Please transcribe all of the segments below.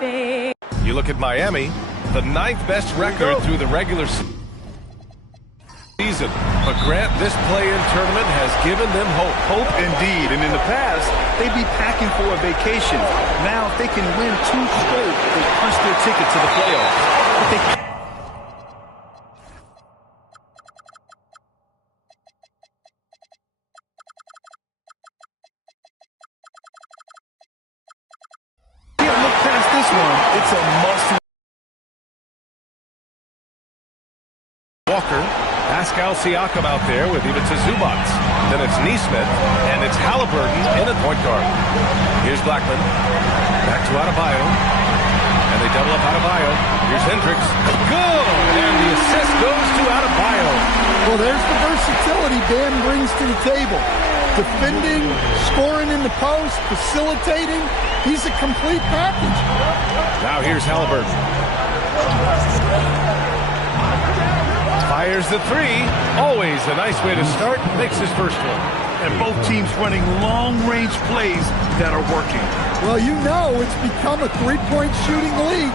You look at Miami, the 9th best record through the regular season. But Grant, this play-in tournament has given them hope. Hope indeed. And in the past, they'd be packing for a vacation. Now, if they can win 2 straight, they punch their ticket to the playoffs. But they can't look past this one. It's a must. Walker, Pascal Siakam out there with Ivica Zubac. Then it's Nesmith, and it's Halliburton in at point guard. Here's Blackman. Back to Adebayo. And they double up Adebayo. Here's Hendricks. Good! And the assist goes to Adebayo. Well, there's the versatility Bam brings to the table. Defending, scoring in the post, facilitating. He's a complete package. Now here's Halliburton. Fires the 3. Always a nice way to start. Makes his first one. And both teams running long-range plays that are working. Well, you know it's become a three-point shooting league.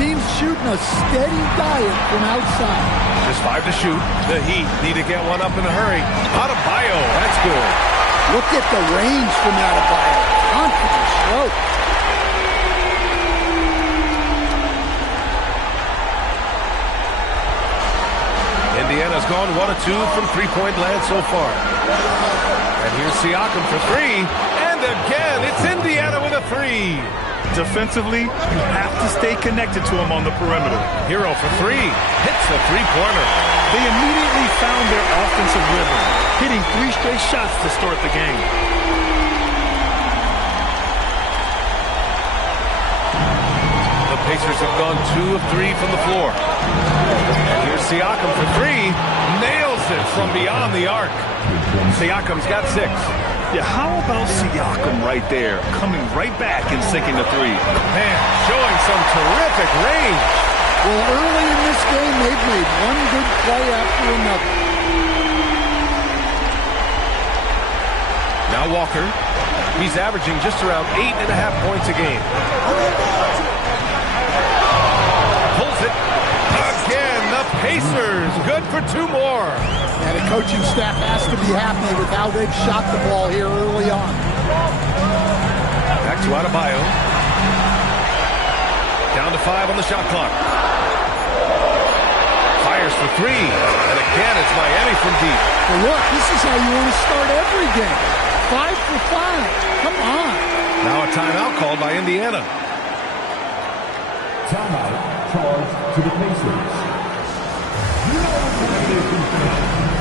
Teams shooting a steady diet from outside. Just 5 to shoot. The Heat need to get one up in a hurry. Adebayo, that's good. Look at the range from Adebayo. Confident stroke. Indiana's gone 1 of 2 from three-point land so far. And here's Siakam for 3. And again, it's Indiana with a 3. Defensively, you have to stay connected to him on the perimeter. Hero for 3. Hits the three-pointer. They immediately found their offensive rhythm, hitting 3 straight shots to start the game. The Pacers have gone 2 of 3 from the floor. And here's Siakam for 3. Nails it from beyond the arc. Siakam's got 6. Yeah, how about Siakam right there, coming right back and sinking the 3? Man, showing some terrific range. Well, early in this game, they've made one good play after another. Now Walker. He's averaging just around 8.5 points a game. Pulls it. Again, the Pacers. Good for 2 more. And the coaching staff has to be happy with how they've shot the ball here early on. Back to Adebayo. Down to 5 on the shot clock. Fires for 3. And again, it's Miami from deep. Well, look, this is how you want to start every game. 5 for 5. Come on. Now a timeout called by Indiana. Timeout charged to the Pacers.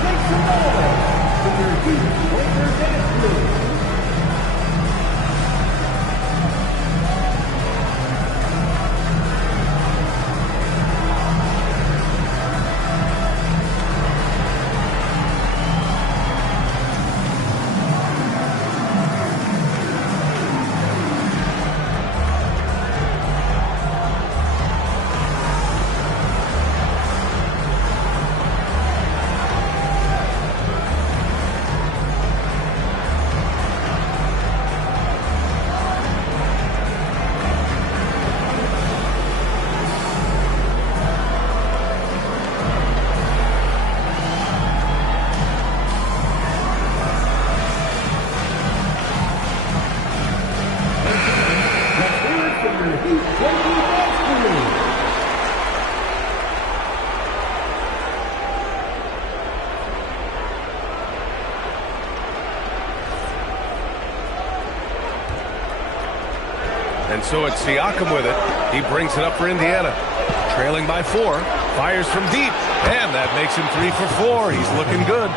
Make some noise for your Heat Lakers dance crew. And so it's Siakam with it. He brings it up for Indiana. Trailing by 4. Fires from deep. And that makes him 3 for 4. He's looking good.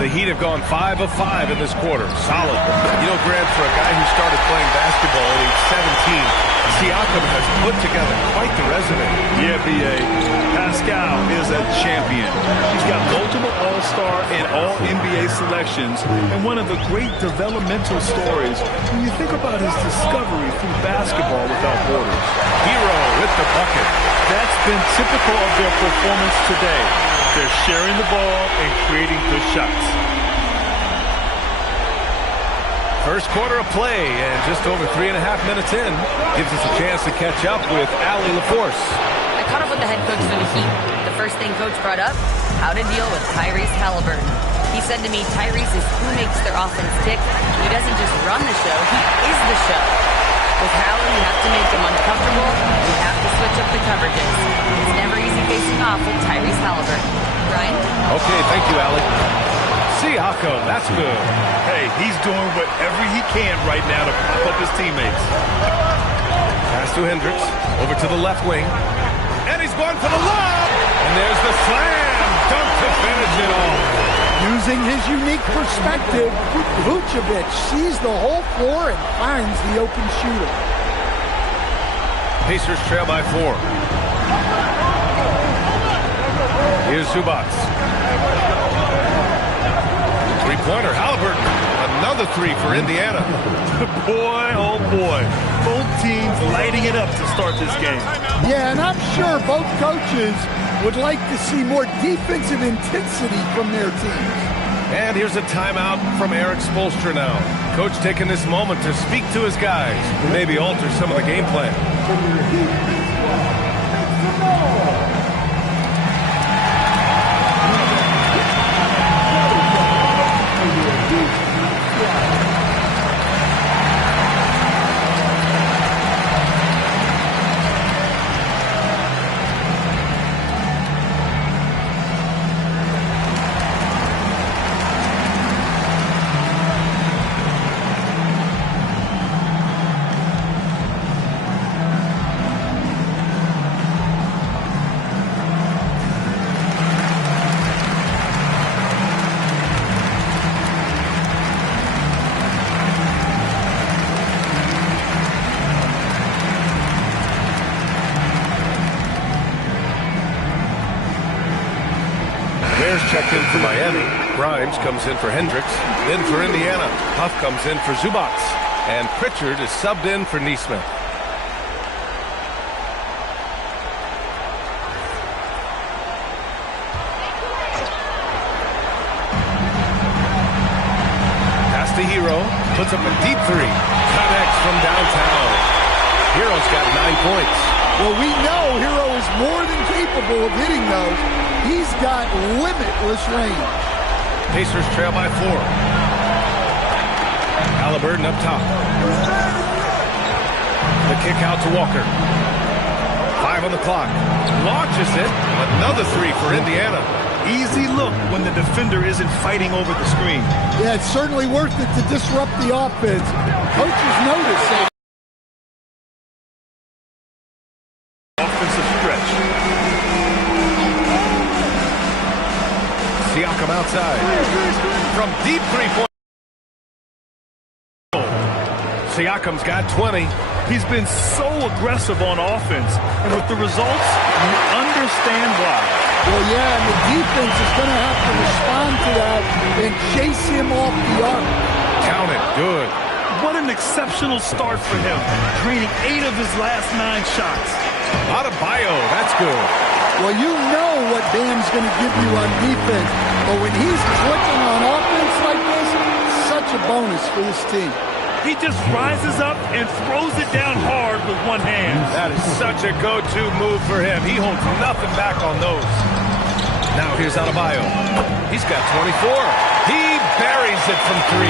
The Heat have gone 5 of 5 in this quarter. Solid. You know, Grant, for a guy who started playing basketball at age 17, Siakam has put together quite the resume. Yeah, B.A. Pascal is a champion. He's got multiple All-Star and All-NBA selections, and one of the great developmental stories when you think about his discovery through basketball without borders. Hero with the bucket. That's been typical of their performance today. They're sharing the ball and creating good shots. First quarter of play, and just over 3.5 minutes in, gives us a chance to catch up with Allie LaForce. I caught up with the head coach for the Heat. The first thing Coach brought up, how to deal with Tyrese Halliburton. He said to me, Tyrese is who makes their offense tick. He doesn't just run the show, he is the show. With Hallie, you have to make him uncomfortable. You have to switch up the coverages. It's never easy facing off with Tyrese Halliburton. Ryan? Okay, thank you, Allie. Siakam, that's good. Hey, he's doing whatever he can right now to pop up his teammates. Pass to Hendricks, over to the left wing. And he's going for the lob! And there's the slam! Dunk to finish it off. Using his unique perspective, Vucevic sees the whole floor and finds the open shooter. Pacers trail by 4. Here's Zubac. Three-pointer, Halliburton. Another three for Indiana. Boy, oh boy. Both teams lighting it up to start this game. Yeah, and I'm sure both coaches would like to see more defensive intensity from their teams. And here's a timeout from Eric Spoelstra now. Coach taking this moment to speak to his guys, maybe alter some of the game plan. Bears checked in for Miami. Grimes comes in for Hendricks. Then for Indiana, Huff comes in for Zubac. And Pritchard is subbed in for Nesmith. Pass to Hero. Puts up a deep three. Connects from downtown. Hero's got 9 points. Well, we know Hero is more than capable of hitting those. He's got limitless range. Pacers trail by 4. Halliburton up top. The kick out to Walker. 5 on the clock. Launches it. Another three for Indiana. Easy look when the defender isn't fighting over the screen. Yeah, it's certainly worth it to disrupt the offense. Coaches notice that. Siakam outside. From deep three-point. Siakam's got 20. He's been so aggressive on offense, and with the results, you understand why. Well, yeah, and the defense is going to have to respond to that and chase him off the arc. Count it. Good. What an exceptional start for him, draining 8 of his last 9 shots. Adebayo, that's good. Well, you know what Bam's going to give you on defense, but when he's clicking on offense like this, such a bonus for this team. He just rises up and throws it down hard with one hand. That is such a go-to move for him. He holds nothing back on those. Now here's Adebayo. He's got 24. He buries it from 3.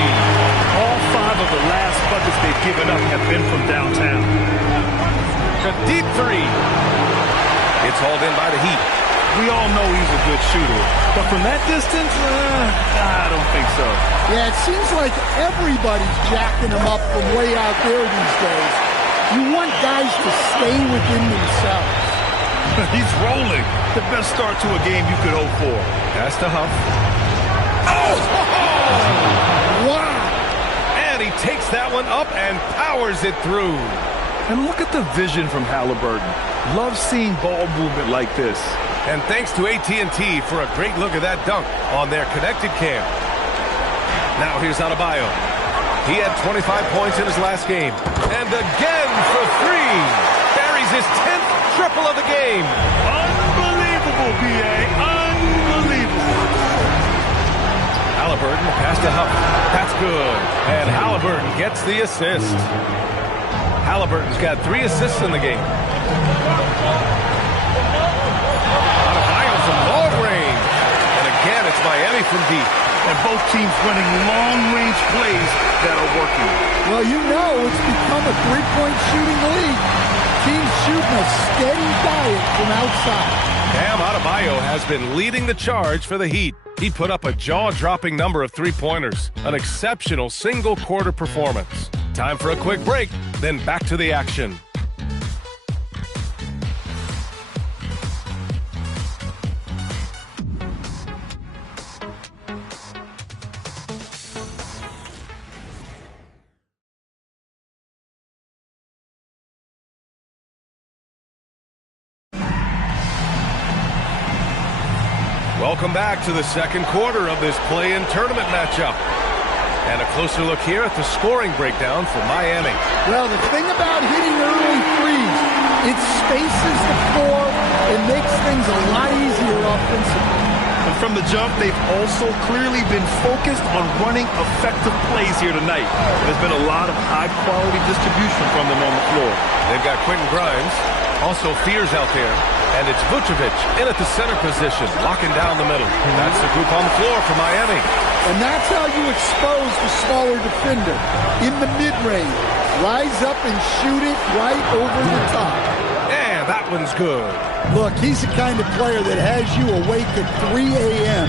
All 5 of the last buckets they've given up have been from downtown. A deep 3. It's hauled in by the Heat. We all know he's a good shooter, but from that distance, I don't think so. Yeah, it seems like everybody's jacking him up from way out there these days. You want guys to stay within themselves. He's rolling. The best start to a game you could hope for. Pass to Huff. Oh! Wow! And he takes that one up and powers it through. And look at the vision from Halliburton. Love seeing ball movement like this. And thanks to AT&T for a great look at that dunk on their connected cam. Now here's Adebayo. He had 25 points in his last game. And again for 3. Buries his 10th triple of the game. Unbelievable, B.A. Unbelievable. Halliburton, pass to Huff. That's good. And Halliburton gets the assist. Halliburton's got 3 assists in the game. Adebayo from long range. And again, it's Miami from deep. And both teams running long-range plays that are working. Well, you know it's become a three-point shooting league. Teams shooting a steady diet from outside. Bam Adebayo has been leading the charge for the Heat. He put up a jaw-dropping number of three-pointers. An exceptional single-quarter performance. Time for a quick break, then back to the action. Welcome back to the second quarter of this play-in tournament matchup. And a closer look here at the scoring breakdown for Miami. Well, the thing about hitting early threes, it spaces the floor and makes things a lot easier offensively. And from the jump, they've also clearly been focused on running effective plays here tonight. There's been a lot of high-quality distribution from them on the floor. They've got Quentin Grimes, also Fears out there, and it's Vucevic in at the center position, locking down the middle. That's the group on the floor for Miami. And that's how you expose the smaller defender. In the mid-range, rise up and shoot it right over the top. And that one's good. Look, he's the kind of player that has you awake at 3 a.m.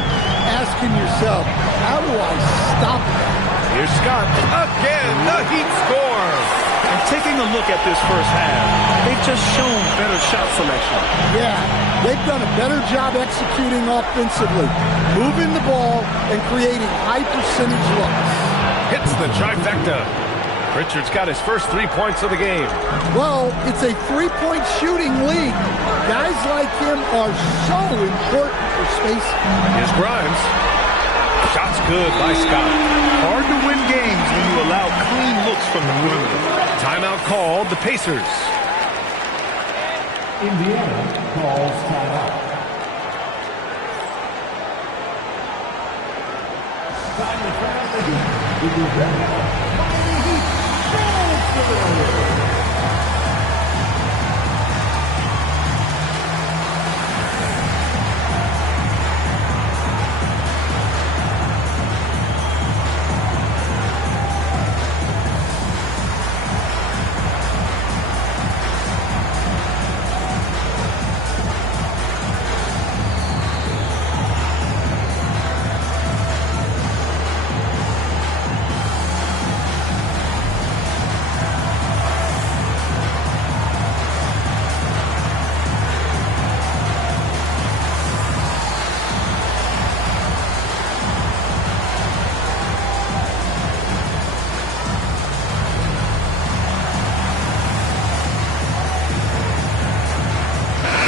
asking yourself, how do I stop him? Here's Scott. Again, the Heat score. And taking a look at this first half, they've just shown better shot selection. Yeah, they've done a better job executing offensively, moving the ball and creating high percentage looks. Hits the trifecta. Pritchard's got his first 3 points of the game. Well, it's a three-point shooting league. Guys like him are so important for spacing. Here's Grimes. Shot's good by Scott. Hard to win games when you allow clean looks from the perimeter. Timeout called, the Pacers. Indiana calls timeout. Time to try out the Heat. With the Miami Heat goes to the line.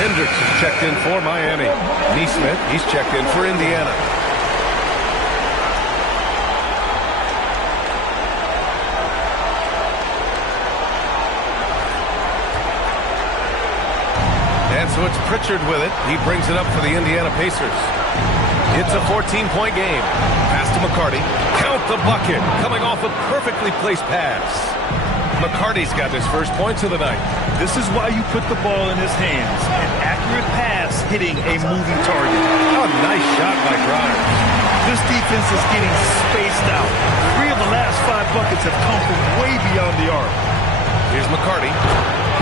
Hendricks is checked in for Miami. Neesmith, he's checked in for Indiana. And so it's Pritchard with it. He brings it up for the Indiana Pacers. It's a 14-point game. Pass to McCarty. Count the bucket. Coming off a perfectly placed pass. McCarty's got his first points of the night. This is why you put the ball in his hands. An accurate pass hitting a moving target. Oh, nice shot by Grimes. This defense is getting spaced out. 3 of the last 5 buckets have come from way beyond the arc. Here's McCarty,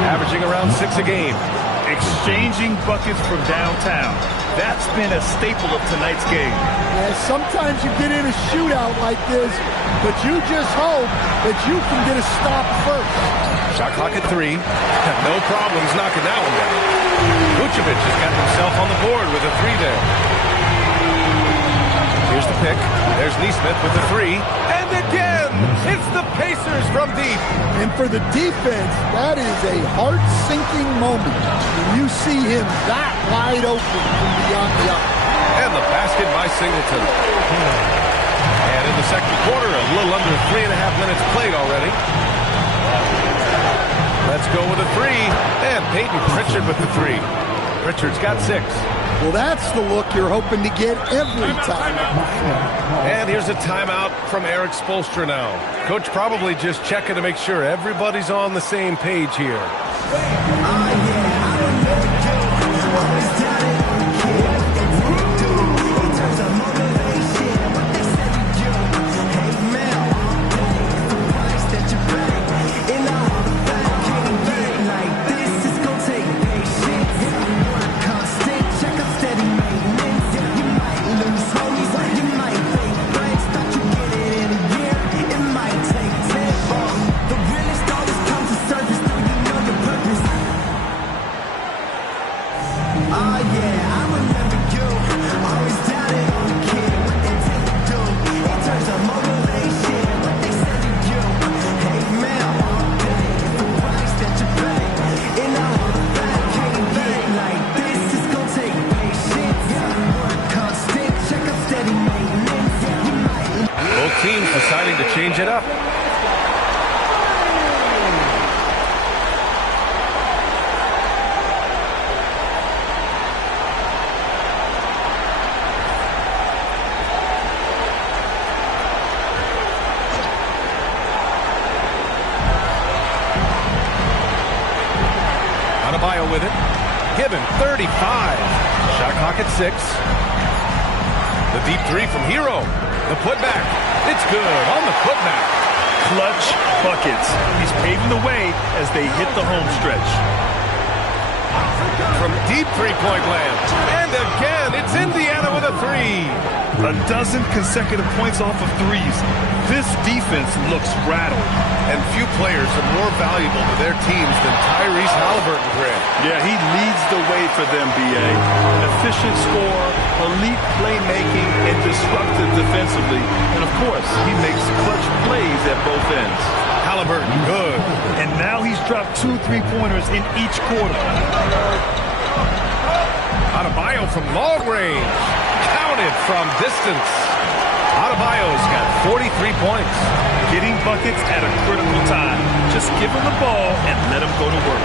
averaging around 6 a game. Exchanging buckets from downtown. That's been a staple of tonight's game. Yeah, sometimes you get in a shootout like this, but you just hope that you can get a stop first. Shot clock at 3. No problems knocking that one down. Vucevic has got himself on the board with a 3 there. Here's the pick. There's Neesmith with the 3. And again, it's the Pacers from deep. And for the defense, that is a heart-sinking moment when you see him that wide open from beyond the arc. And the basket by Singleton. And in the second quarter, a little under 3.5 minutes played already. Let's go with a 3. And Peyton Pritchard with the 3. Pritchard's got 6. Well, that's the look you're hoping to get every time. And here's a timeout from Eric Spoelstra now. Coach probably just checking to make sure everybody's on the same page here. Teams deciding to change it up. Adebayo with it. Given 35. Shot clock at 6. The deep 3 from Hero. The putback. It's good on the putback. Clutch buckets. He's paving the way as they hit the home stretch. From deep three-point land. And again, it's Indiana with a 3. A dozen consecutive points off of threes. This defense looks rattled. And few players are more valuable to their teams than Tyrese Haliburton, Grant. Yeah, he leads the way for them, B.A. An efficient scorer, elite playmaking, and disruptive defensively. And, of course, he makes clutch plays at both ends. Haliburton, good. And now he's dropped 2 3-pointers in each quarter. Adebayo from long range. Counted from distance. Adebayo's got 43 points. Getting buckets at a critical time. Just give him the ball and let him go to work.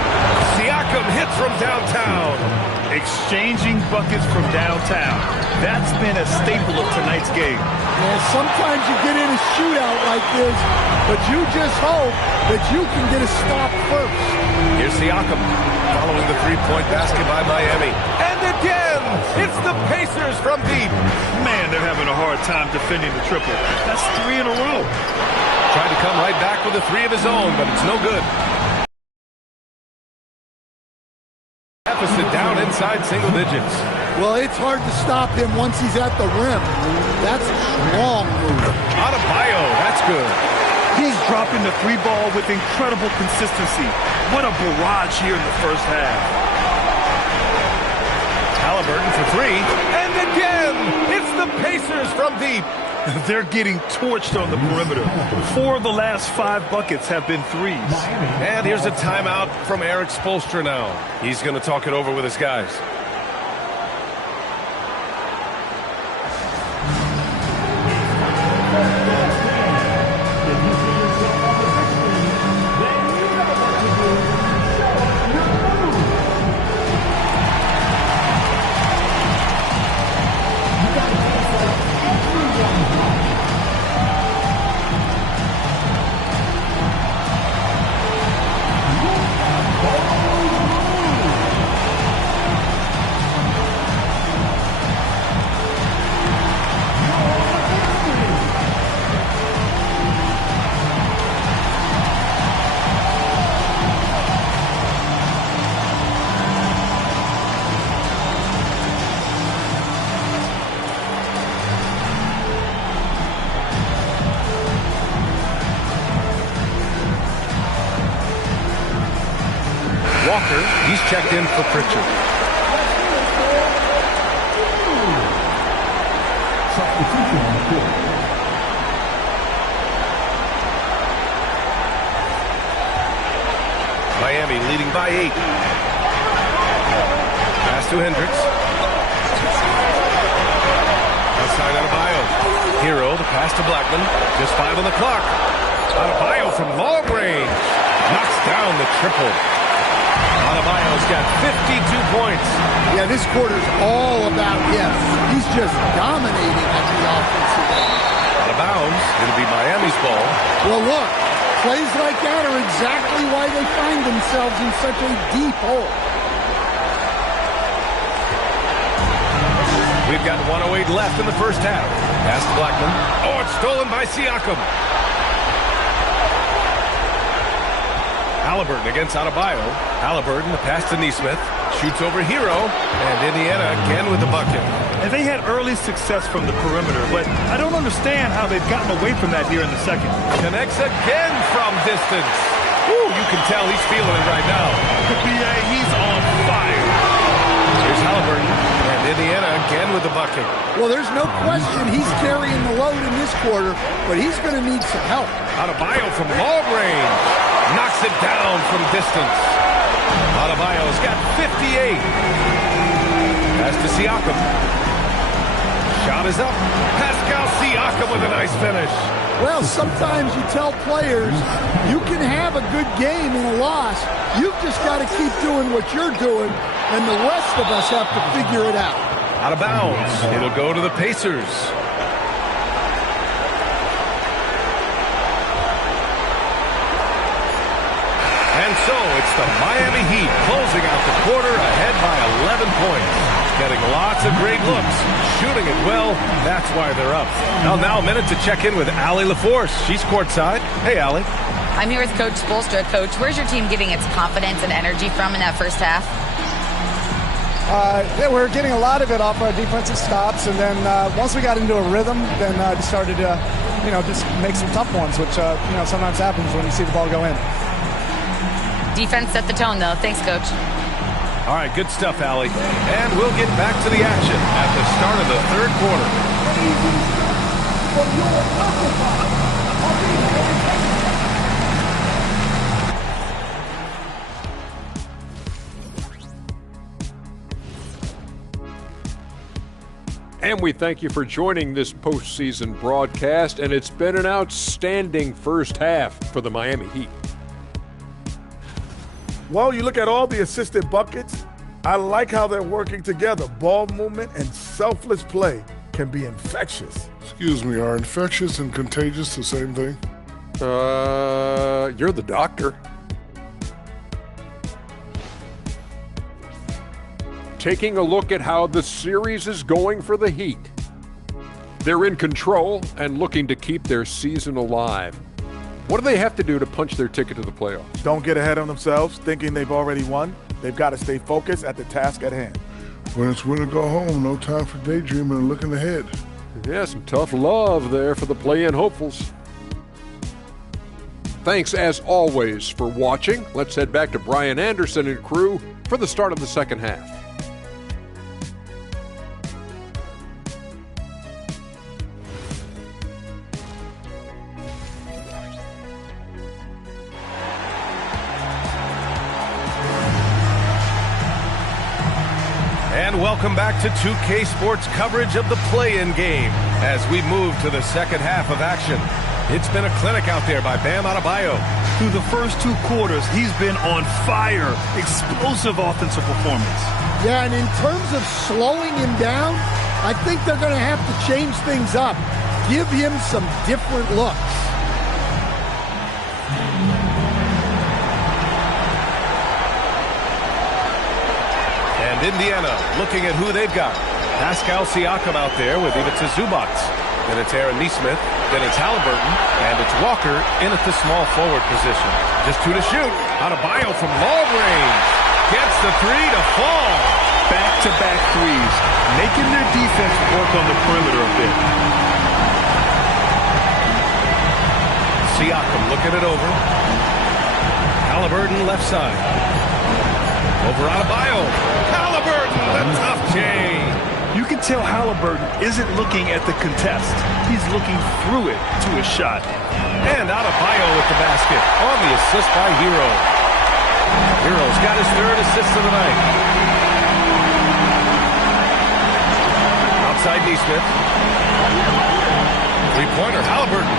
Siakam hits from downtown. Exchanging buckets from downtown. That's been a staple of tonight's game. Well, sometimes you get in a shootout like this, but you just hope that you can get a stop first. Here's Siakam following the three-point basket by Miami. And again, it's the Pacers from deep. Man, they're having a hard time defending the triple. That's 3 in a row. Tried to come right back with a 3 of his own, but it's no good. Deficit down inside single digits. Well, it's hard to stop him once he's at the rim. That's a strong move. Adebayo, that's good. He's dropping the 3 ball with incredible consistency. What a barrage here in the first half. Haliburton for 3. And again, it's the Pacers from deep. They're getting torched on the perimeter. 4 of the last 5 buckets have been threes. And here's a timeout from Eric Spoelstra now. He's going to talk it over with his guys. Walker, he's checked in for Pritchard. Substitution on the court. Miami leading by 8. Pass to Hendricks. Outside Adebayo. Hero, the pass to Blackman. Just 5 on the clock. Adebayo from long range. Knocks down the triple. Adebayo's got 52 points. Yeah, this quarter's all about him. He's just dominating at the offensive end. Out of bounds. It'll be Miami's ball. Well, look, plays like that are exactly why they find themselves in such a deep hole. We've got 1:08 left in the first half. Pass to Blackman. Oh, it's stolen by Siakam. Halliburton against Adebayo. Halliburton, the pass to Nesmith. Shoots over Hero. And Indiana again with the bucket. And they had early success from the perimeter, but I don't understand how they've gotten away from that here in the second. Connects again from distance. Ooh, you can tell he's feeling it right now. BA, he's on fire. Here's Halliburton. And Indiana again with the bucket. Well, there's no question he's carrying the load in this quarter, but he's going to need some help. Adebayo from long range. Knocks it down from distance. Adebayo's got 58. Pass to Siakam. Shot is up. Pascal Siakam with a nice finish. Well, sometimes you tell players you can have a good game in a loss. You've just got to keep doing what you're doing, and the rest of us have to figure it out. Out of bounds. It'll go to the Pacers. And so it's the Miami Heat closing out the quarter ahead by 11 points. Getting lots of great looks, shooting it well. That's why they're up. Now a minute to check in with Allie LaForce. She's courtside. Hey, Allie. I'm here with Coach Spoelstra. Coach, where's your team getting its confidence and energy from in that first half? Yeah, we're getting a lot of it off our defensive stops, and then once we got into a rhythm, then just started to, just make some tough ones, which, sometimes happens when you see the ball go in. Defense set the tone, though. Thanks, Coach. All right, good stuff, Allie. And we'll get back to the action at the start of the third quarter. And we thank you for joining this postseason broadcast, and it's been an outstanding first half for the Miami Heat. Well, you look at all the assisted buckets, I like how they're working together. Ball movement and selfless play can be infectious. Excuse me, are infectious and contagious the same thing? You're the doctor. Taking a look at how the series is going for the Heat. They're in control and looking to keep their season alive. What do they have to do to punch their ticket to the playoffs? Don't get ahead of themselves, thinking they've already won. They've got to stay focused at the task at hand. When it's win or go home, no time for daydreaming and looking ahead. Yeah, some tough love there for the play-in hopefuls. Thanks, as always, for watching. Let's head back to Brian Anderson and crew for the start of the second half. And welcome back to 2K Sports coverage of the play-in game as we move to the second half of action. It's been a clinic out there by Bam Adebayo. Through the first two quarters, he's been on fire. Explosive offensive performance. Yeah, and in terms of slowing him down, I think they're going to have to change things up. Give him some different looks. And Indiana looking at who they've got. Pascal Siakam out there with Ivica Zubac. Then it's Aaron Nesmith. Then it's Halliburton. And it's Walker in at the small forward position. Just two to shoot. Adebayo from long range. Gets the three to fall. Back-to-back threes. Making their defense work on the perimeter a bit. Siakam looking it over. Halliburton left side. Over Adebayo. Halliburton, the tough J. You can tell Halliburton isn't looking at the contest. He's looking through it to his shot. And Adebayo with the basket on the assist by Hero. Hero's got his third assist of the night. Outside Nesmith. Three-pointer, Halliburton.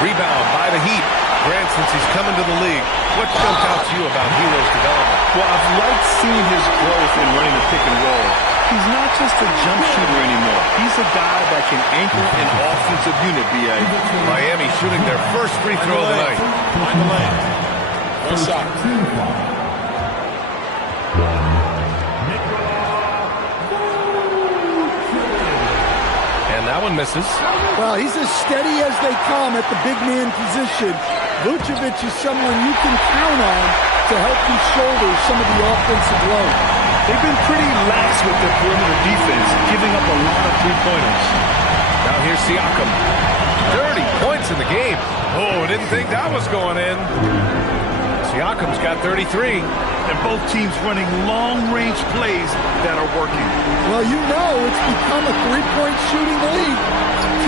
Rebound by the Heat. Grant, since he's coming to the league, what jumped out to you about Hero's development? Well, I've liked seeing his growth in running the pick and roll. just a jump shooter anymore. He's a guy that can anchor an offensive unit, B.A. Miami shooting their first free throw of the night. Find the lane. First shot. And that one misses. Well, he's as steady as they come at the big man position. Vucevic is someone you can count on to help you shoulder some of the offensive load. They've been pretty lax with their perimeter defense, giving up a lot of three-pointers. Now here's Siakam. 30 points in the game. Oh, didn't think that was going in. Siakam's got 33. And both teams running long-range plays that are working. Well, you know it's become a three-point shooting league.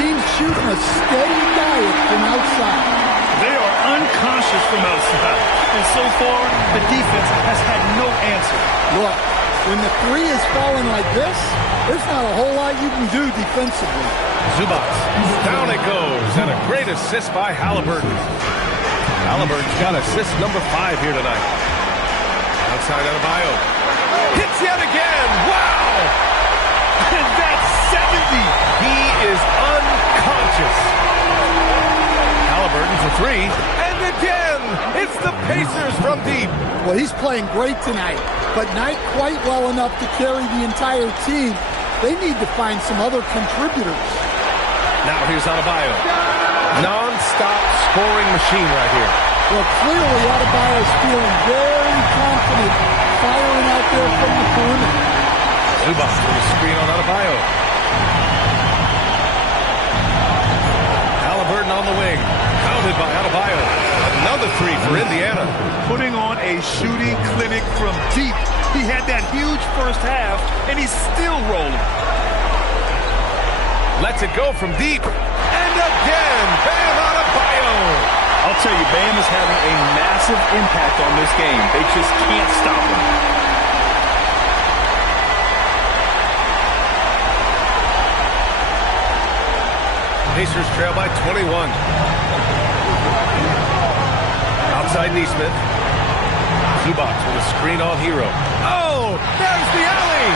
Teams shooting a steady diet from outside. They are unconscious from outside. And so far, the defense has had no answer. Look, when the three is falling like this, there's not a whole lot you can do defensively. Zubac. Down it goes. And a great assist by Halliburton. Halliburton's got assist number 5 here tonight. Outside Adebayo. Hits yet again. Wow! And that's 70. He is unconscious. Halliburton for 3. And again, it's the Pacers from deep. Well, he's playing great tonight, but not quite well enough to carry the entire team. They need to find some other contributors. Now here's Adebayo. Non-stop scoring machine right here. Well, clearly Adebayo's feeling very confident firing out there from the perimeter. Zubac with a screen on Adebayo. Halliburton on the wing. Counted by Adebayo. Another 3 for Indiana. Putting on a shooting clinic from deep. He had that huge first half, and he's still rolling. Lets it go from deep. And again, Bam Adebayo. I'll tell you, Bam is having a massive impact on this game. They just can't stop him. Pacers trail by 21. Outside Nesmith. Zubac with a screen on Hero. Oh, there's the alley.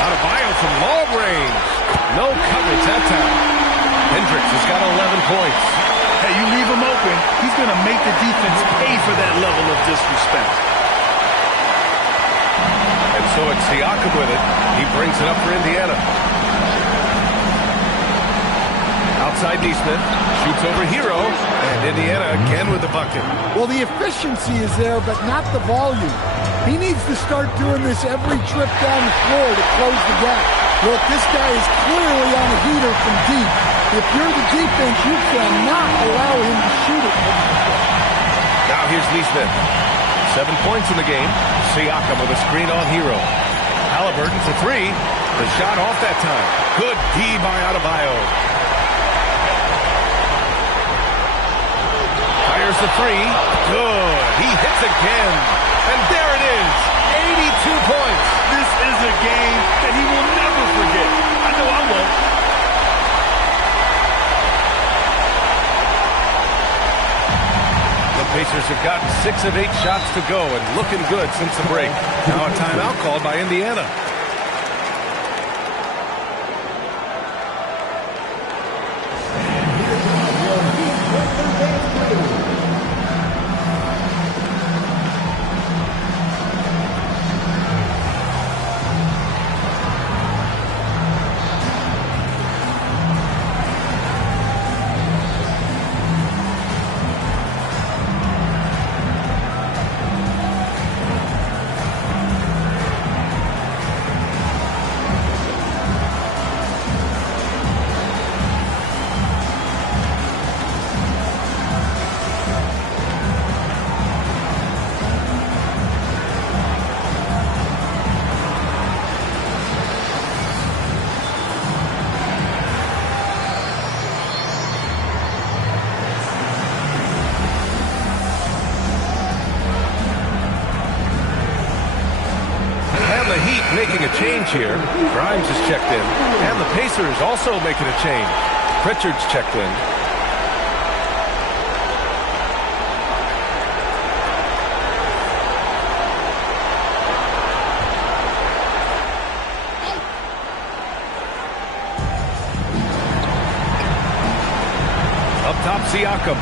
Adebayo from long range. No coverage that time. Hendricks has got 11 points. Hey, you leave him open, he's going to make the defense pay for that level of disrespect. And so it's Siakam with it. He brings it up for Indiana. Outside Nesmith. Shoots over Hero. And Indiana again with the bucket. Well, the efficiency is there, but not the volume. He needs to start doing this every trip down the floor to close the gap. Look, this guy is clearly on a heater from deep. If you're the defense, you cannot allow him to shoot it. Now here's Nesmith. 7 points in the game. Siakam with a screen on Hero. Halliburton for 3. The shot off that time. Good D by Adebayo. Fires the 3. Good. He hits again. And there it is. 82 points. This is a game that he will never forget. I know I won't. The Pacers have gotten 6 of 8 shots to go and looking good since the break. Now a timeout called by Indiana. Making a change here. Grimes is checked in. And the Pacers also making a change. Pritchard's checked in. Siakam.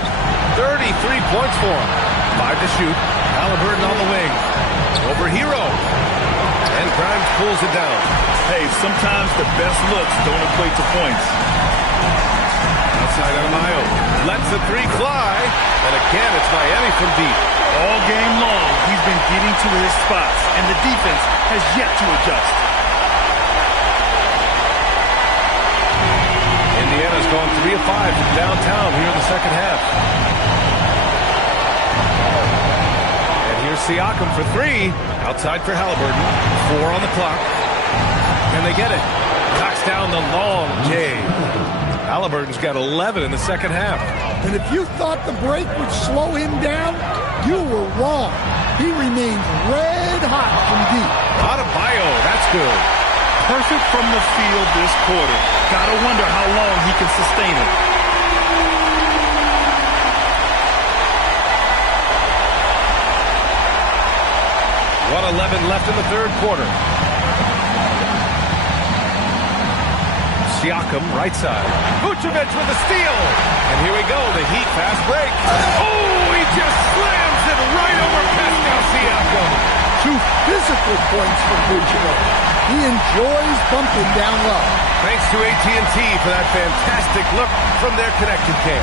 33 points for him. 5 to shoot. Haliburton on the wing. Over Hero. And Grimes pulls it down. Hey, sometimes the best looks don't equate to points. Outside Adebayo. Lets the three fly. And again, it's Miami from deep. All game long, he's been getting to his spots, and the defense has yet to adjust. Indiana's gone 3 of 5 from downtown here in the second half. And here's Siakam for 3. Outside for Haliburton. 4 on the clock. And they get it. Knocks down the long J. Haliburton's got 11 in the second half. And if you thought the break would slow him down, you were wrong. He remains red hot from deep. Adebayo, that's good. Perfect from the field this quarter. Gotta wonder how long he can sustain it. .11 left in the third quarter. Siakam, right side. Vucevic with the steal. And here we go, the Heat fast break. Oh, he just slams it right over Pascal Siakam. 2 physical points from Vucevic. He enjoys bumping down low. Thanks to AT&T for that fantastic look from their connected cam.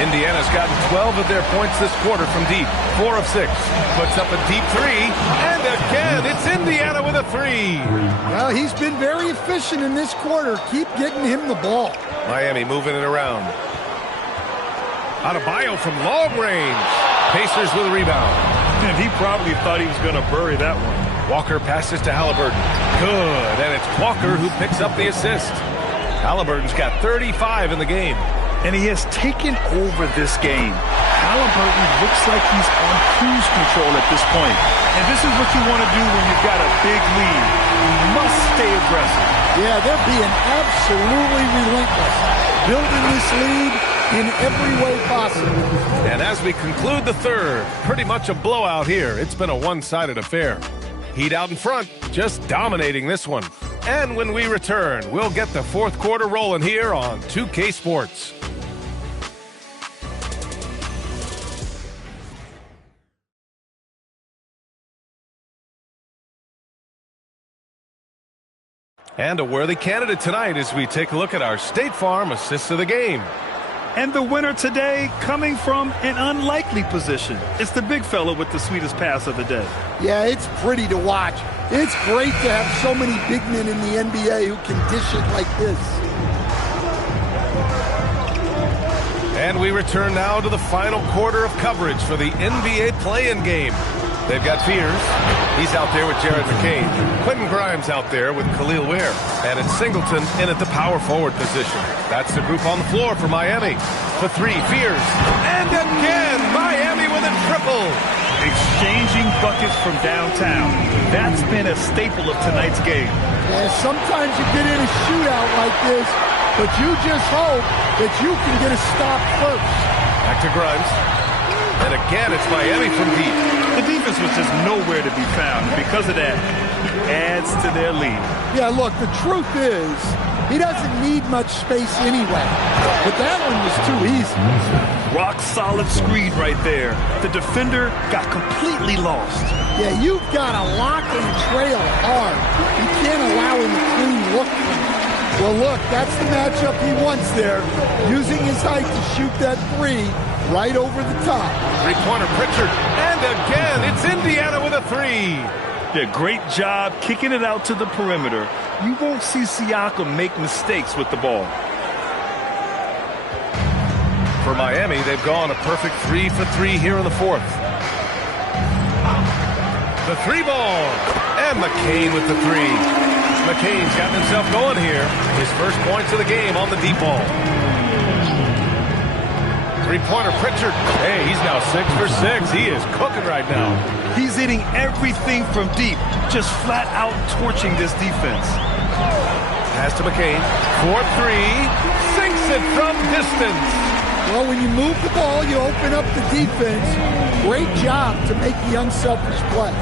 Indiana's gotten 12 of their points this quarter from deep. 4 of 6. Puts up a deep 3. And again, it's Indiana with a 3. Well, he's been very efficient in this quarter. Keep getting him the ball. Miami moving it around. Adebayo from long range. Pacers with a rebound. And he probably thought he was going to bury that one. Walker passes to Haliburton. Good. And it's Walker who picks up the assist. Haliburton's got 35 in the game. And he has taken over this game. Haliburton looks like he's on cruise control at this point. And this is what you want to do when you've got a big lead. You must stay aggressive. Yeah, they're being absolutely relentless. Building this lead in every way possible. And as we conclude the third, pretty much a blowout here. It's been a one-sided affair. Heat out in front, just dominating this one. And when we return, we'll get the fourth quarter rolling here on 2K Sports. And a worthy candidate tonight as we take a look at our State Farm assists of the game. And the winner today coming from an unlikely position. It's the big fella with the sweetest pass of the day. Yeah, it's pretty to watch. It's great to have so many big men in the NBA who can dish it like this. And we return now to the final quarter of coverage for the NBA play-in game. They've got Fears. He's out there with Jared McCain. Quentin Grimes out there with Khalil Ware. And it's Singleton in at the power forward position. That's the group on the floor for Miami. For 3, Fears. And again, Miami with a triple. Exchanging buckets from downtown. That's been a staple of tonight's game. Yeah, sometimes you get in a shootout like this, but you just hope that you can get a stop first. Back to Grimes. And again, it's Miami from deep. The defense was just nowhere to be found. And because of that, he adds to their lead. Yeah, look, the truth is, he doesn't need much space anyway. But that one was too easy. Rock solid screen right there. The defender got completely lost. Yeah, you've got to lock and trail hard. You can't allow him a clean look. Well, look, that's the matchup he wants there. Using his height to shoot that 3 right over the top. Three-pointer Pritchard. And again, it's Indiana with a 3. Yeah, great job kicking it out to the perimeter. You won't see Siakam make mistakes with the ball. For Miami, they've gone a perfect 3 for 3 here in the fourth. The 3 ball. And McCain with the 3. McCain's gotten himself going here. His first points of the game on the deep ball. Three-pointer Pritchard. Hey, he's now 6 for 6. He is cooking right now. He's hitting everything from deep, just flat out torching this defense. Pass to McCain. 4-3. Sinks it from distance. Well, when you move the ball, you open up the defense. Great job to make the unselfish play.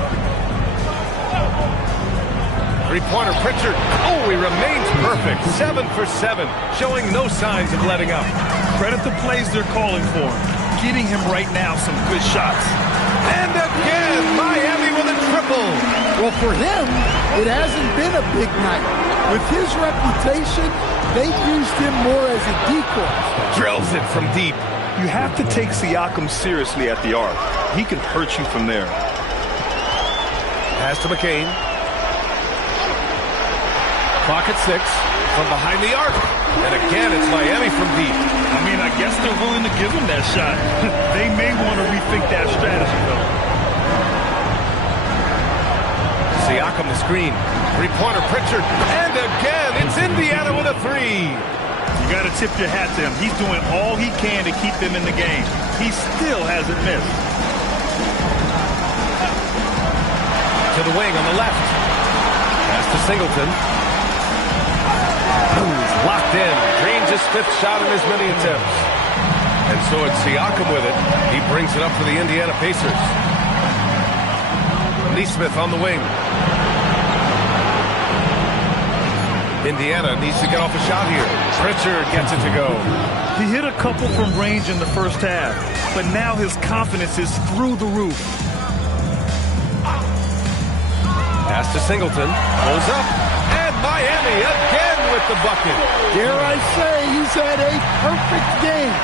Three-pointer Pritchard. Oh, he remains perfect. 7 for 7, showing no signs of letting up. Credit the plays they're calling for him. Getting him right now some good shots. And again, Miami with a triple. Well, for him, it hasn't been a big night. With his reputation, they've used him more as a decoy. Drills it from deep. You have to take Siakam seriously at the arc. He can hurt you from there. Pass to McCain. Clock at 6 from behind the arc. And again, it's Miami from deep. I mean, I guess they're willing to give him that shot. They may want to rethink that strategy, though. Siakam the screen. Three-pointer Pritchard. And again, it's Indiana with a 3. You got to tip your hat to him. He's doing all he can to keep them in the game. He still hasn't missed. To the wing on the left. Pass to Singleton. He's locked in. Drains his 5th shot in as many attempts. And so it's Siakam with it. He brings it up for the Indiana Pacers. Nesmith on the wing. Indiana needs to get off a shot here. Pritchard gets it to go. He hit a couple from range in the first half, but now his confidence is through the roof. Pass to Singleton. Pulls up. And Miami again with the bucket. Dare I say, he's had a perfect game.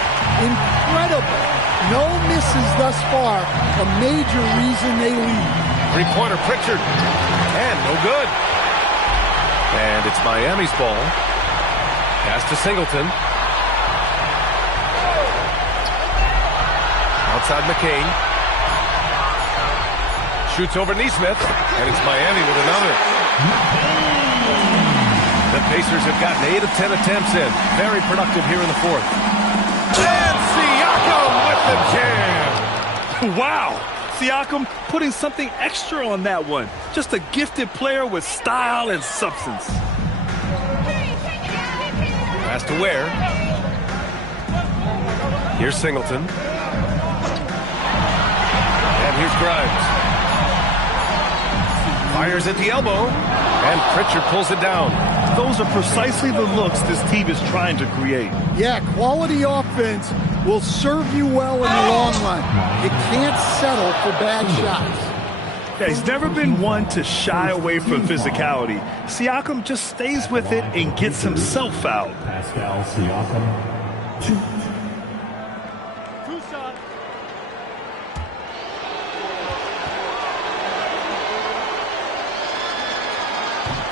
Incredible. No misses thus far. A major reason they lead. Three-pointer Pritchard. And no good. And it's Miami's ball. Pass to Singleton. Outside McCain. Shoots over Nesmith. And it's Miami with another. The Pacers have gotten 8 of 10 attempts in. Very productive here in the 4th. And Siakam with the jam. Wow. Siakam putting something extra on that one. Just a gifted player with style and substance. Pass to Ware. Here's Singleton. And here's Grimes. Fires at the elbow. And Pritchard pulls it down. Those are precisely the looks this team is trying to create. Yeah, quality offense will serve you well in the long run. You can't settle for bad shots. Yeah, he's never been one to shy away from physicality. Siakam just stays with it and gets himself fouled. Pascal Siakam, 2.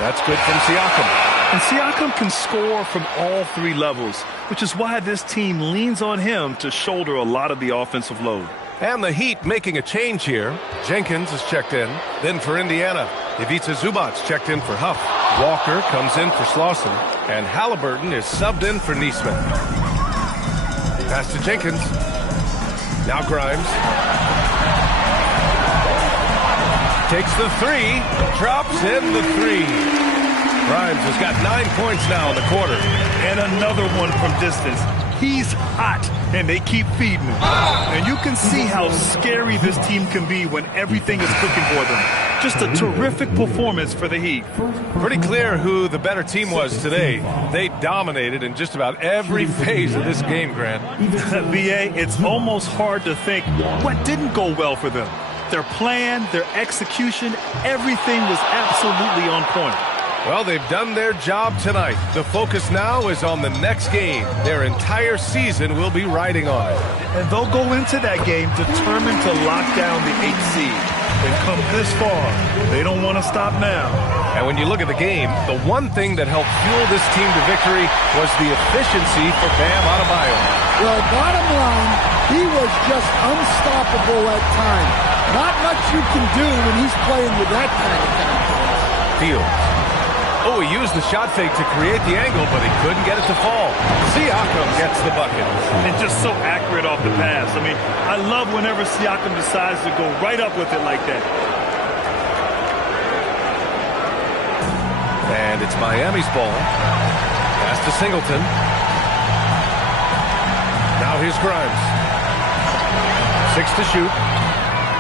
That's good from Siakam. And Siakam can score from all 3 levels, which is why this team leans on him to shoulder a lot of the offensive load. And the Heat making a change here. Jenkins is checked in. Then for Indiana, Ivica Zubac checked in for Huff. Walker comes in for Slauson. And Halliburton is subbed in for Nesmith. Pass to Jenkins. Now Grimes. Takes the 3. Drops in the 3. Grimes has got 9 points now in the quarter. And another one from distance. He's hot, and they keep feeding him. And you can see how scary this team can be when everything is clicking for them. Just a terrific performance for the Heat. Pretty clear who the better team was today. They dominated in just about every phase of this game, Grant. B.A., it's almost hard to think what didn't go well for them. Their plan, their execution, everything was absolutely on point. Well, they've done their job tonight. The focus now is on the next game. Their entire season will be riding on it. And they'll go into that game determined to lock down the 8th seed. They've come this far. They don't want to stop now. And when you look at the game, the one thing that helped fuel this team to victory was the efficiency for Bam Adebayo. Well, bottom line, he was just unstoppable at times. Not much you can do when he's playing with that kind of confidence. Fields. Oh, he used the shot fake to create the angle, but he couldn't get it to fall. Siakam gets the bucket. And just so accurate off the pass. I mean, I love whenever Siakam decides to go right up with it like that. And it's Miami's ball. Pass to Singleton. Now here's Grimes. 6 to shoot.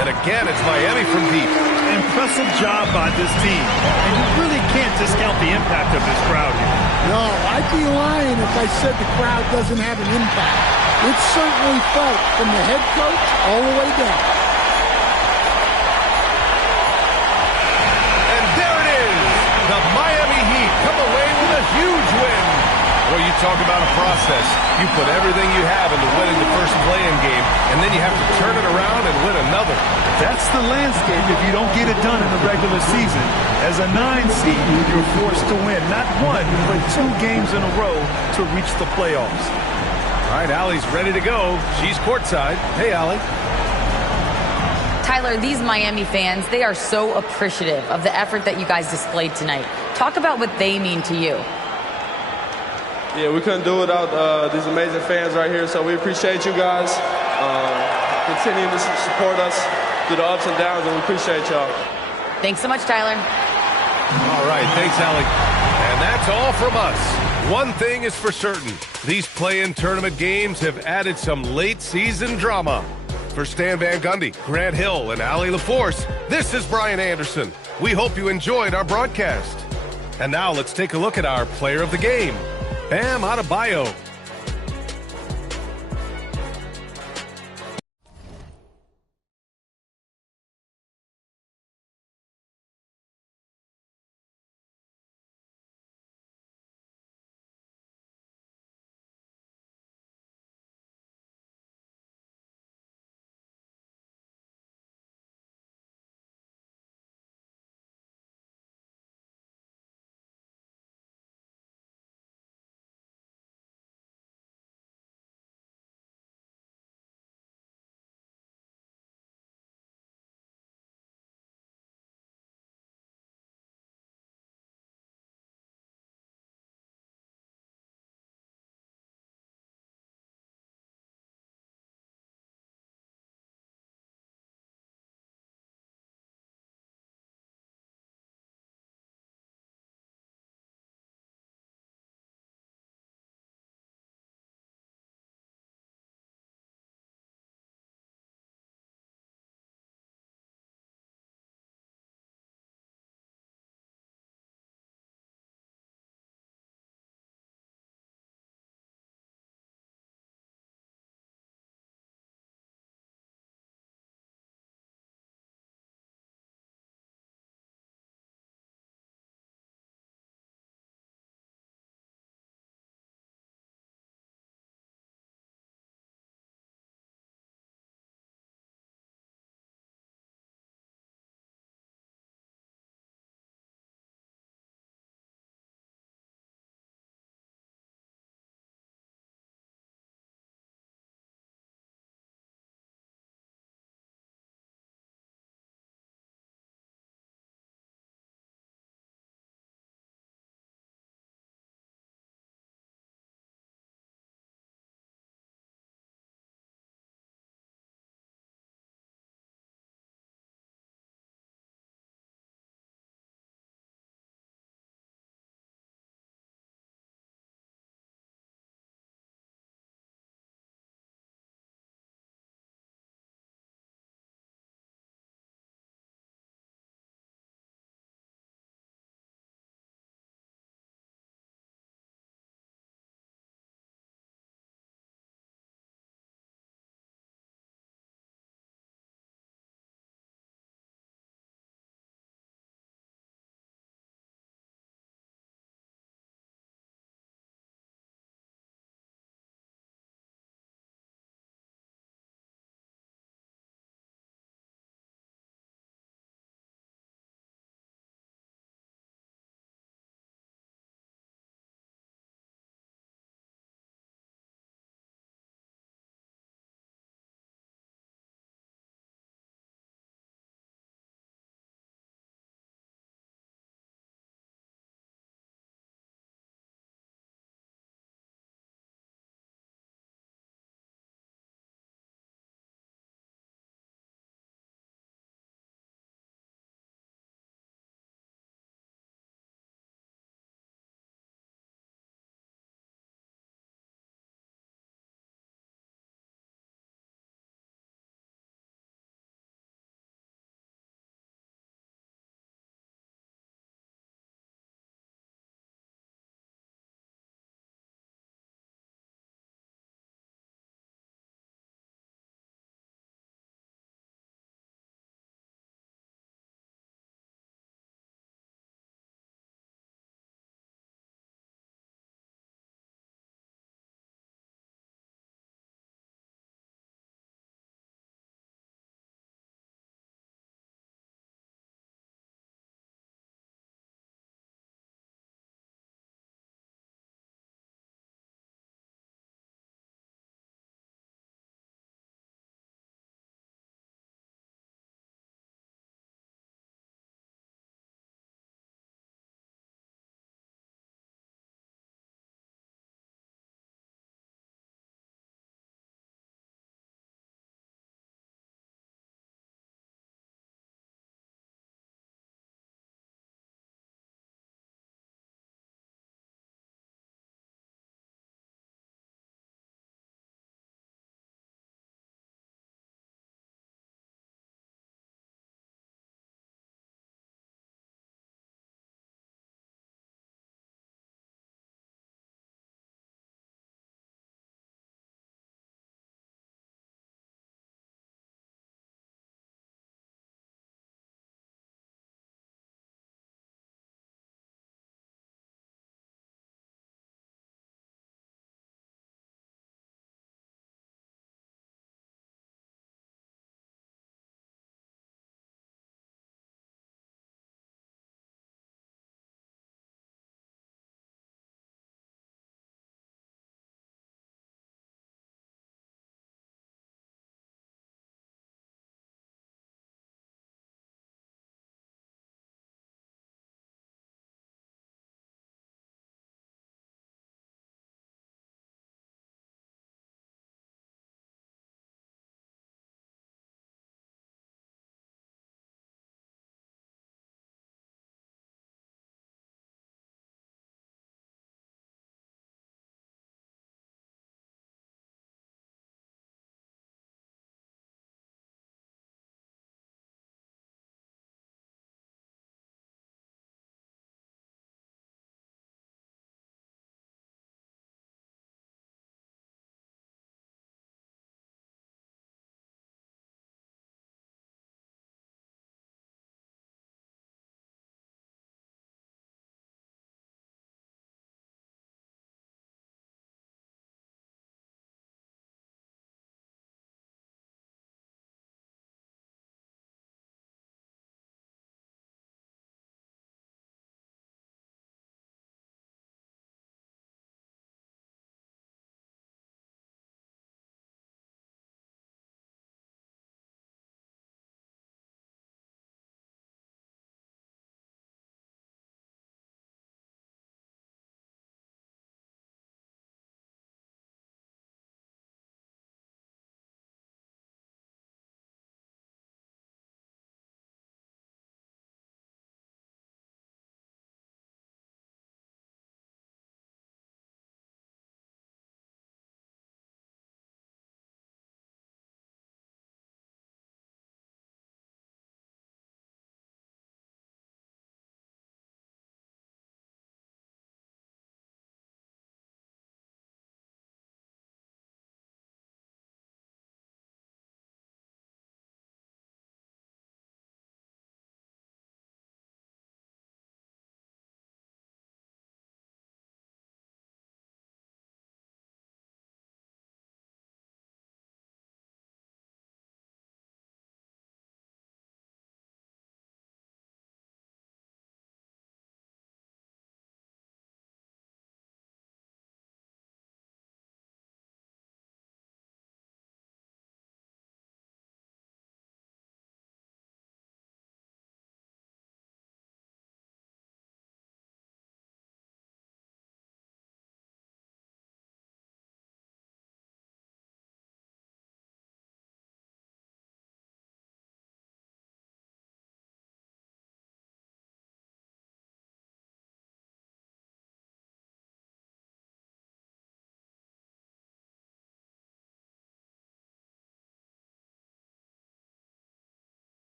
And again, it's Miami from deep. impressive job by this team. And you really can't discount the impact of this crowd here. No, I'd be lying if I said the crowd doesn't have an impact. It's certainly felt from the head coach all the way down. And there it is. The Miami Heat come away with a huge win. Well, you talk about a process. You put everything you have into winning the first play-in game, and then you have to turn it around and win another. That's the landscape if you don't get it done in the regular season. As a 9 seed, you're forced to win not 1, but 2 games in a row to reach the playoffs. All right, Allie's ready to go. She's courtside. Hey, Allie. Tyler, these Miami fans, they are so appreciative of the effort that you guys displayed tonight. Talk about what they mean to you. Yeah, we couldn't do it without these amazing fans right here, so we appreciate you guys. Continue to support us through the ups and downs, and we appreciate y'all. Thanks so much, Tyler. All right, thanks, Allie. And that's all from us. One thing is for certain. These play-in tournament games have added some late-season drama. For Stan Van Gundy, Grant Hill, and Allie LaForce, this is Brian Anderson. We hope you enjoyed our broadcast. And now let's take a look at our player of the game, Bam Adebayo.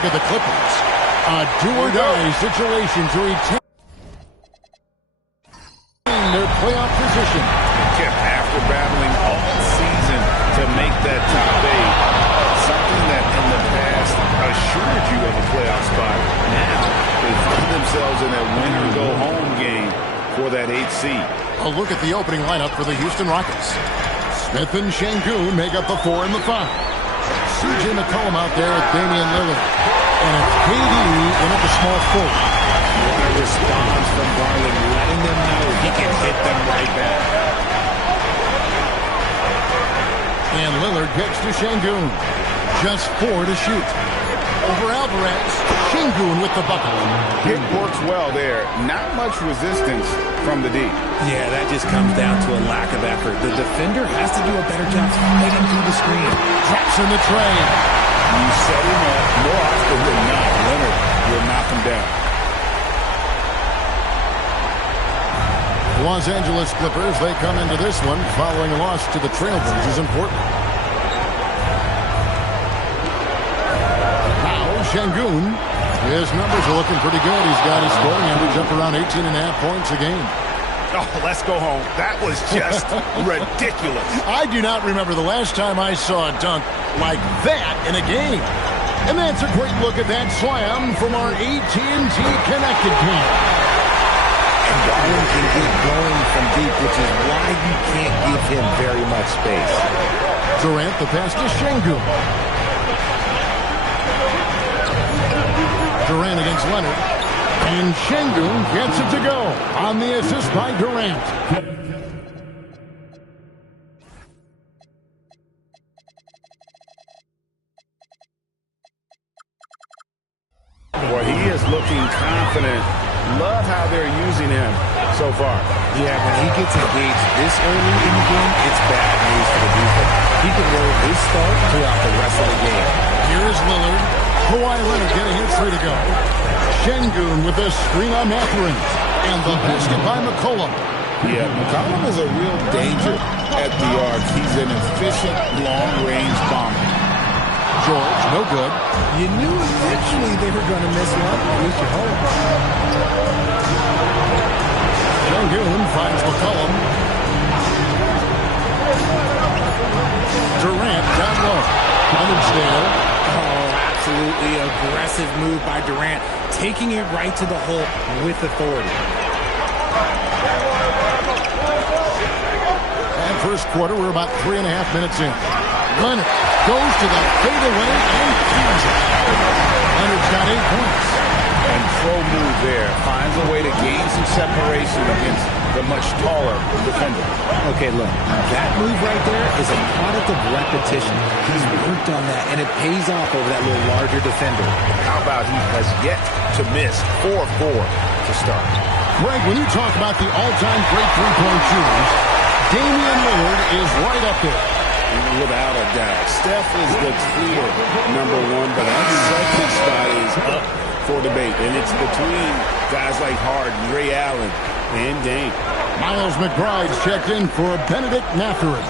look at the Clippers. A do-or-die situation to retain their playoff position. After battling all season to make that top 8, something that in the past assured you of a playoff spot, now they find themselves in a winner-go-home game for that 8th seed. A look at the opening lineup for the Houston Rockets. Smith and Şengün make up the 4 and the 5. CJ McCollum out there with Damian Lillard. And it's KD in at the small forward. What a response from Garland, letting them know he can hit them right back. And Lillard gets to Şengün. Just 4 to shoot. Over Alvarez, Şengün with the bucket. It works well there. Not much resistance from the D. Yeah, that just comes down to a lack of effort. The defender has to do a better job fighting through the screen. Drops in the tray. You set him up more often than not. Leonard will knock him down. Los Angeles Clippers, they come into this one following a loss to the Trailblazers in Portland. Now, Şengün, his numbers are looking pretty good. He's got his scoring average up around 18.5 points a game. Oh, let's go home. That was just ridiculous. I do not remember the last time I saw a dunk like that in a game. And that's a great look at that slam from our AT&T Connected team. And Garland can get going from deep, which is why you can't give him very much space. Durant, the pass to Şengün. Durant against Leonard. And Şengün gets it to go on the assist by Durant. Well, he is looking confident. Love how they're using him so far. Yeah, when he gets engaged this early in the game, it's bad news for the defense. He can roll his start throughout the rest of the game. Here is Lillard. Kawhi Leonard getting his 3 to go. Şengün with a screen on Mathurin. And the basket by McCollum. Yeah, McCollum is a real danger at the arc. He's an efficient long-range bomber. George, no good. You knew eventually they were going to miss one. At least you hope. Şengün finds McCollum. Durant down low. Leonard's there. Oh, absolutely aggressive move by Durant, taking it right to the hole with authority. And first quarter, we're about 3.5 minutes in. Leonard goes to the fadeaway and keys it. Leonard's got 8 points. And pro move there. Finds a way to gain some separation against the much taller defender. Okay, look, that move right there is a product of repetition. He's worked on that, and it pays off over that little larger defender. How about he has yet to miss 4-4 to start? Greg, when you talk about the all-time great three-point shooters, Damian Lillard is right up there. Without a doubt. Steph is the clear #1, but that second spot is up for debate. And it's between guys like Harden, Ray Allen, and Dame. Miles McBride's checked in for Benedict Mathurin.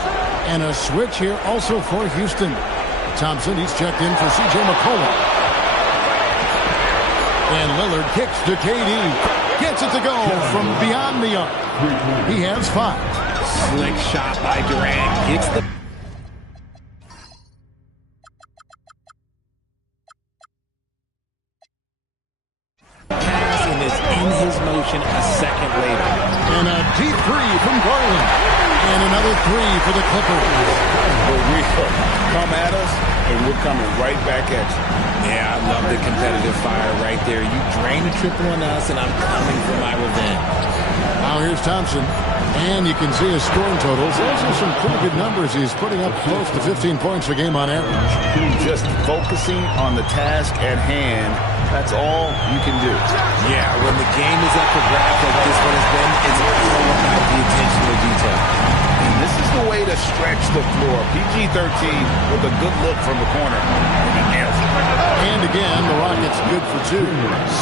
And a switch here also for Houston. Thompson, he's checked in for CJ McCollum. And Lillard kicks to KD. Gets it to go from beyond the arc. He has 5. Slick shot by Durant. Gets the pass and is in his motion a second later. And a deep 3 from Garland. And another 3 for the Clippers. We come at us, and we're coming right back at you. Yeah, I love the competitive fire right there. You drain a triple on us, and I'm coming for my revenge. Now here's Thompson. And you can see his scoring totals. Those are some pretty good numbers. He's putting up close to 15 points a game on average. Just focusing on the task at hand, that's all you can do. Yeah, when the game is up for grabs like this one has been, it's all about the attention to detail. And this is the way to stretch the floor. PG-13 with a good look from the corner. And he nails it. And again, the Rockets good for 2.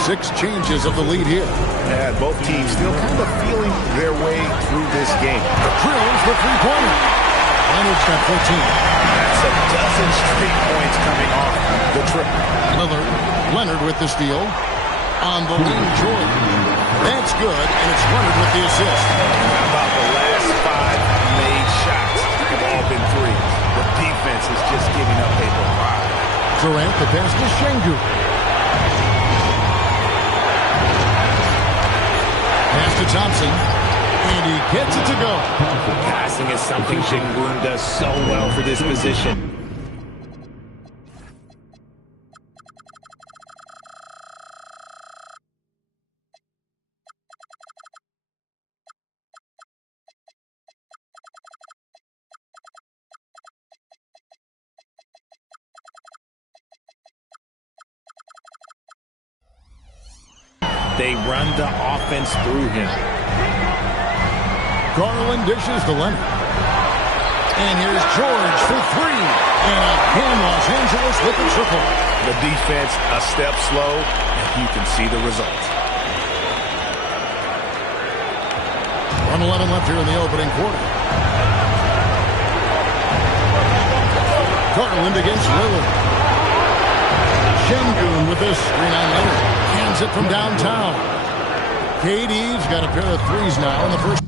6 changes of the lead here. Yeah, both teams still kind of feeling their way through this game. Drills the 3-pointer. Leonard's got 14. That's That's a dozen straight points coming off the triple. Leonard with the steal. On the wing, Jordan. That's good, and it's Leonard with the assist. How about the last 5 made shots have all been threes? The defense is just giving up a barrage. Durant, the pass to Şengün. Pass to Thompson. And he gets it to go. Passing is something Şengün does so well for this position. They run the offense through him. Garland dishes to Leonard. And here's George for 3. And again, Los Angeles with the triple. The defense a step slow, and you can see the result. 1:11 left here in the opening quarter. Garland against Lillard. Şengün with this screen on Leonard. Hands it from downtown. KD's got a pair of threes now in the first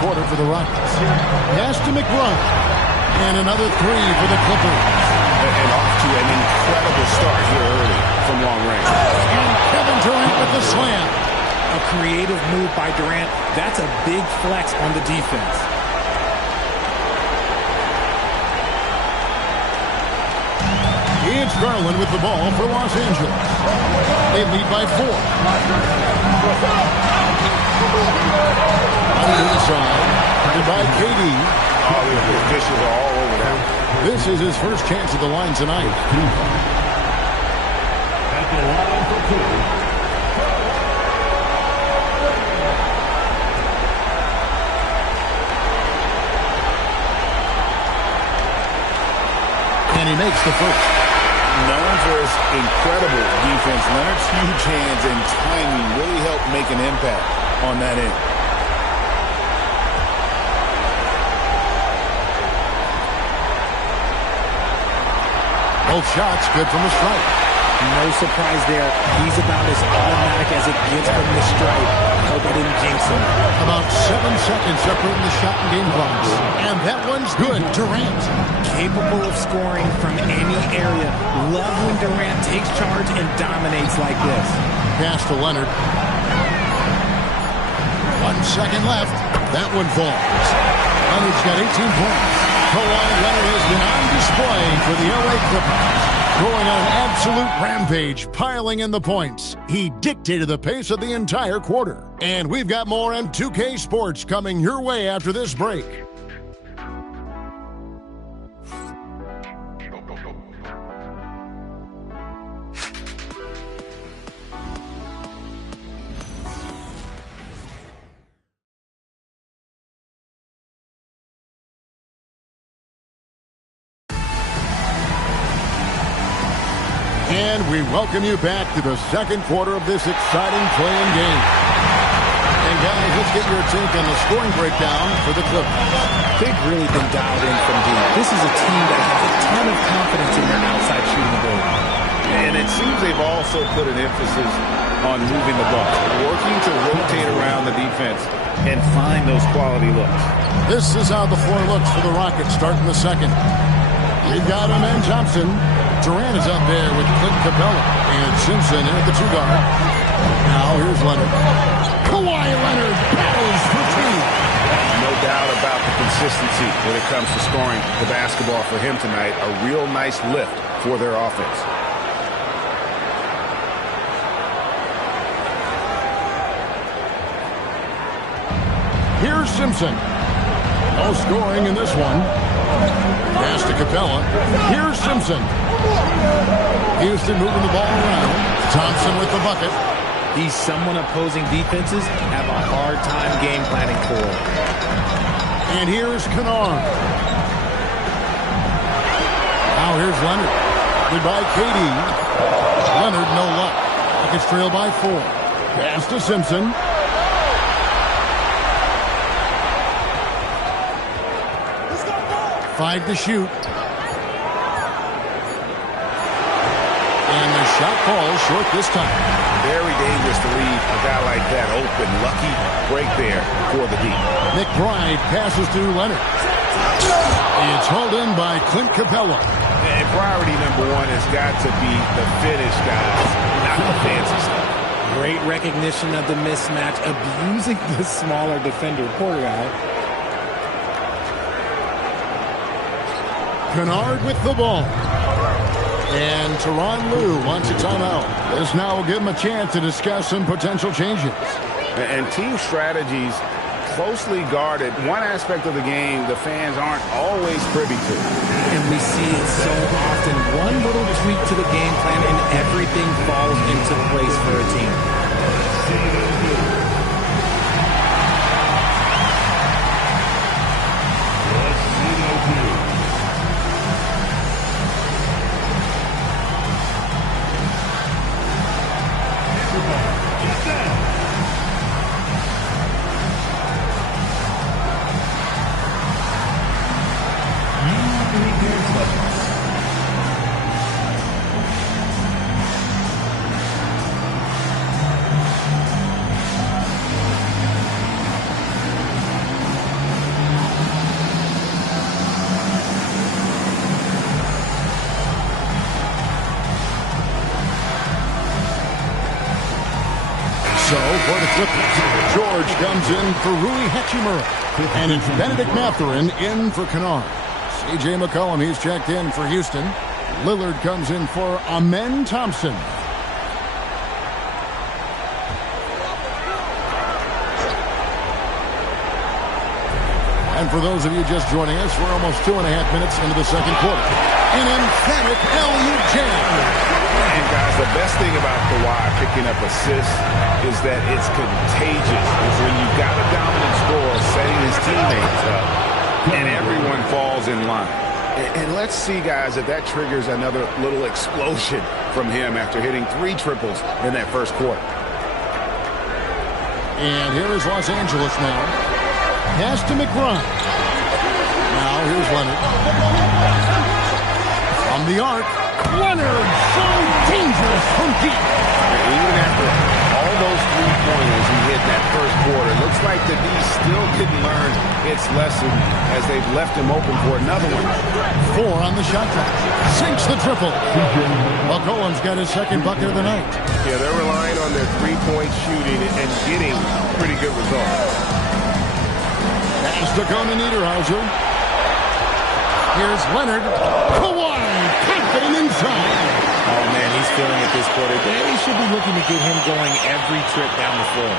quarter for the Rockets. Pass to McBride. And another 3 for the Clippers. And off to an incredible start here early from long range. And Kevin Durant with the slam. A creative move by Durant. That's a big flex on the defense. It's Garland with the ball for Los Angeles. They lead by 4. On the inside, and by KD. Oh, the officials are all over that. This is his first chance at the line tonight. At the line for 2. And he makes the first. Known for his incredible defense, Leonard's huge hands and timing really helped make an impact on that end. Both shots good from the stripe. No surprise there. He's about as automatic as it gets from the stripe. Hope I didn't jinx him. About 7 seconds separating the shot and game clocks. And that one's good. Durant. Capable of scoring from any area. Love when Durant takes charge and dominates like this. Pass to Leonard. 1 second left. That one falls. Leonard's got 18 points. Kawhi Leonard has been on display for the LA Clippers. Going on an absolute rampage, piling in the points. He dictated the pace of the entire quarter. And we've got more M2K Sports coming your way after this break. And we welcome you back to the second quarter of this exciting playing game. And guys, let's get your take on the scoring breakdown for the Clippers. They've really been dialed in from deep. This is a team that has a ton of confidence in their outside shooting ability. And it seems they've also put an emphasis on moving the ball, working to rotate around the defense and find those quality looks. This is how the floor looks for the Rockets starting the second. We've got him and Thompson. Durant is up there with Clint Capella and Simpson in at the 2 guard. Now here's Leonard. Kawhi Leonard battles for 2. No doubt about the consistency when it comes to scoring the basketball for him tonight. A real nice lift for their offense. Here's Simpson. No scoring in this one. Pass to Capella. Here's Simpson. Houston moving the ball around. Thompson with the bucket. He's someone opposing defenses have a hard time game planning for. And here's Kennard. Now here's Leonard. Goodbye, KD. Leonard, no luck. Rockets trail by 4. Pass to Simpson. 5 to shoot. And the shot falls short this time. Very dangerous to leave a guy like that open. Lucky break there for the deep. McBride passes to Leonard. It's hauled in by Clint Capella. And priority number one has got to be the finish, guys, not the fancy stuff. Great recognition of the mismatch, abusing the smaller defender. Poor guy. Kennard with the ball. And Tyronn Lue wants a timeout. This now will give him a chance to discuss some potential changes. And team strategies closely guarded. One aspect of the game the fans aren't always privy to. And we see it so often. One little tweak to the game plan and everything falls into place for a team. So for the Clippers, George comes in for Rui Hachimura. And it's Benedict Mathurin in for Kennard. C.J. McCollum, he's checked in for Houston. Lillard comes in for Amen Thompson. And for those of you just joining us, we're almost 2.5 minutes into the second quarter. An emphatic LU jam. And guys, the best thing about Kawhi picking up assists is that it's contagious. It's when you've got a dominant scorer setting his teammates up, and everyone falls in line. And let's see, guys, if that triggers another little explosion from him after hitting 3 triples in that first quarter. And here is Los Angeles now. Pass to McBride. Now here's Leonard. From the arc, Leonard, so dangerous from deep. Even after all those 3-pointers he hit that first quarter, looks like the D still didn't learn its lesson as they've left him open for another one. 4 on the shot clock. Sinks the triple. McCollum's got his second bucket of the night. Yeah, they're relying on their 3-point shooting and getting pretty good results. Pass to Conan Niederhauser. Here's Leonard. Kawhi, confident inside. Oh, man, he's feeling it this quarter. They should be looking to get him going every trip down the floor.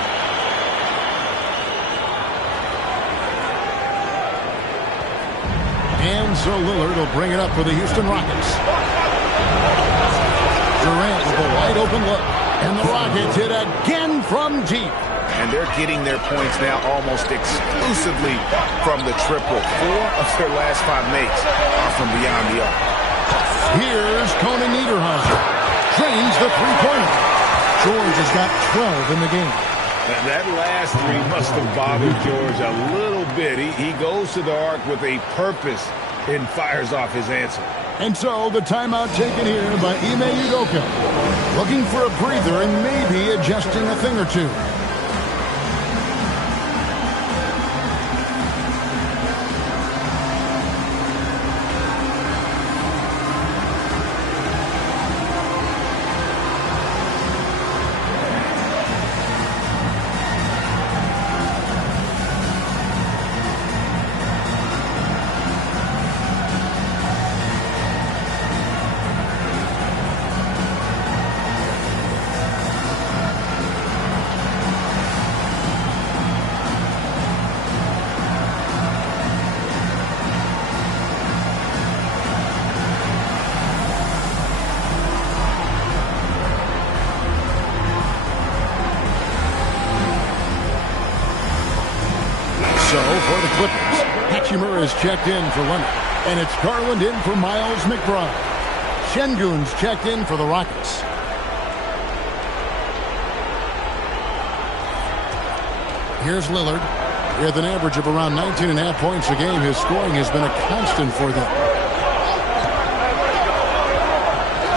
And so Lillard will bring it up for the Houston Rockets. Durant with a wide open look. And the Rockets hit again from deep. And they're getting their points now almost exclusively from the triple. 4 of their last 5 makes are from beyond the arc. Here's Conan Niederhauser. Drains the 3-pointer. George has got 12 in the game. And that last 3 must have bothered George a little bit. He goes to the arc with a purpose and fires off his answer. And so the timeout taken here by Ime Udoka. Looking for a breather and maybe adjusting a thing or two. Hachimura is checked in for Leonard. And it's Garland in for Miles McBride. Şengün's checked in for the Rockets. Here's Lillard. With an average of around 19.5 points a game, his scoring has been a constant for them.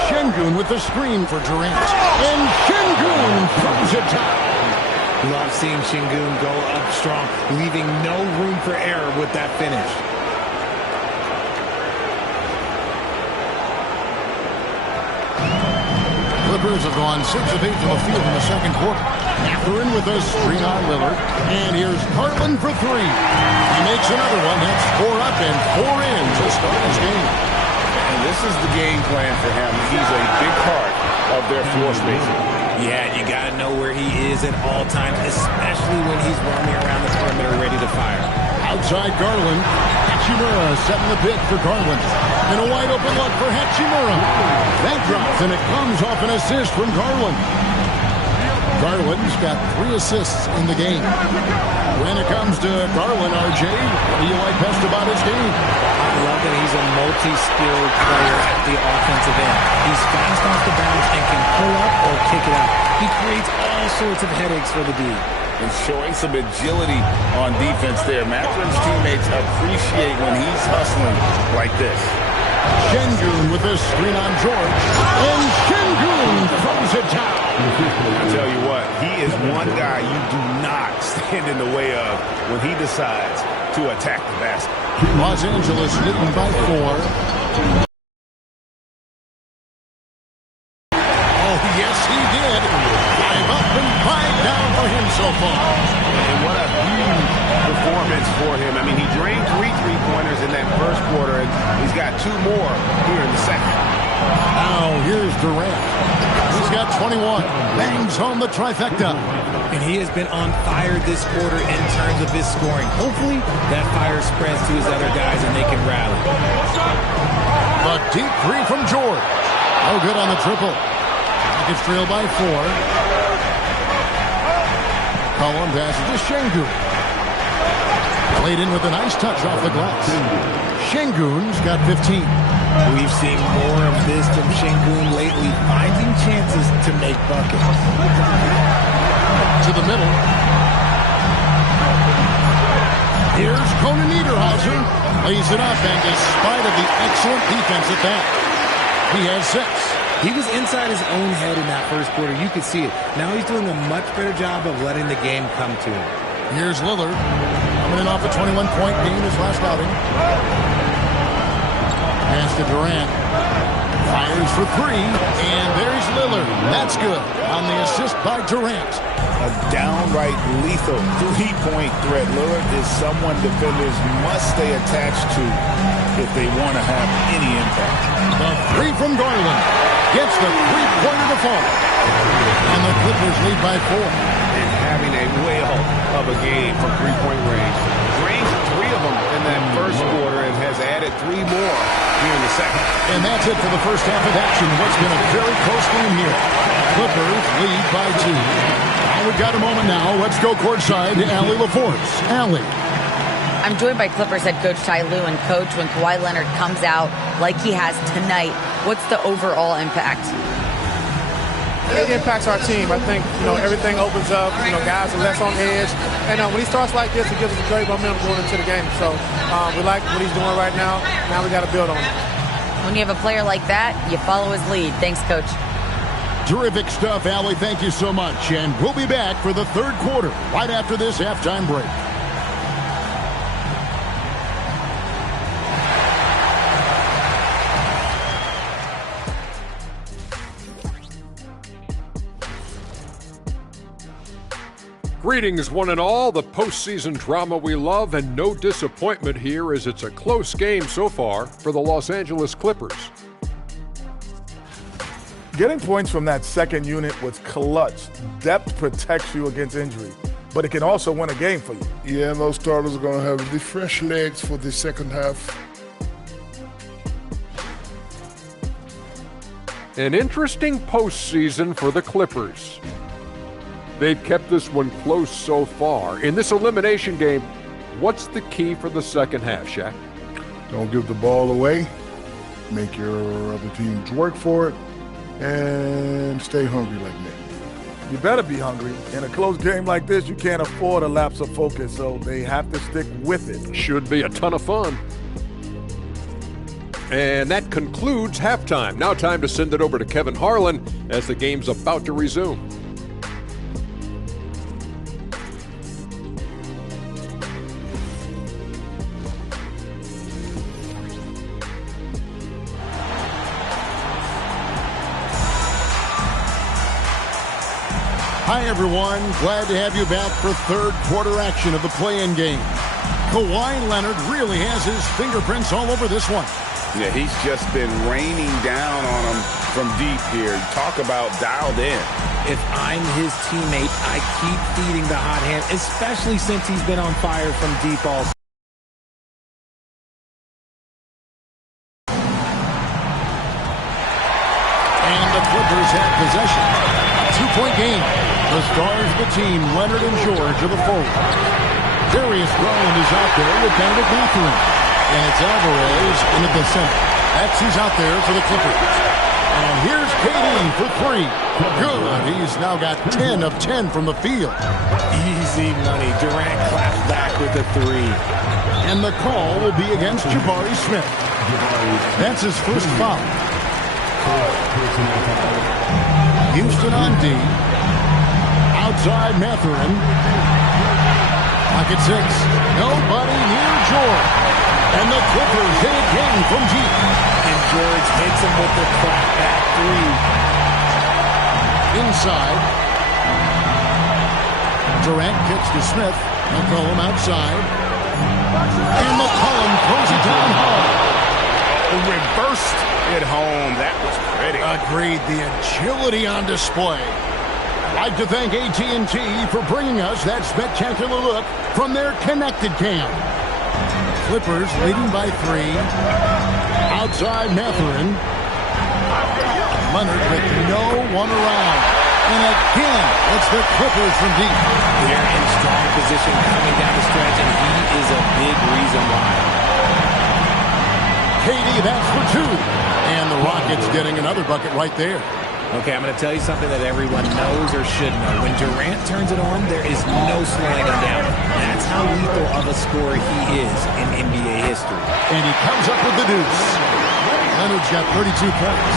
Şengün with the screen for Durant. And Şengün throws it down. Love seeing Şengün go up strong, leaving no room for error with that finish. Clippers have gone 6 of 8 to the field in the second quarter. Mathurin with a screen on Lillard. And here's Garland for 3. He makes another one. That's 4 up and 4 in to start his game. And this is the game plan for him. He's a big part of their floor spacing. Yeah, you got to know where he is at all times, especially when he's roaming around the perimeter ready to fire. Outside Garland. Hachimura setting the pick for Garland. And a wide open look for Hachimura. That drops, and it comes off an assist from Garland. Garland's got 3 assists in the game. When it comes to Garland, RJ, what do you like best about his game? I love that he's a multi-skilled player at the offensive end. He's fast off the bounce and can pull up or kick it out. He creates all sorts of headaches for the D. And showing some agility on defense there. Mathurin's teammates appreciate when he's hustling like this. Şengün with a screen on George. And Şengün throws it down. I tell you what, he is one guy you do not stand in the way of when he decides to attack the basket. Los Angeles leading by 4. Oh, yes, he did. 5 up and 5 down for him so far. And what a huge performance for him. I mean, he drained 3 3-pointers in that first quarter, and he's got 2 more here in the second. Now, here's Durant. He's got 21. Bangs home the trifecta. And he has been on fire this quarter in terms of his scoring. Hopefully, that fire spreads to his other guys and they can rally. A deep 3 from George. No good on the triple. Rockets trail by 4. Collin passes to Şengün. Played in with a nice touch off the glass. Şengün's got 15. We've seen more of this from Şengün lately, finding chances to make buckets. To the middle. Here's Conan Niederhauser. Lays it up, and despite of the excellent defense at that, he has 6. He was inside his own head in that first quarter. You could see it. Now he's doing a much better job of letting the game come to him. Here's Lillard. Coming in off a 21-point game his last outing. Pass to Durant. Fires for 3. And there's Lillard. That's good on the assist by Durant. A downright lethal 3-point threat. Lillard is someone defenders must stay attached to if they want to have any impact. The 3 from Garland gets the 3-pointer to fall. And the Clippers lead by 4. And having a whale of a game from 3-point range. Drained 3 of them in that first quarter and has added 3 more here in the second. And that's it for the first half of action. What's been a very close game here. Clippers lead by 2. Now we've got a moment now. Let's go courtside to Allie LaForce. Allie. I'm joined by Clippers head coach Ty Lue. And coach, when Kawhi Leonard comes out like he has tonight, what's the overall impact? It impacts our team. I think, everything opens up. Guys are less on edge. And when he starts like this, it gives us a great momentum going into the game. So we like what he's doing right now. Now we got to build on it. When you have a player like that, you follow his lead. Thanks, coach. Terrific stuff, Allie. Thank you so much. And we'll be back for the third quarter right after this halftime break. Greetings, one and all. The postseason drama we love, and no disappointment here as it's a close game so far for the Los Angeles Clippers. Getting points from that second unit was clutch. Depth protects you against injury, but it can also win a game for you. Yeah, and those starters are going to have the fresh legs for the second half. An interesting postseason for the Clippers. They've kept this one close so far. In this elimination game, what's the key for the second half, Shaq? Don't give the ball away. Make your other teams work for it. And stay hungry like me. You better be hungry. In a close game like this, you can't afford a lapse of focus, so they have to stick with it. Should be a ton of fun. And that concludes halftime. Now time to send it over to Kevin Harlan as the game's about to resume. Hi, everyone. Glad to have you back for third quarter action of the play-in game. Kawhi Leonard really has his fingerprints all over this one. Yeah, he's just been raining down on him from deep here. Talk about dialed in. If I'm his teammate, I keep feeding the hot hand, especially since he's been on fire from deep all season. And the Clippers have possession. A two-point game. The stars of the team, Leonard and George, are the forwards. Darius Garland is out there with Bennedict Mathurin. And it's Alvarez into the center. That's who's out there for the Clippers. And here's KD for three. Good. He's now got 10 of 10 from the field. Easy money. Durant claps back with a three. And the call will be against Jabari Smith. That's his first foul. Houston on D. Outside Mathurin. Pocket six. Nobody near George. And the Clippers hit again from deep. And George hits him with the clapback three. Inside. Durant kicks to Smith. McCollum outside. And McCollum throws it down hard. Reversed it home. That was pretty. Agreed. The agility on display. I'd like to thank AT&T for bringing us that spectacular look from their connected cam. Clippers leading by three. Outside Mathurin. Leonard with no one around. And again, it's the Clippers from deep. They're in strong position coming down the stretch, and he is a big reason why. KD, that's for two. And the Rockets getting another bucket right there. Okay, I'm going to tell you something that everyone knows or should know. When Durant turns it on, there is no slowing him down. That's how lethal of a scorer he is in NBA history. And he comes up with the deuce. Leonard's got 32 points.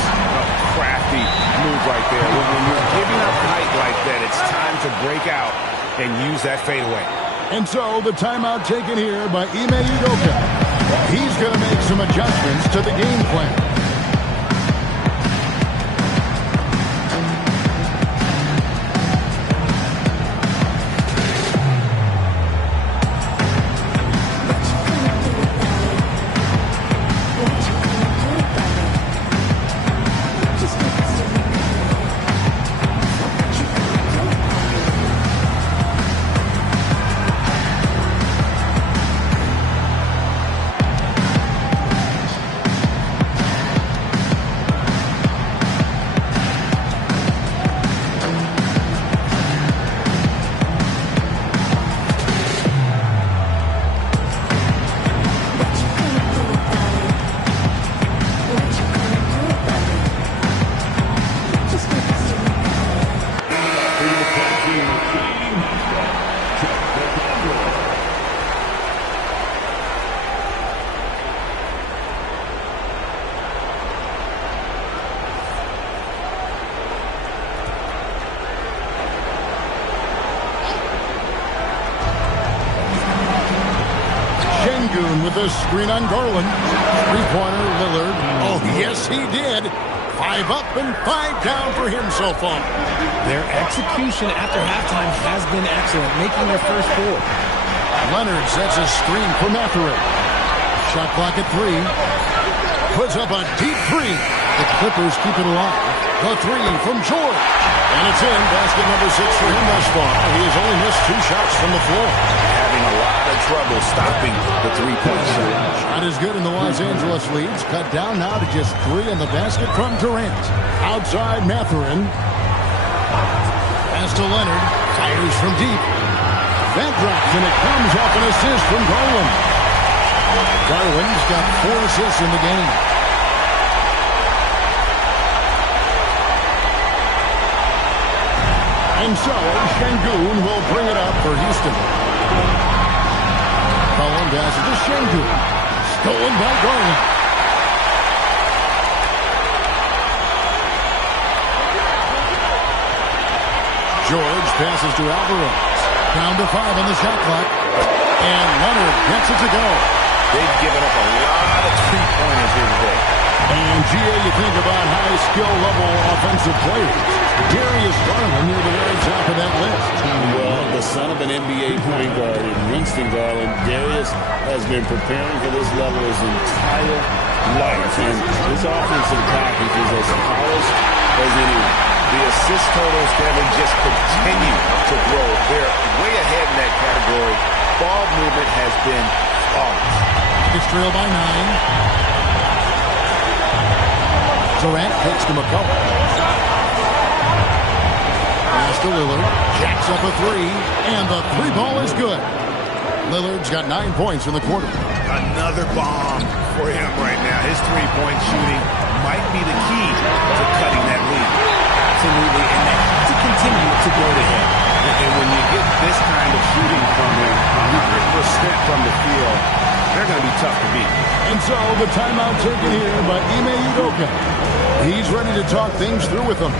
Crafty move right there. When you're giving up height like that, it's time to break out and use that fadeaway. And so the timeout taken here by Ime Udoka. He's going to make some adjustments to the game plan. With a screen on Garland. Three-pointer, Lillard. Oh, yes, he did. 5 up and 5 down for him so far. Their execution after halftime has been excellent, making their first four. Leonard sets a screen for Mathurin. Shot clock at 3. Puts up a deep three. The Clippers keep it alive. The three from George. And it's in. Basket number 6 for him thus far. He has only missed 2 shots from the floor. Having a lot of trouble stopping the three-point shot. Shot is good, and the Los Angeles leads cut down now to just 3 in the basket from Durant. Outside Mathurin. Pass to Leonard. Fires from deep. That drops, and it comes off an assist from Garland. Garland's got 4 assists in the game. And so Şengün will bring it up for Houston. Cullen passes to Şengün. Stolen by Garland. George passes to Alvarez. Down to 5 on the shot clock. And Leonard gets it to go. They've given up a lot of three-pointers here today. And, G.A., you think about high skill level offensive players. Darius Garland near the very top of that list. Well, the son of an NBA point guard in Winston Garland, Darius has been preparing for this level his entire life. And his offensive package is as polished as anyone. The assist totals, Kevin, just continue to grow. They're way ahead in that category. Ball movement has been flawless. It's trailed by 9. Durant takes to McCollum. Pass to Lillard. Jacks up a 3. And the 3 ball is good. Lillard's got 9 points in the quarter. Another bomb for him right now. His three-point shooting might be the key to cutting that lead. Absolutely, and they have to continue to go to him. And when you get this kind of shooting from him, 100% from the field, they're going to be tough to beat. And so the timeout taken here by Ime Udoka. He's ready to talk things through with them.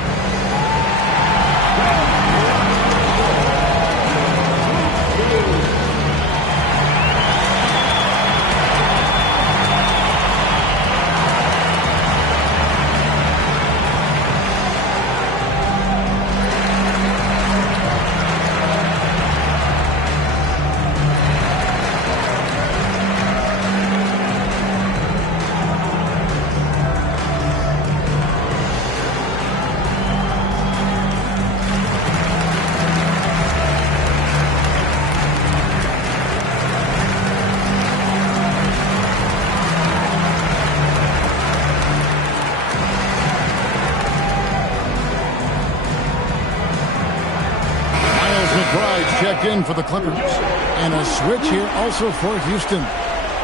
Checked in for the Clippers. And a switch here also for Houston.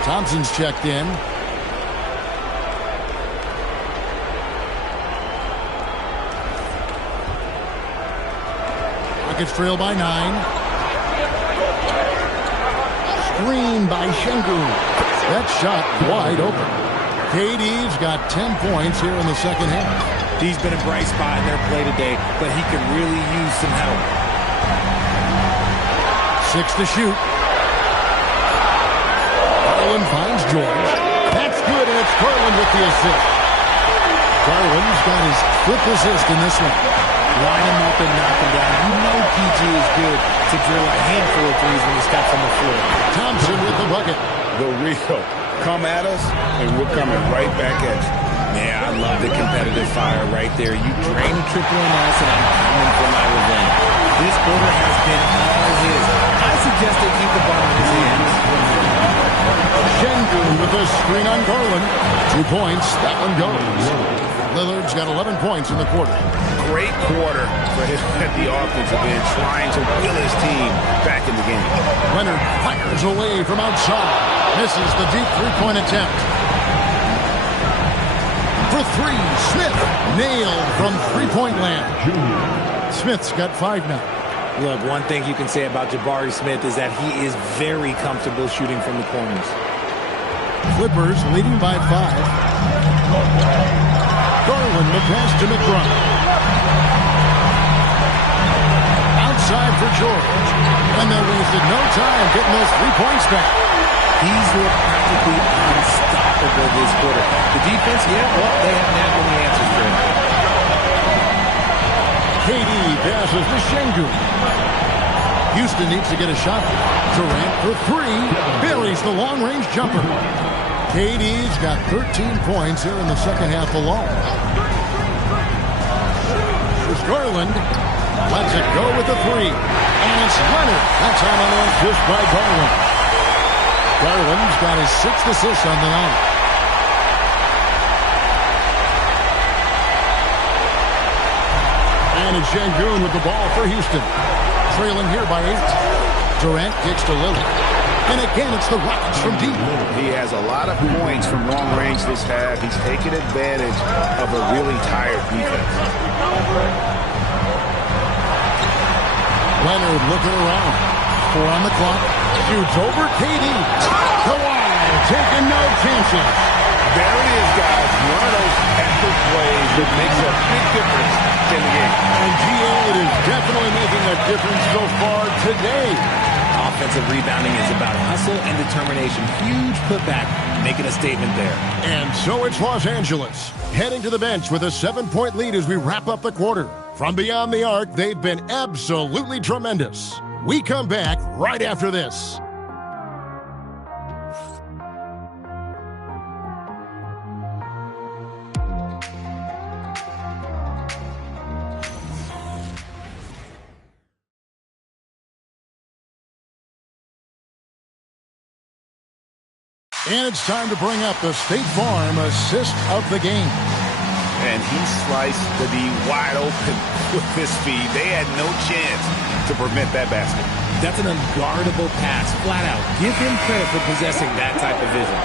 Thompson's checked in. Rockets trail by 9. Screen by Şengün. That shot wide open. KD's got 10 points here in the second half. He's been a bright spot in their play today, but he could really use some help. 6 to shoot. Garland finds George. That's good, and it's Garland with the assist. Garland's got his 5th assist in this one. Line him up and knock him down. You know PG is good to drill a handful of threes when he steps on the floor. Thompson with the bucket. The real. Come at us, and we're coming right back at you. Yeah, I love the competitive fire right there. You drain a triple on us, and I'm coming for my revenge. This quarter has been all his. I suggest they keep the ball in his hands. Şengün with a screen on Garland. 2 points. That one goes. Lillard's got 11 points in the quarter. Great quarter for him at the offensive end, trying to will his team back in the game. Leonard fires away from outside. Misses the deep three-point attempt. For 3, Smith nailed from three-point land. Smith's got 5 now. Look, one thing you can say about Jabari Smith is that he is very comfortable shooting from the corners. Clippers leading by 5. Garland the pass to McBride. Outside for George. And they wasted no time getting those 3 points back. He's looked practically unstoppable this quarter. The defense, yeah, well, they haven't had any answers for him. KD passes to Şengün. Houston needs to get a shot. Durant for 3. Buries the long-range jumper. KD's got 13 points here in the second half alone. Here's Garland. Lets it go with the 3. And it's Leonard. That's on an assist by Garland. Garland's got his 6th assist on the night. And it's Şengün with the ball for Houston. Trailing here by 8. Durant kicks to Lillard. And again, it's the Rockets from deep. He has a lot of points from long range this half. He's taken advantage of a really tired defense. Leonard looking around. 4 on the clock. Shoots over KD. Kawhi taking no chances. There it is, guys. One of those epic plays that makes a big difference in the game. And GA, it is definitely making a difference so far today. Offensive rebounding is about hustle and determination. Huge putback, making a statement there. And so it's Los Angeles, heading to the bench with a 7-point lead as we wrap up the quarter. From beyond the arc, they've been absolutely tremendous. We come back right after this. And it's time to bring up the State Farm assist of the game. And he sliced the D wide open with his speed. They had no chance to prevent that basket. That's an unguardable pass, flat out. Give him credit for possessing that type of vision.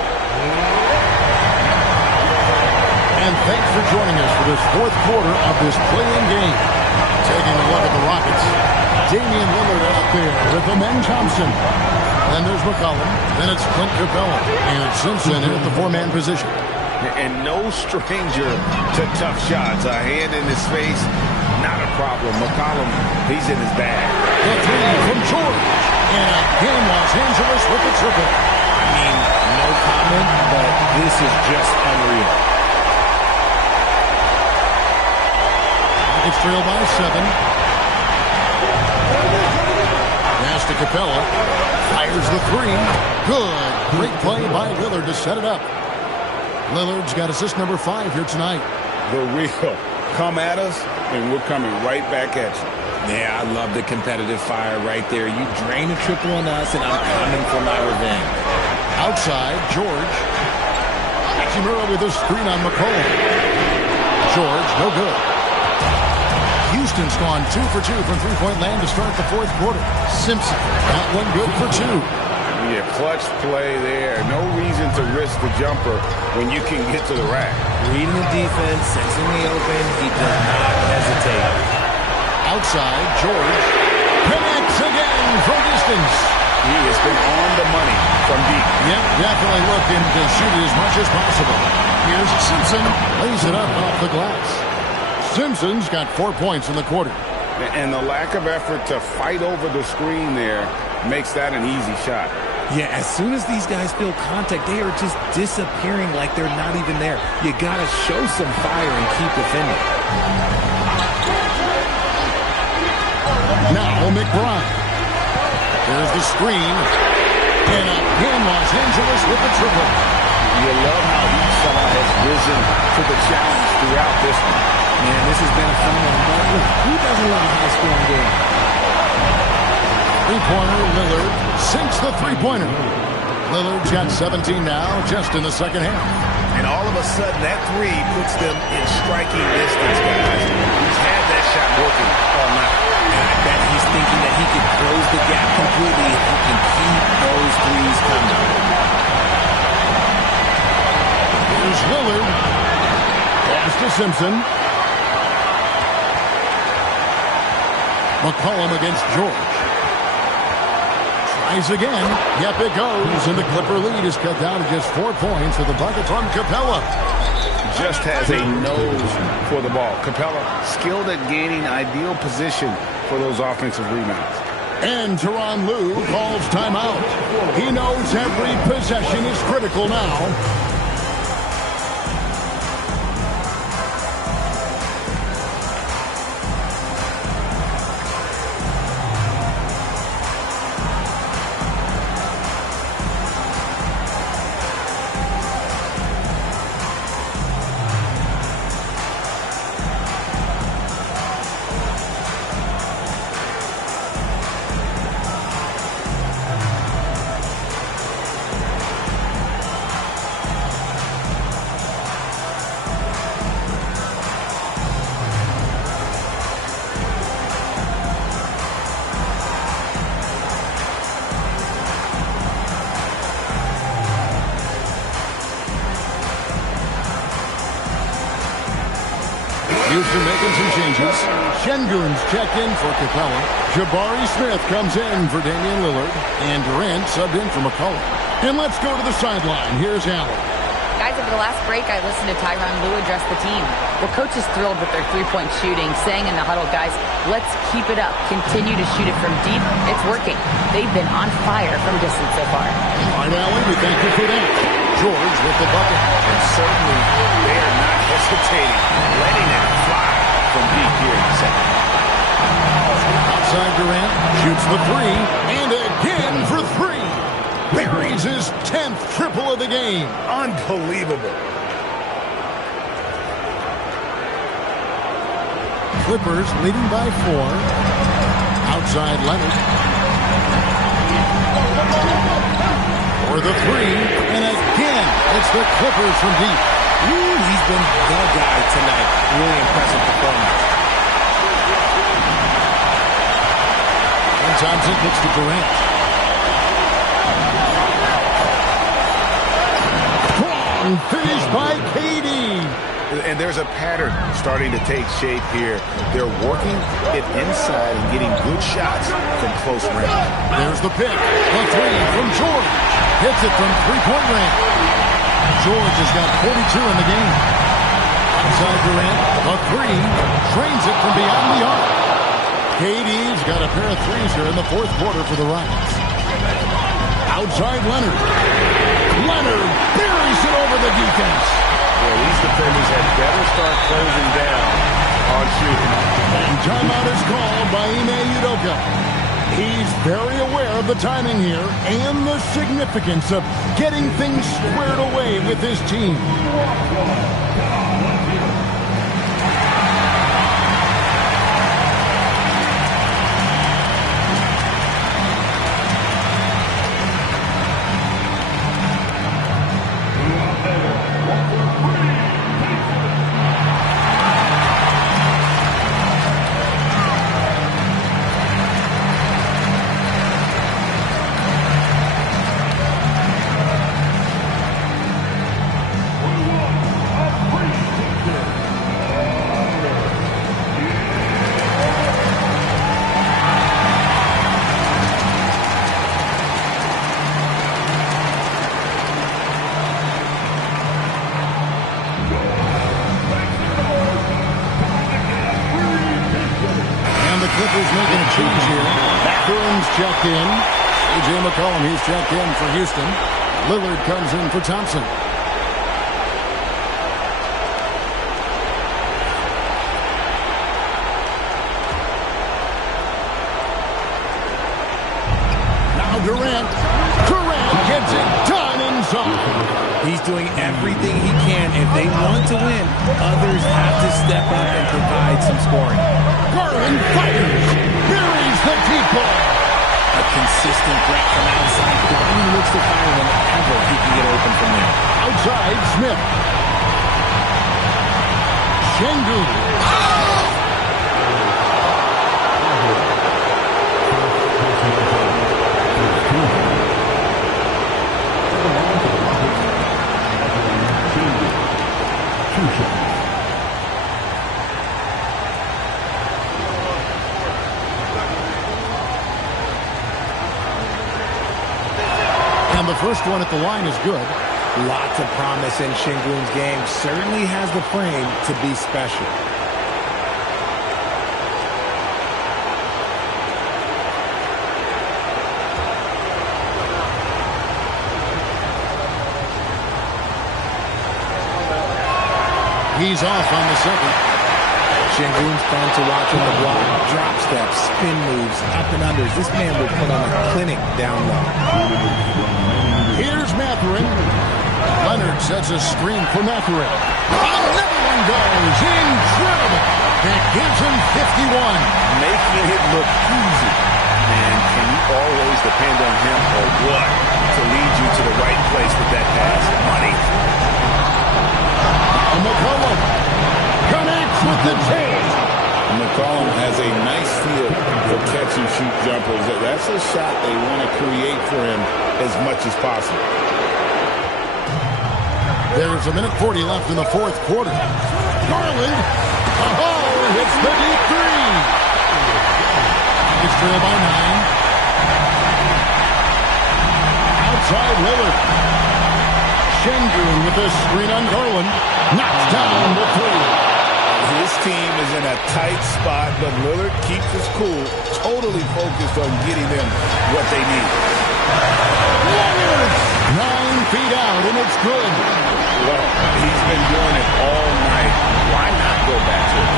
And thanks for joining us for this fourth quarter of this play-in game. Taking a look at the Rockets. Damian Lillard out there with Amen Thompson. Then there's McCollum. Then it's Clint Capella. And it's Simpson in at the 4-man position. And no stranger to tough shots. A hand in his face, not a problem. McCollum, he's in his bag. The 3 from George. And again, Los Angeles with the triple. I mean, no comment, but this is just unreal. Rockets trail by 7. Pass to Capella. Fires the 3. Good. Great play by Lillard to set it up. Lillard's got assist number 5 here tonight. The real. Come at us, and we're coming right back at you. Yeah, I love the competitive fire right there. You drain a triple on us, and I'm coming for my revenge. Outside, George. Hachimura with a screen on McCollum. George, no good. Houston's gone 2 for 2 from three-point land to start the fourth quarter. Simpson, that one good for 2. Yeah, clutch play there. No reason to risk the jumper when you can get to the rack. Reading the defense, sensing the open, he does not hesitate. Outside, George connects again from distance. He has been on the money from deep. Yep, definitely looking to shoot it as much as possible. Here's Simpson, lays it up off the glass. Simpson's got 4 points in the quarter. And the lack of effort to fight over the screen there makes that an easy shot. Yeah, as soon as these guys feel contact, they are just disappearing like they're not even there. You got to show some fire and keep defending. Now McBride. There's the screen. And again, Los Angeles with the triple. You love how Utah has risen to the challenge throughout this one. Man, this has been a fun one. But look, who doesn't love a high-scoring game? Three-pointer, Lillard sinks the three-pointer. Lillard's got 17 now, just in the second half. And all of a sudden, that 3 puts them in striking distance, guys. He's had that shot working all night. And I bet he's thinking that he can close the gap completely if he can keep those threes coming. Here's Lillard. Pass to Simpson. McCollum against George. Tries again. Yep, it goes. And the Clipper lead is cut down to just 4 points with a bucket from Capella. Just has a nose for the ball. Capella skilled at gaining ideal position for those offensive rebounds. And Tyronn Lue calls timeout. He knows every possession is critical now. Houston making some changes. Şengün's checked in for Capella. Jabari Smith comes in for Damian Lillard. And Durant subbed in for McCollum. And let's go to the sideline. Here's Allen. Guys, over the last break, I listened to Tyronn Lue address the team. The coach is thrilled with their three-point shooting, saying in the huddle, guys, let's keep it up. Continue to shoot it from deep. It's working. They've been on fire from distance so far. All right, Allen, we thank you for that. George with the bucket. And certainly they are not hesitating, letting it fly from deep here in the second. Outside Durant, shoots the three, and again for three. Buries his 10th triple of the game. Unbelievable. Clippers leading by 4. Outside Leonard. For the three, and again, it's the Clippers from deep. Ooh, he's been the guy tonight. Really impressive performance. And Thompson kicks to Durant. Finish by KD. And there's a pattern starting to take shape here. They're working it inside and getting good shots from close range. There's the pick. The three from George. Hits it from three-point range. George has got 42 in the game. Outside Durant, the three. Trains it from beyond the arc. KD's got a pair of threes here in the fourth quarter for the Rockets. Outside Leonard. Leonard buries it over the defense. Yeah, these defenders had better start closing down on shooting. And timeout is called by Ime Udoka. He's very aware of the timing here and the significance of getting things squared away with his team. Checked in. A.J. McCollum, he's checked in for Houston. Lillard comes in for Thompson. Now Durant. Durant gets it done inside. He's doing everything he can. If they want to win, others have to step up and provide some scoring. Garland fires. Buries the deep ball. A consistent threat from outside. Garland looks to fire whenever he can get open from there. Outside, Smith. Şengün. The first one at the line is good. Lots of promise in Şengün's game. Certainly has the frame to be special. He's off on the second. Şengün's fun to watch on the block. Drop steps, spin moves, up and unders. This man will put on a clinic down low. Here's Mathurin. Leonard sets a screen for Mathurin. Another one goes. Incredible. That gives him 51. Making it look easy. And can you always depend on him or what to lead you to the right place with that pass? Money. McCollum connects with the chain. McCollum has a nice feel for catch and shoot jumpers. That's a shot they want to create for him as much as possible. There's a minute 40 left in the fourth quarter. Garland, hits the deep three. It's trailed by 9. Outside Lillard. Şengün with a screen on Garland. Knocks down the 3. His team is in a tight spot, but Lillard keeps his cool, totally focused on getting them what they need. Lillard, 9 feet out, and it's good. Well, he's been doing it all night. Why not go back to it?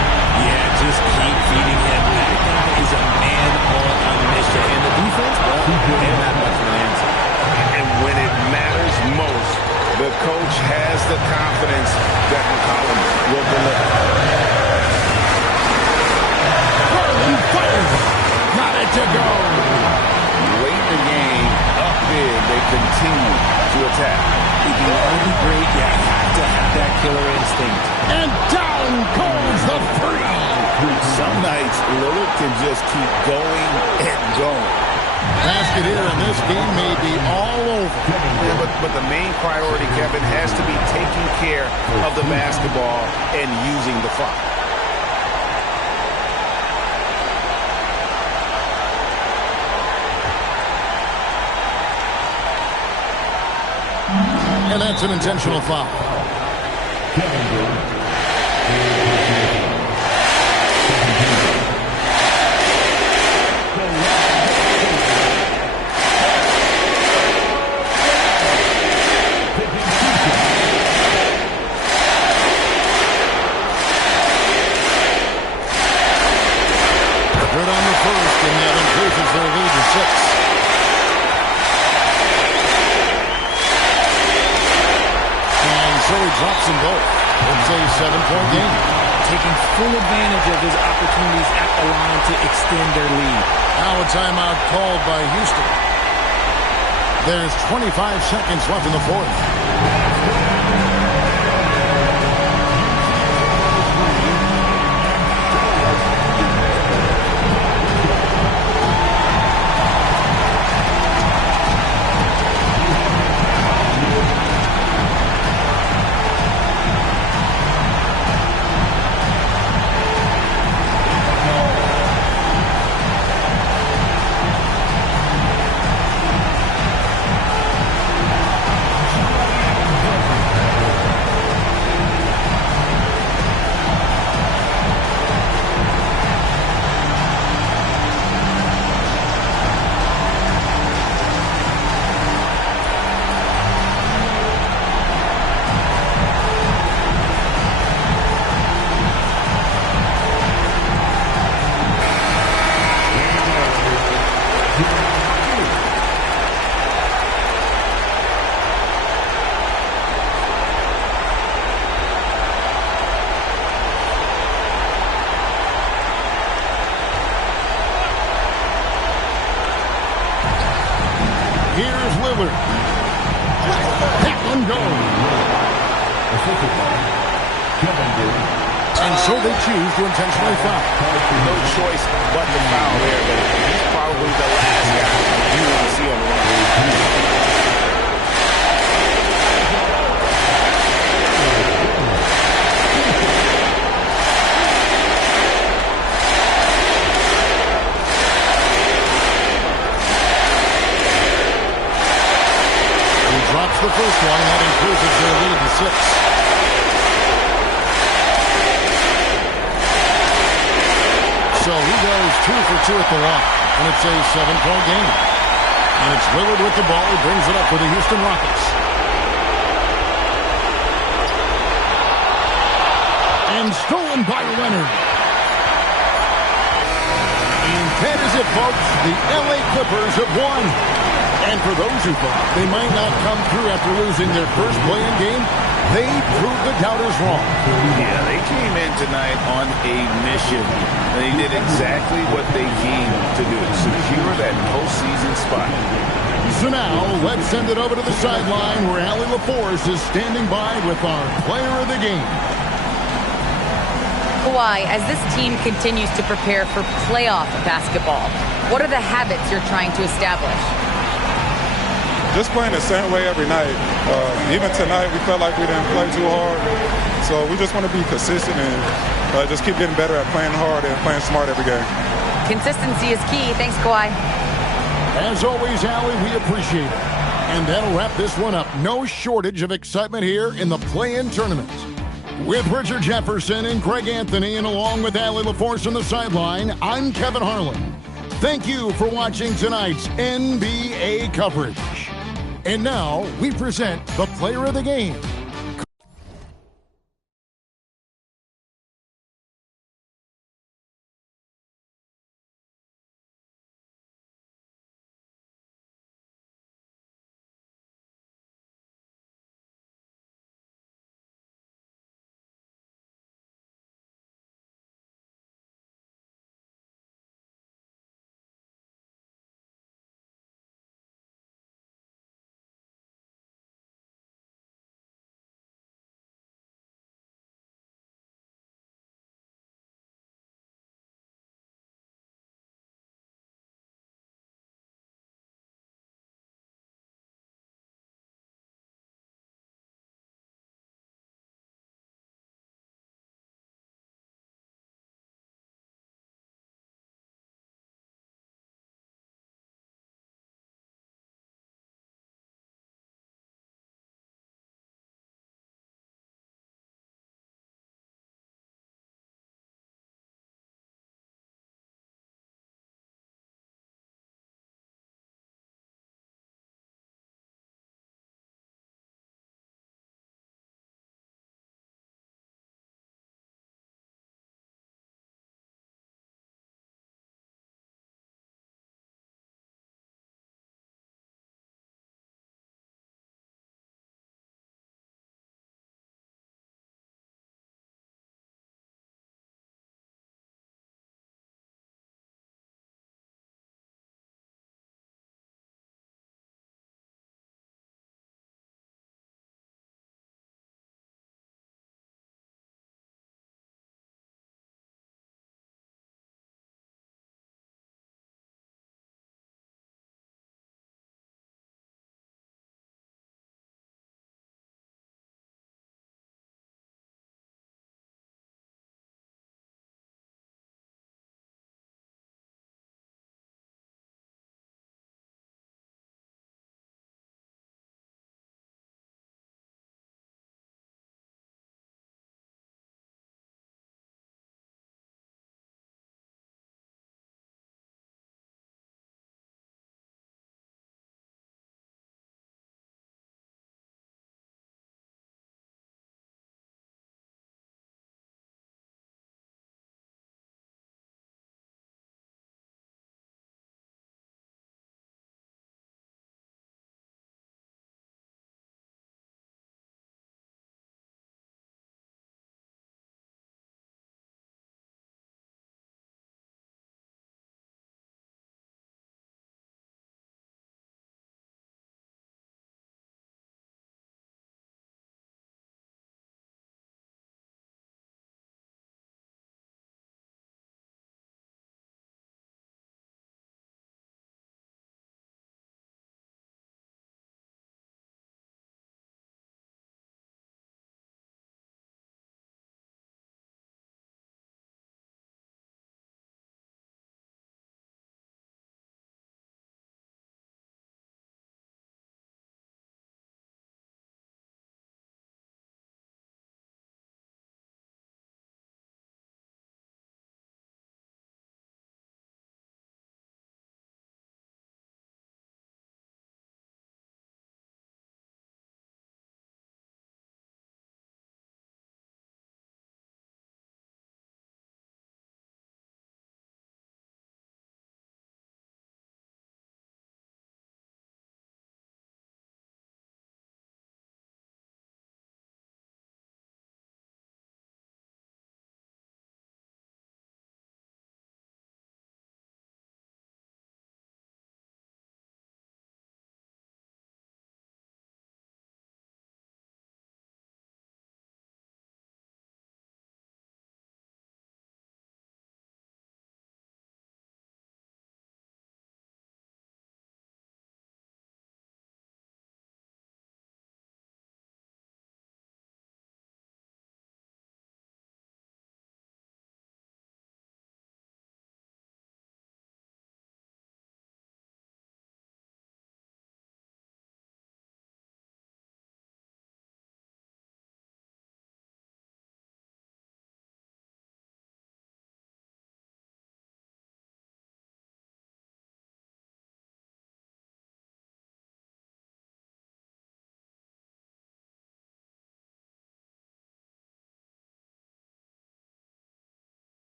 Yeah, just keep feeding him. That guy is a man on a mission. And the defense, well, they don't have much of an answer. And when it matters most, the coach has the confidence that McCollum will deliver. Garland fires. Got it to go. Late in the game, up big, they continue to attack. If you want to be great, you have to have that killer instinct. And down goes the 3. Some nights, Lillard can just keep going and going. Basket here in this game may be all over. Yeah, but the main priority, Kevin, has to be taking care of the basketball and using the clock. And that's an intentional foul. Good on the first, and that increases their lead to 6. So he drops them both. It's a 7-point game. Taking full advantage of his opportunities at the line to extend their lead. Now a timeout called by Houston. There's 25 seconds left in the fourth. And so they choose to intentionally foul. No choice but to foul there, but he's probably the last guy you want to see on the line. Drops the first one. That increases their lead to 6. So he goes 2 for 2 at the line, and it's a 7-point game. And it's Lillard with the ball. He brings it up for the Houston Rockets. And stolen by Leonard. And that is it, folks. The LA Clippers have won. And for those who thought they might not come through after losing their first play-in game, they proved the doubters wrong. Yeah, they came in tonight on a mission. They did exactly what they came to do, secure that postseason spot. So now, let's send it over to the sideline where Allie LaForce is standing by with our player of the game. Kawhi, as this team continues to prepare for playoff basketball, what are the habits you're trying to establish? just playing the same way every night. Even tonight, we felt like we didn't play too hard. So we just want to be consistent and just keep getting better at playing hard and playing smart every game. Consistency is key. Thanks, Kawhi. As always, Allie, we appreciate it. And that'll wrap this one up. No shortage of excitement here in the play-in tournament. With Richard Jefferson and Greg Anthony, and along with Allie LaForce on the sideline, I'm Kevin Harlan. Thank you for watching tonight's NBA coverage. And now, we present the player of the game.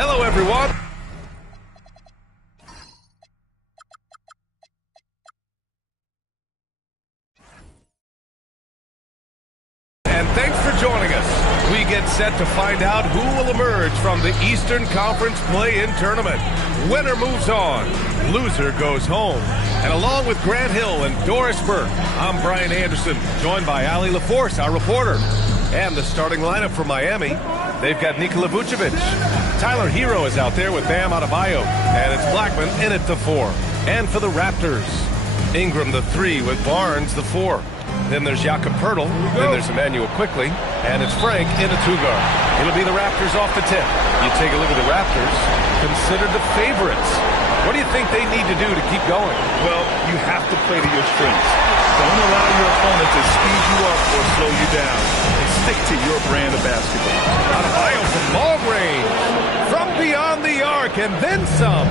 Hello, everyone. And thanks for joining us. We get set to find out who will emerge from the Eastern Conference play-in tournament. Winner moves on. Loser goes home. And along with Grant Hill and Doris Burke, I'm Brian Anderson, joined by Ali LaForce, our reporter. And the starting lineup for Miami, they've got Nikola Vucevic. Tyler Hero is out there with Bam Adebayo. And it's Blackman in at the 4. And for the Raptors, Ingram the 3 with Barnes the 4. Then there's Jakob Poeltl, then there's Emmanuel Quickley, and it's Frank in the 2-guard. It'll be the Raptors off the tip. You take a look at the Raptors, considered the favorites. What do you think they need to do to keep going? Well, you have to play to your strengths. Don't allow your opponent to speed you up or slow you down. And stick to your brand of basketball. Adebayo from long range, from beyond the arc, and then some.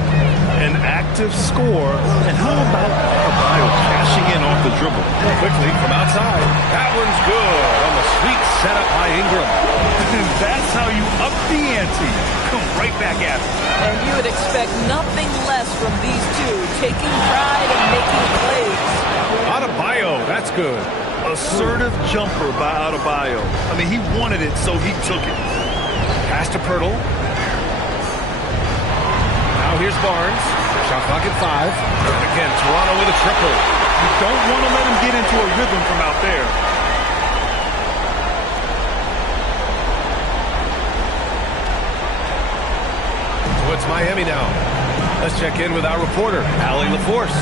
An active score, and how about Adebayo cashing in off the dribble? Quickly from outside. That one's good on the sweet setup by Ingram. And that's how you up the ante. Come right back at it. And you would expect nothing less from these two, taking pride and making plays. Adebayo, that's good. Assertive jumper by Adebayo. I mean, he wanted it, so he took it. Pass to Poeltl. Now here's Barnes. Shot clock at 5. And again, Toronto with a triple. You don't want to let him get into a rhythm from out there. So it's Miami now. Let's check in with our reporter, Ali LaForce.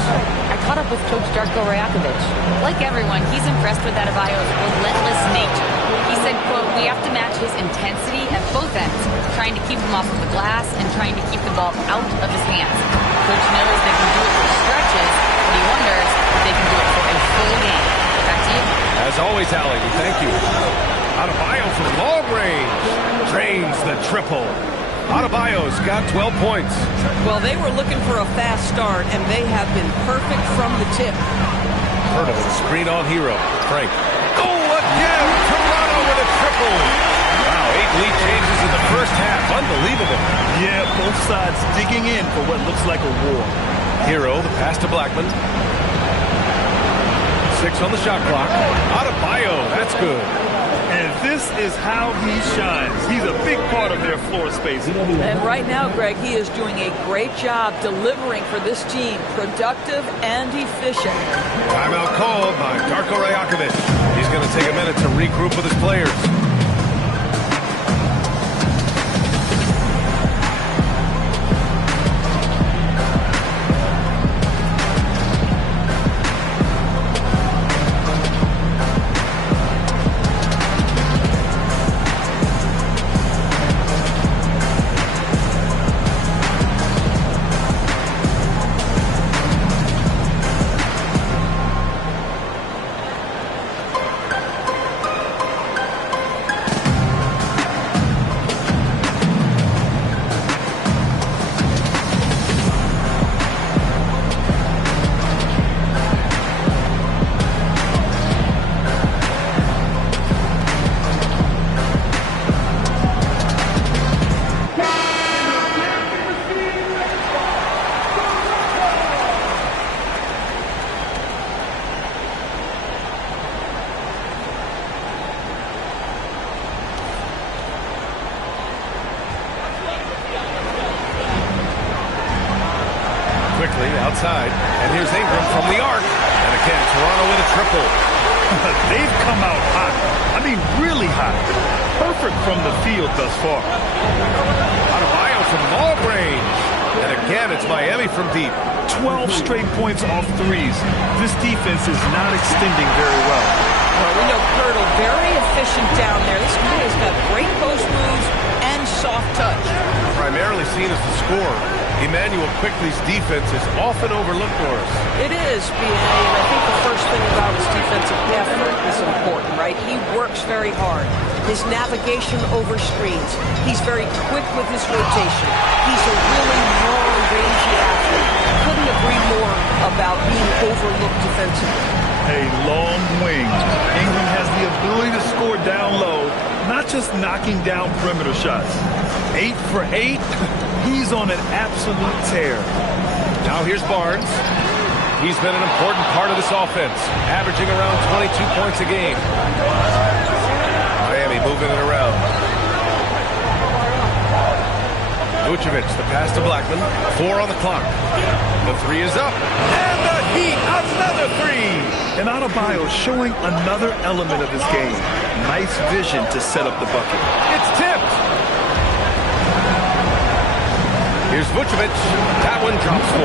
I caught up with Coach Darko Rajakovic. Like everyone, he's impressed with Adebayo's relentless nature. He said, quote, we have to match his intensity at both ends, trying to keep him off of the glass and trying to keep the ball out of his hands. Coach knows they can do it for stretches, but he wonders if they can do it for a full game. Back to you. As always, Ali, we thank you. Adebayo from long range. Drains the triple. Adebayo's got 12 points. Well, they were looking for a fast start, and they have been perfect from the tip. Poeltl, screen on Hero. Frank. Oh, again! Toronto with a triple. Wow, 8 lead changes in the first half. Unbelievable. Yeah, both sides digging in for what looks like a war. Hero, the pass to Blackman. 6 on the shot clock. Adebayo, that's good. And this is how he shines. He's a big part of their floor space. And right now, Greg, he is doing a great job delivering for this team, productive and efficient. Timeout called by Darko Rajakovic. He's going to take a minute to regroup with his players. Outside, and here's Ingram from the arc. And again, Toronto with a triple. They've come out hot. I mean, really hot. Perfect from the field thus far. Adebayo from long range. And again, it's Miami from deep. 12 straight points off threes. This defense is not extending very well. Well, we know Poeltl very efficient down there. This guy has got great post moves and soft touch. Primarily seen as the scorer, Emmanuel Quickley's defense is often overlooked, Doris. It is, B.A., and I think the first thing about his defensive effort is important, right? He works very hard. His navigation over screens. He's very quick with his rotation. He's a really long-rangey athlete. Couldn't agree more about being overlooked defensively. A long wing. Ingram has the ability to score down low, not just knocking down perimeter shots. 8 for 8. He's on an absolute tear. Now here's Barnes. He's been an important part of this offense, averaging around 22 points a game. Miami moving it around. Vucevic, the pass to Blackman. 4 on the clock. The 3 is up. And the Heat, another 3. And Adebayo showing another element of his game. Nice vision to set up the bucket. It's tipped. Here's Vucevic. That one drops 4.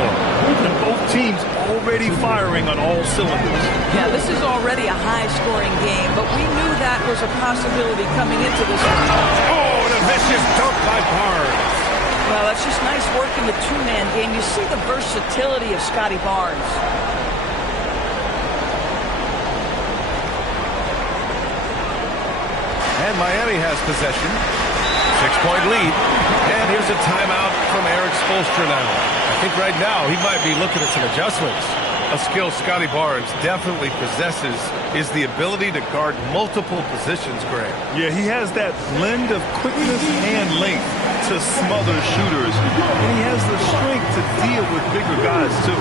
And both teams already firing on all cylinders. Yeah, this is already a high-scoring game, but we knew that was a possibility coming into this one. Oh, and a vicious dunk by Barnes. Well, that's just nice work in the two-man game. You see the versatility of Scotty Barnes. And Miami has possession. 6-point lead. And here's a timeout from Eric Spoelstra now. I think right now he might be looking at some adjustments. A skill Scotty Barnes definitely possesses is the ability to guard multiple positions, Greg. Yeah, he has that blend of quickness and length to smother shooters. And he has the strength to deal with bigger guys, too.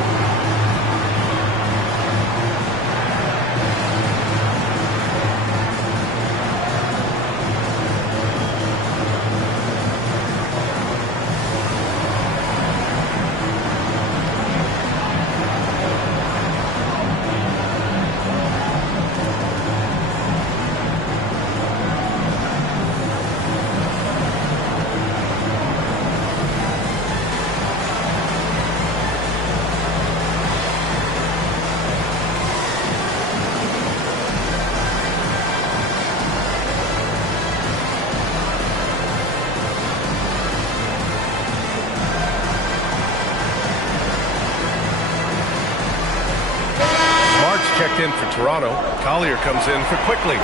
Checked in for Toronto. Collier comes in for Quickly.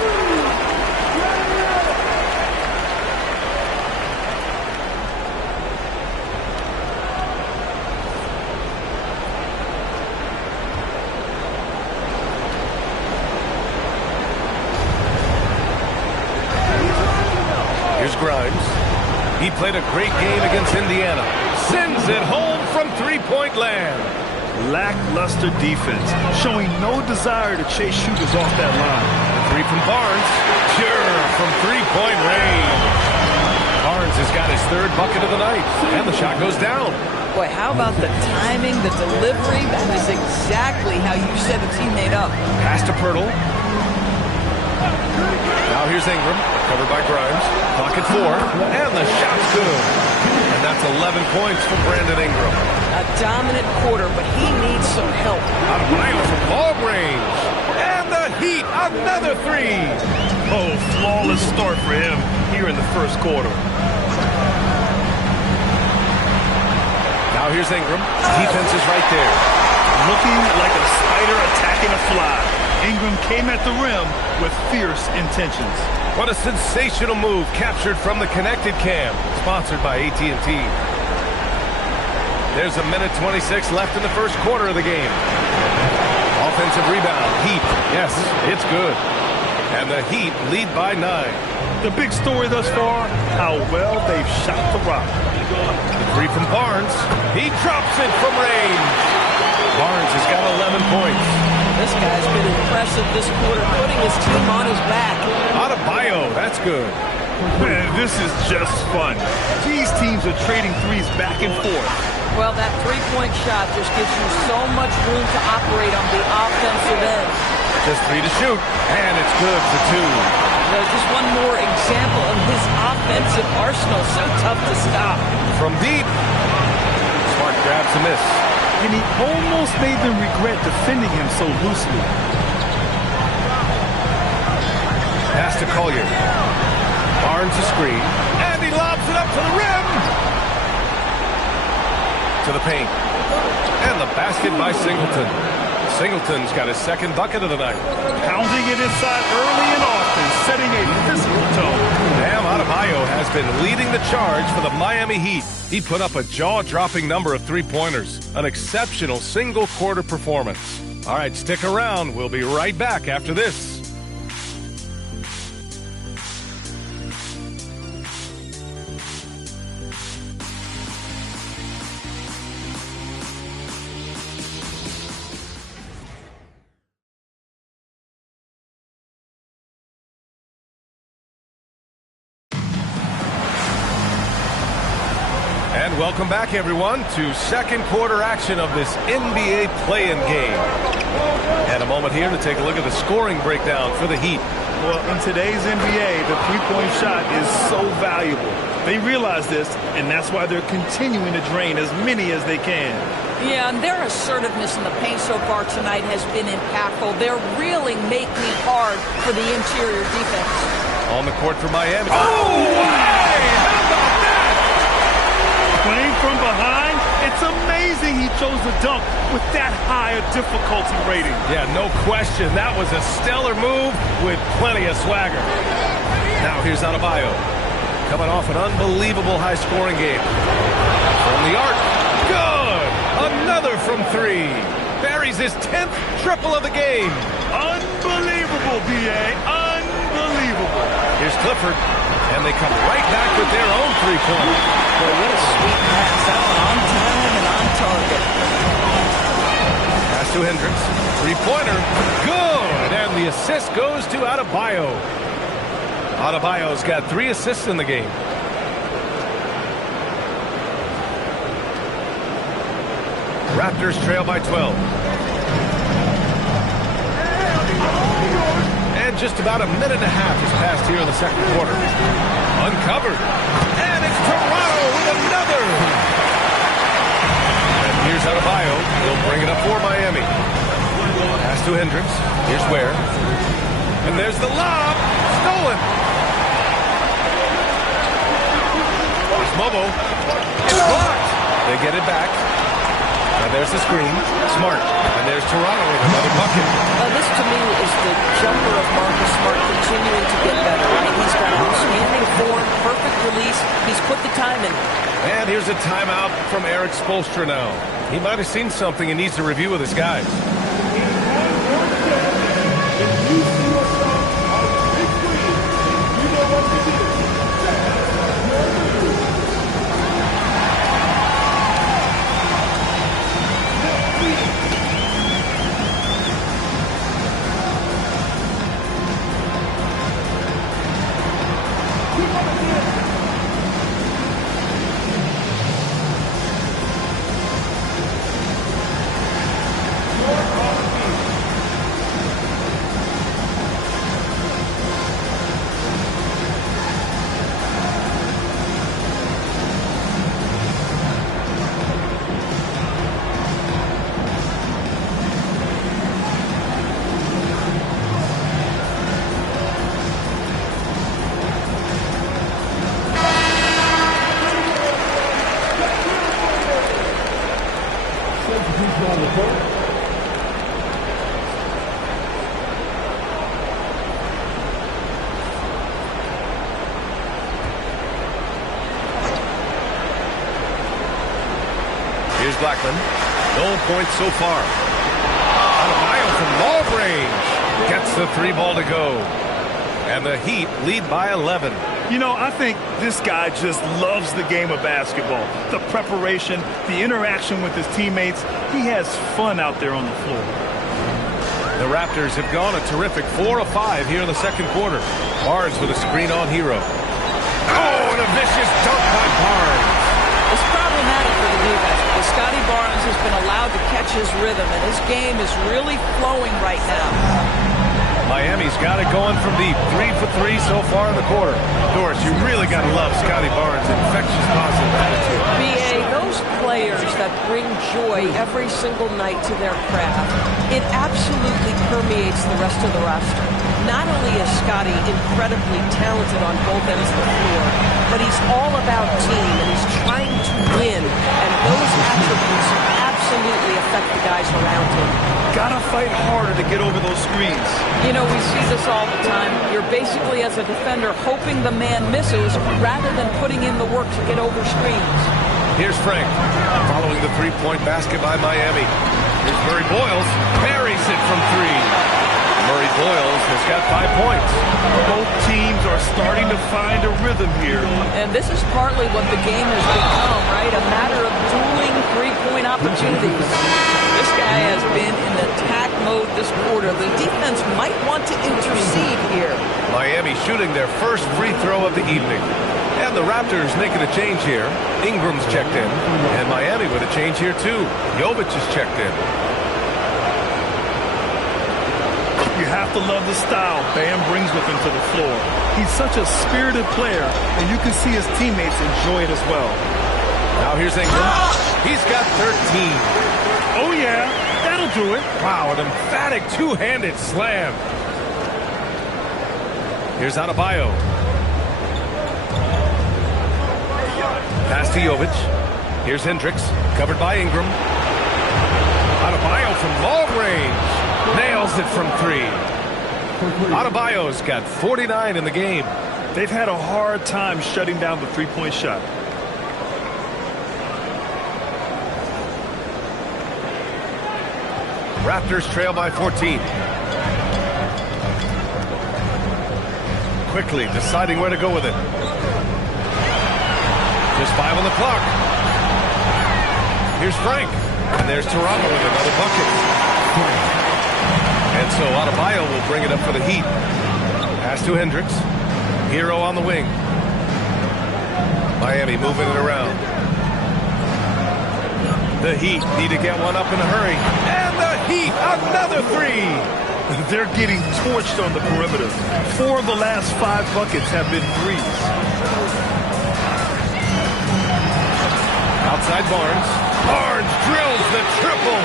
Here's Grimes. He played a great game against Indiana. Sends it home from three-point land. Lackluster defense, showing no desire to chase shooters off that line. The 3 from Barnes, pure from three-point range. Barnes has got his 3rd bucket of the night, and the shot goes down. Boy, how about the timing, the delivery? That is exactly how you set a teammate up. Pass to Pirtle. Now here's Ingram, covered by Grimes. Clock at 4, and the shot's good. And that's 11 points for Brandon Ingram. A dominant quarter, but he needs some help. Adebayo from long range. And the Heat, another 3. Oh, flawless start for him here in the first quarter. Now here's Ingram. Defense is right there. Looking like a spider attacking a fly. Ingram came at the rim with fierce intentions. What a sensational move captured from the Connected Cam, sponsored by AT&T. There's a minute 26 left in the first quarter of the game. Offensive rebound, Heat. Yes, it's good. And the Heat lead by 9. The big story thus far, how well they've shot the rock. The 3 from Barnes. He drops it from range. Barnes has got 11 points. This guy's been impressive this quarter, putting his team on his back. Adebayo, that's good. Man, this is just fun. These teams are trading threes back and forth. Well, that three-point shot just gives you so much room to operate on the offensive end. Just 3 to shoot, and it's good for 2. Just one more example of his offensive arsenal. So tough to stop. From deep, Smart grabs a miss. And he almost made them regret defending him so loosely. Pass to Collier. Barnes a screen, and he lobs it up to the rim. To the paint. And the basket by Singleton. Singleton's got his 2nd bucket of the night. Pounding it inside early and often, setting a physical tone. Bam Adebayo has been leading the charge for the Miami Heat. He put up a jaw-dropping number of three-pointers. An exceptional single-quarter performance. All right, stick around. We'll be right back after this. And welcome back, everyone, to second quarter action of this NBA play-in game. And a moment here to take a look at the scoring breakdown for the Heat. Well, in today's NBA, the three-point shot is so valuable. They realize this, and that's why they're continuing to drain as many as they can. Yeah, and their assertiveness in the paint so far tonight has been impactful. They're really making it hard for the interior defense. On the court for Miami. Oh, hey! How about that? Playing from behind, it's amazing he chose to dunk with that high a difficulty rating. Yeah, no question. That was a stellar move with plenty of swagger. Now here's Adebayo. Coming off an unbelievable high-scoring game. From the arc. Good! Another from three. Buries his 10th triple of the game. Unbelievable, B.A. Unbelievable. Here's Clifford. And they come right back with their own three-pointer. Boy, what a sweet pass. That one on time and on target. Pass to Hendricks. Three-pointer. Good! And the assist goes to Adebayo. Adebayo's got 3 assists in the game. Raptors trail by 12. And just about a minute and a half has passed here in the second quarter. Uncovered. And it's Toronto with another. And here's Adebayo. He'll bring it up for Miami. Pass to Hendricks. Here's Ware. And there's the lob. Stolen. Here's Mobo. It's blocked. They get it back. And there's the screen. Smart. And there's Toronto with another bucket. This, to me, is the jumper of Marcus Smart continuing to get better. Right? He's got outstanding form, perfect release. He's put the time in. And here's a timeout from Eric Spoelstra now. He might have seen something and needs to review with his guys. Here's Blackman. No points so far. Adebayo from long range. Gets the 3-ball to go. And the Heat lead by 11. You know, I think this guy just loves the game of basketball. The preparation, the interaction with his teammates. He has fun out there on the floor. The Raptors have gone a terrific 4 of 5 here in the second quarter. Barnes with a screen on Hero. Oh, and a vicious dunk by Barnes. It's problematic for the defense because Scotty Barnes has been allowed to catch his rhythm, and his game is really flowing right now. Miami's got it going from deep. 3 for 3 so far in the quarter. Doris, you really got to love Scotty Barnes' infectious positive attitude. B.A., those players that bring joy every single night to their craft, it absolutely permeates the rest of the roster. Not only is Scotty incredibly talented on both ends of the floor, but he's all about team, and he's trying to win, and those attributes absolutely affect the guys around him. Gotta fight harder to get over those screens. You know, we see this all the time. You're basically, as a defender, hoping the man misses rather than putting in the work to get over screens. Here's Frank, following the three-point basket by Miami. Here's Murray Boyles, buries it from 3. Murray Boyles has got 5 points. Both teams are starting to find a rhythm here. And this is partly what the game has become, right? A matter of dueling three-point opportunities. This guy has been in attack mode this quarter. The defense might want to intercede here. Miami shooting their first free throw of the evening. And the Raptors making a change here. Ingram's checked in. And Miami with a change here, too. Jovic is checked in. You have to love the style Bam brings with him to the floor. He's such a spirited player, and you can see his teammates enjoy it as well. Now here's Ingram. He's got 13. Oh, yeah. That'll do it. Wow, an emphatic two-handed slam. Here's Adebayo. Pass to Jovic. Here's Hendricks, covered by Ingram. Adebayo from long range. Nails it from 3. Adebayo's got 49 in the game. They've had a hard time shutting down the three-point shot. Raptors trail by 14. Quickly deciding where to go with it. Just 5 on the clock. Here's Frank. And there's Toronto with another bucket. And so Adebayo will bring it up for the Heat. Pass to Hendricks. Hero on the wing. Miami moving it around. The Heat need to get one up in a hurry. And the Heat, another 3. They're getting torched on the perimeter. 4 of the last 5 buckets have been threes. Outside Barnes. Barnes drills the triple.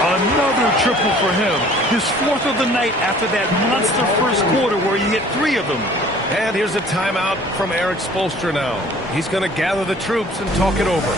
Another triple for him. His 4th of the night after that monster first quarter where he hit 3 of them. And here's a timeout from Eric Spoelstra now. He's going to gather the troops and talk it over.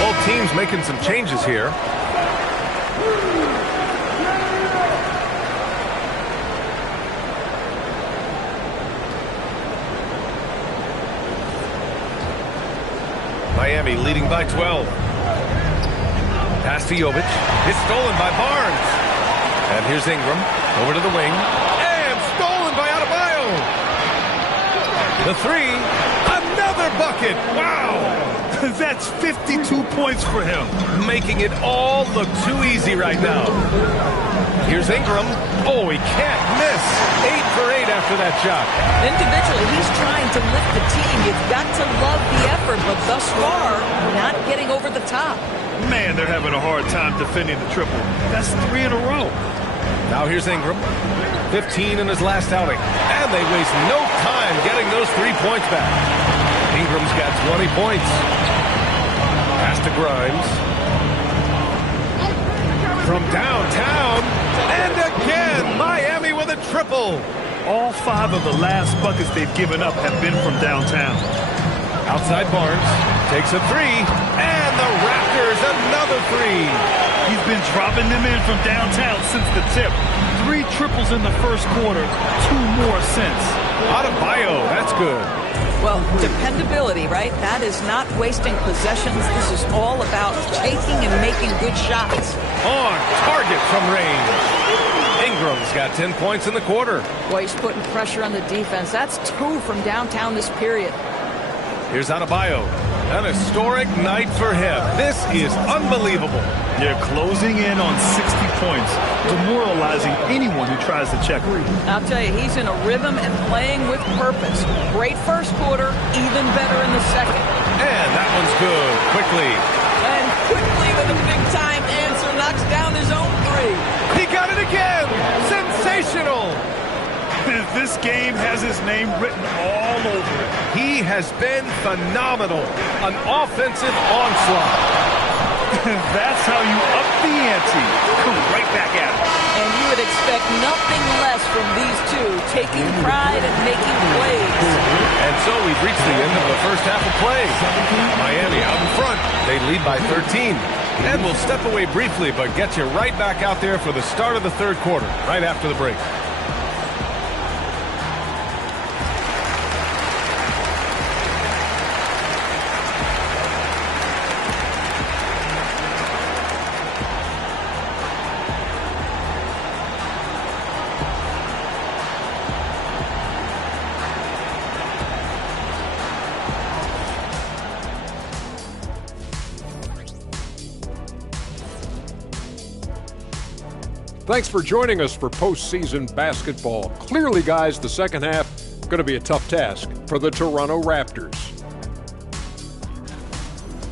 Both teams making some changes here. Miami leading by 12. Pass to Jovic. It's stolen by Barnes. And here's Ingram over to the wing. And stolen by Adebayo. The 3. Another bucket. Wow. That's 52 points for him. Making it all look too easy right now. Here's Ingram. Oh, he can't miss. 8 for 8 after that shot. Individually, he's trying to lift the team. You've got to love the effort, but thus far, not getting over the top. Man, they're having a hard time defending the triple. That's 3 in a row. Now here's Ingram. 15 in his last outing. And they waste no time getting those 3 points back. Ingram's got 20 points. Pass to Grimes. From downtown. And again, Miami with a triple. All 5 of the last buckets they've given up have been from downtown. Outside Barnes. Takes a 3. And the Raptors another 3. He's been dropping them in from downtown since the tip. 3 triples in the first quarter. 2 more since. Adebayo, that's good. Well, dependability, right? That is not wasting possessions. This is all about taking and making good shots. On target from range. Ingram's got 10 points in the quarter. Boy, he's putting pressure on the defense. That's 2 from downtown this period. Here's Adebayo. An historic night for him. This is unbelievable. They're closing in on 60 points, demoralizing anyone who tries to check him. I'll tell you, he's in a rhythm and playing with purpose. Great first quarter, even better in the second. And that one's good. Quickly. And quickly with a big-time answer, knocks down his own 3. He got it again. Sensational. This game has his name written all over it. He has been phenomenal. An offensive onslaught. That's how you up the ante. Come right back at it. And you would expect nothing less from these two, taking pride and making plays. And so we've reached the end of the first half of play. Miami out in front. They lead by 13. And we'll step away briefly, but get you right back out there for the start of the third quarter, right after the break. Thanks for joining us for postseason basketball. Clearly, guys, the second half going to be a tough task for the Toronto Raptors.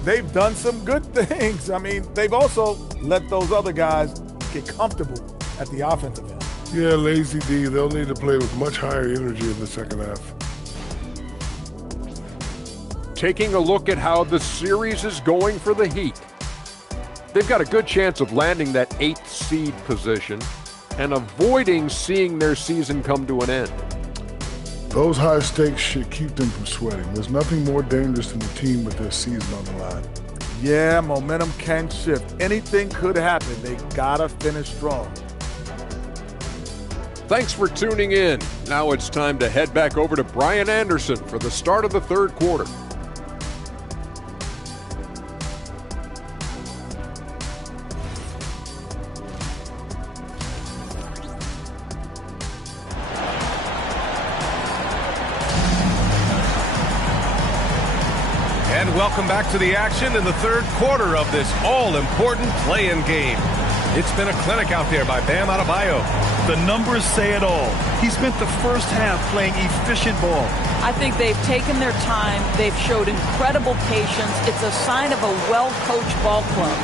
They've done some good things. I mean, they've also let those other guys get comfortable at the offensive end. Yeah, Lazy D, they'll need to play with much higher energy in the second half. Taking a look at how the series is going for the Heat. They've got a good chance of landing that 8th seed position and avoiding seeing their season come to an end. Those high stakes should keep them from sweating. There's nothing more dangerous than the team with their season on the line. Yeah, momentum can shift. Anything could happen. They gotta finish strong. Thanks for tuning in. Now it's time to head back over to Brian Anderson for the start of the third quarter. And welcome back to the action in the third quarter of this all-important play-in game. It's been a clinic out there by Bam Adebayo. The numbers say it all. He spent the first half playing efficient ball. I think they've taken their time. They've showed incredible patience. It's a sign of a well-coached ball club.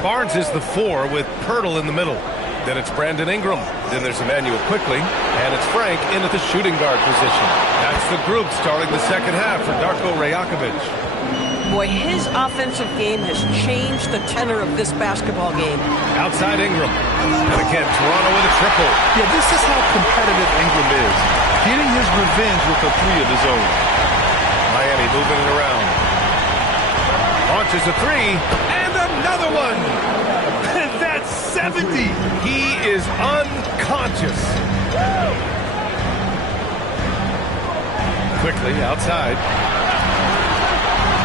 Barnes is the 4 with Pirtle in the middle. Then it's Brandon Ingram. Then there's Emmanuel Quickley. And it's Frank in at the shooting guard position. That's the group starting the second half for Darko Rajakovic. Boy, his offensive game has changed the tenor of this basketball game. Outside Ingram. And again, Toronto with a triple. Yeah, this is how competitive Ingram is. Getting his revenge with a 3 of his own. Miami moving it around. Launches a 3. And another one. That's 70. He is unconscious. Quickly outside.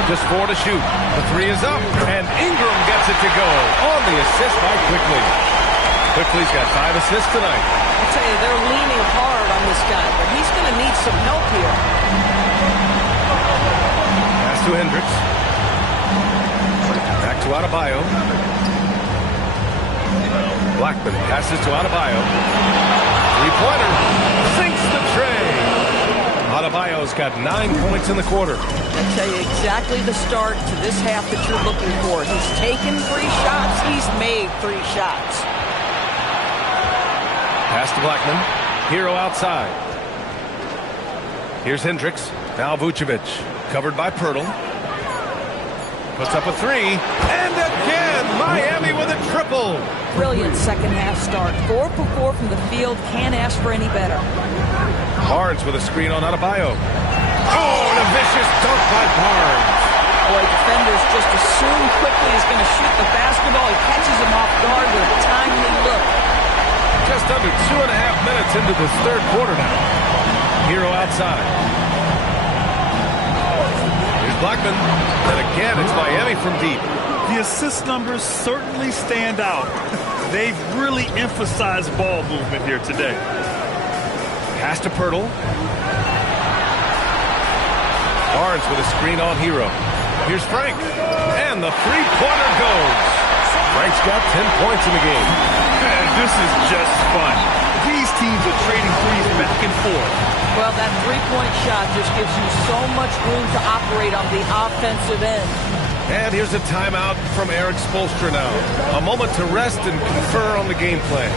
Just 4 to shoot. The 3 is up. And Ingram gets it to go on the assist by Quickley. Quickley's got 5 assists tonight. I'll tell you, they're leaning hard on this guy, but he's going to need some help here. Pass to Hendricks. Back to Adebayo. Blackman passes to Adebayo. Three-pointer. Sinks the tray. Adebayo's got 9 points in the quarter. I tell you exactly the start to this half that you're looking for. He's taken 3 shots. He's made 3 shots. Pass to Blackman. Hero outside. Here's Hendricks. Now Vucevic. Covered by Pirtle. Puts up a 3. And again, Miami with a triple. Brilliant second half start. 4 for 4 from the field. Can't ask for any better. Barnes with a screen on Adebayo. Oh, and a vicious dunk by Barnes. Boy, defenders just assume Quickley is going to shoot the basketball. He catches him off guard with a timely look. Just under 2.5 minutes into this third quarter now. Hero outside. Here's Blackman. And again, it's Miami from deep. The assist numbers certainly stand out. They've really emphasized ball movement here today. Pass to Pirtle. Barnes with a screen on Hero. Here's Frank. And the three-pointer goes. Frank's got 10 points in the game. And this is just fun. These teams are trading threes back and forth. Well, that three-point shot just gives you so much room to operate on the offensive end. And here's a timeout from Eric Spoelstra now. A moment to rest and confer on the game plan.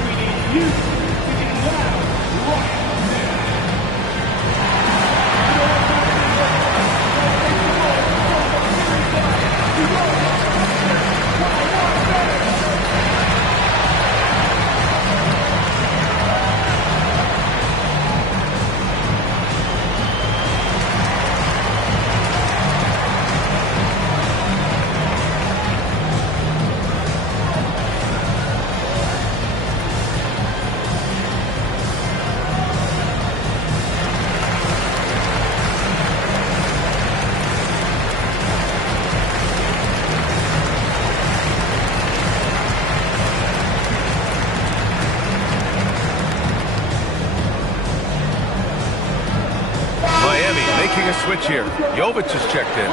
Making a switch here. Jovic is checked in.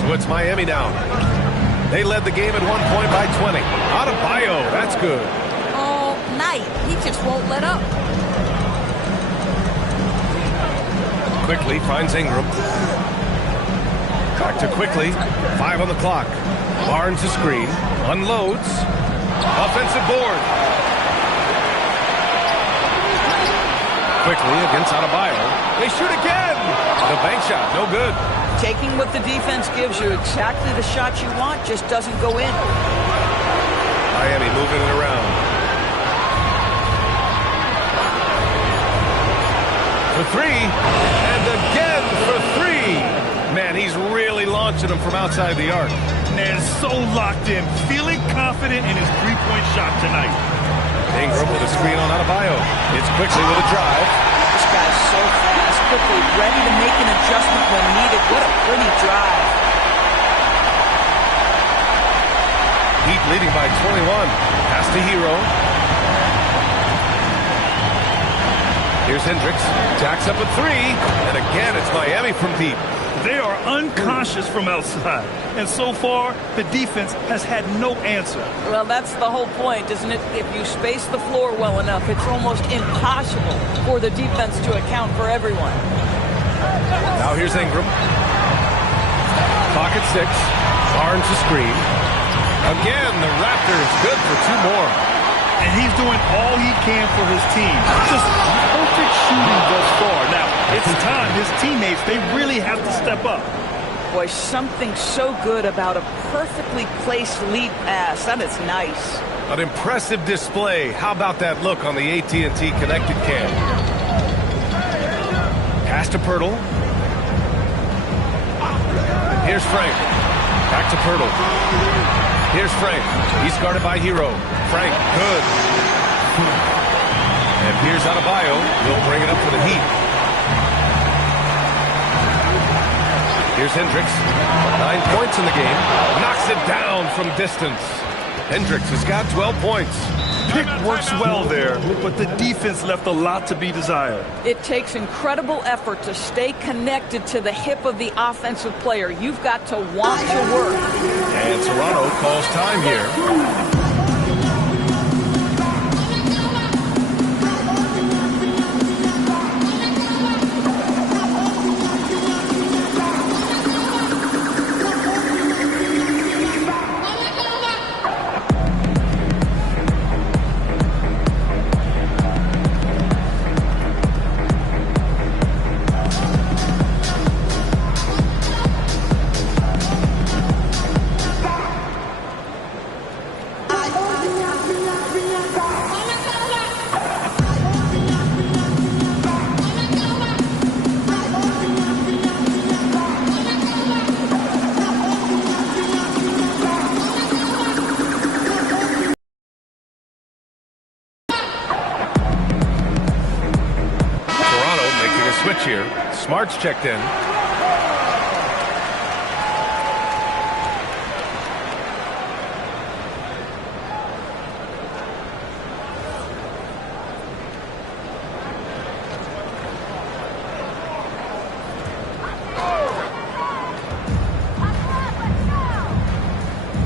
So it's Miami now. They led the game at one point by 20. Adebayo, that's good. All night. He just won't let up. Quickly finds Ingram. Back to Quickly. 5 on the clock. Barnes a screen. Unloads. Offensive board. Quickly against Adebayo. They shoot again. The bank shot, no good. Taking what the defense gives you, exactly the shot you want, just doesn't go in. Miami moving it around. For three, and again for three. Man, he's really launching them from outside the arc. And so locked in, feeling confident in his three-point shot tonight. Ingram with a screen on Adebayo. It's Quickly with a drive. This guy's so fast, quickly, ready to make an adjustment when needed. What a pretty drive. Heat leading by 21. Pass to Hero. Here's Hendricks. Jacks up a three. And again, it's Miami from deep. They are unconscious from outside. And so far, the defense has had no answer. Well, that's the whole point, isn't it? If you space the floor well enough, it's almost impossible for the defense to account for everyone. Now here's Ingram. Pocket 6. Barnes the screen. Again, the Raptors good for 2 more. And he's doing all he can for his team. Just perfect shooting thus far. Now, it's time. His teammates, they really have to step up. Boy, something so good about a perfectly placed lead pass. That is nice. An impressive display. How about that look on the AT&T connected cam? Pass to Pirtle. Here's Frank. Back to Pirtle. Here's Frank. He's guarded by Hero. Frank, good. And here's Adebayo. He'll bring it up for the Heat. Here's Hendricks. 9 points in the game. Knocks it down from distance. Hendricks has got 12 points. Pick works well there, but the defense left a lot to be desired. It takes incredible effort to stay connected to the hip of the offensive player. You've got to want to work. And Toronto calls time here. Here. Smart's checked in.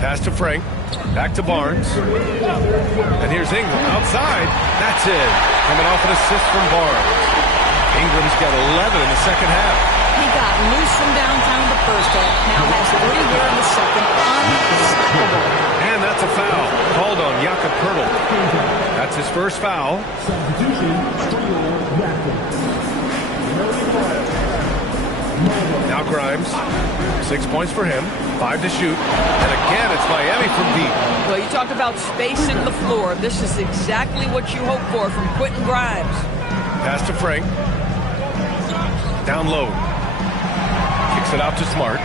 Pass to Frank. Back to Barnes. And here's Ingram outside. That's it. Coming off an assist from Barnes. Ingram's got 11 in the second half. He got loose from downtown the first half. Now has 3 here in the second. Unstoppable. And that's a foul. Called on Jakob Poeltl. That's his first foul. Now Grimes. 6 points for him. 5 to shoot. And again, it's Miami from deep. Well, you talked about spacing the floor. This is exactly what you hope for from Quentin Grimes. Pass to Frank. Down low. Kicks it out to Smart.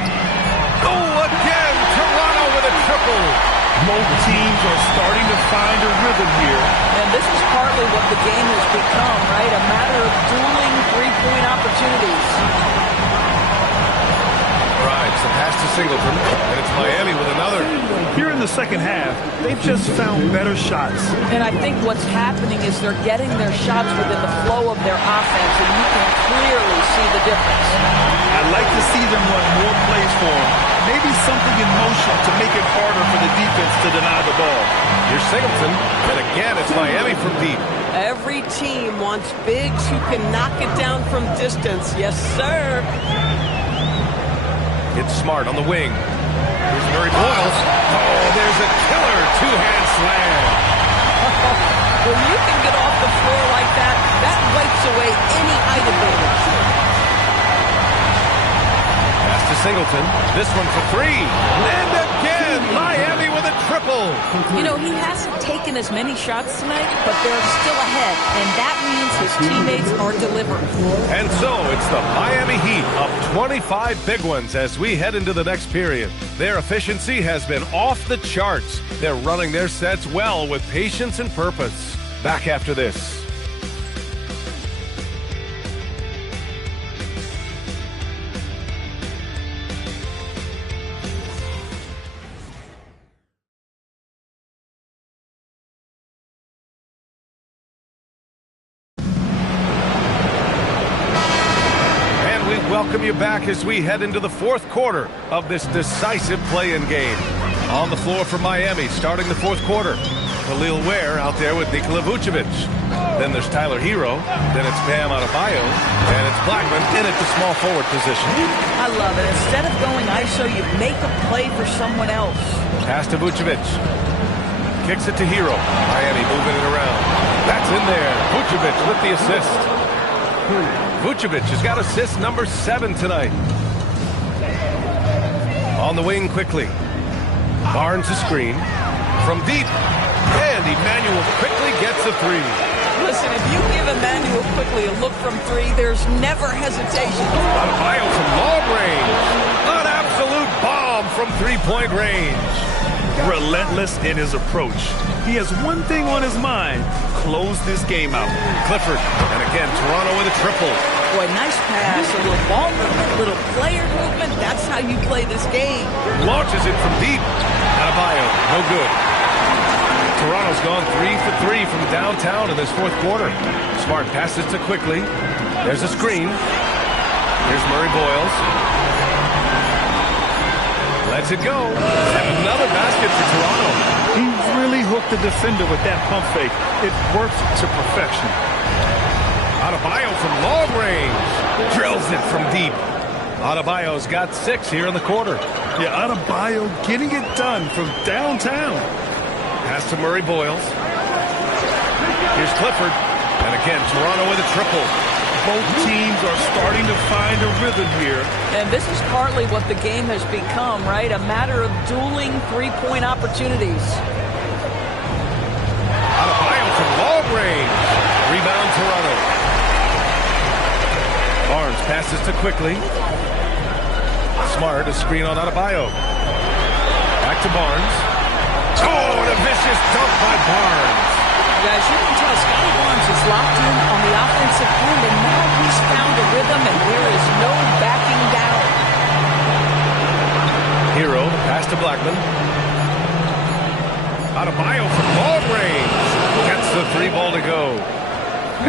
Oh, again! Toronto with a triple. Both teams are starting to find a rhythm here. And this is partly what the game has become, right? A matter of dueling three-point opportunities. Grimes, the pass to Singleton, and it's Miami with another. Here in the second half, they've just found better shots. And I think what's happening is they're getting their shots within the flow of their offense, and you can clearly see the difference. I'd like to see them run more plays for them. Maybe something in motion to make it harder for the defense to deny the ball. Here's Singleton, and again, it's Miami from deep. Every team wants bigs who can knock it down from distance. Yes, sir. It's Smart on the wing. Here's Murray Boyles. Oh, there's a killer two-hand slam. When you can get off the floor like that, that wipes away any height advantage. Pass to Singleton. This one for 3. And again, Miami with a triple. You know, he hasn't taken as many shots tonight, but they're still ahead, and that means his teammates are delivering. And so it's the Miami Heat up 25 big ones as we head into the next period. Their efficiency has been off the charts. They're running their sets well with patience and purpose. Back after this. Welcome you back as we head into the fourth quarter of this decisive play-in game. On the floor for Miami, starting the fourth quarter. Khalil Ware out there with Nikola Vucevic. Then there's Tyler Hero. Then it's Bam Adebayo. And it's Blackman in at the small forward position. I love it. Instead of going ISO, you make a play for someone else. Pass to Vucevic. Kicks it to Hero. Miami moving it around. That's in there. Vucevic with the assist. Vucevic has got assist number 7 tonight. On the wing quickly. Barnes a screen. From deep. And Emmanuel quickly gets a 3. Listen, if you give Emmanuel quickly a look from 3, there's never hesitation. Adebayo from long range. An absolute bomb from three-point range. Relentless in his approach. He has one thing on his mind. Close this game out. Clifford. And again, Toronto with a triple. Boy, nice pass. A little ball movement, little player movement. That's how you play this game. Launches it from deep. Adebayo, no good. Toronto's gone 3 for 3 from downtown in this fourth quarter. Smart passes to Quickly. There's a screen. Here's Murray Boyles. Lets it go. And another basket for Toronto. He really hooked the defender with that pump fake. It worked to perfection. Adebayo from long range. Drills it from deep. Adebayo's got 6 here in the quarter. Yeah, Adebayo getting it done from downtown. Pass to Murray Boyles. Here's Clifford. And again, Toronto with a triple. Both teams are starting to find a rhythm here. And this is partly what the game has become, right? A matter of dueling three-point opportunities. Adebayo from long range. Rebound Toronto. Barnes passes to Quickly. Smart, a screen on Adebayo. Back to Barnes. Oh, and a vicious dunk by Barnes. Guys, you can tell Scotty Barnes is locked in on the offensive end, and now he's found a rhythm, and there is no backing down. Hero, pass to Blackman. Adebayo from long range. Gets the 3 ball to go.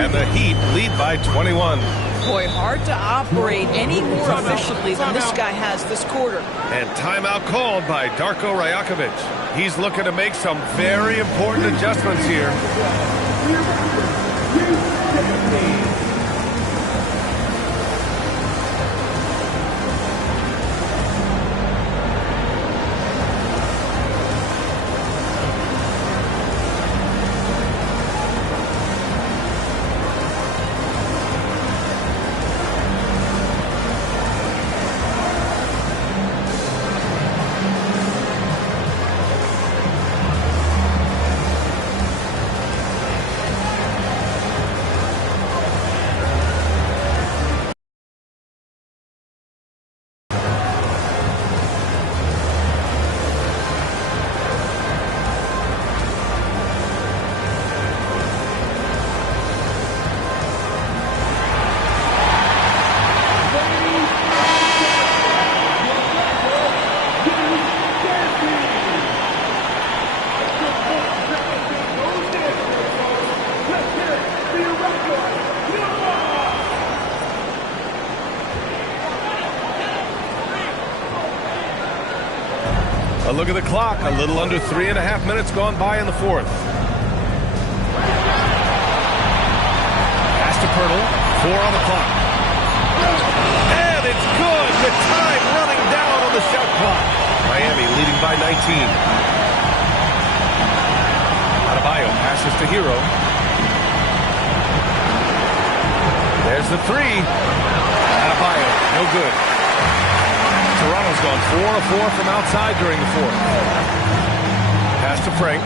And the Heat lead by 21. Boy, hard to operate any more efficiently than this guy has this quarter. And timeout called by Darko Rajakovic. He's looking to make some very important adjustments here. A look at the clock. A little under 3.5 minutes gone by in the fourth. Pass to Pirtle. 4 on the clock. And it's good. The time running down on the shot clock. Miami leading by 19. Adebayo passes to Hero. There's the 3. Adebayo, no good. Toronto's gone 4 of 4 from outside during the fourth. Pass to Frank.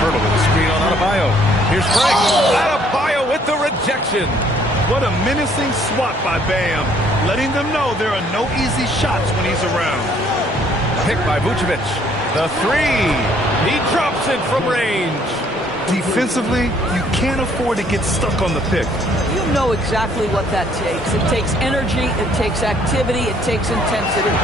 Pirtle with a screen on Adebayo. Here's Frank. Adebayo with the rejection. What a menacing swat by Bam, letting them know there are no easy shots when he's around. Pick by Vucevic. The 3. He drops it from range. Defensively, you can't afford to get stuck on the pick. You know exactly what that takes. It takes energy, it takes activity, it takes intensity.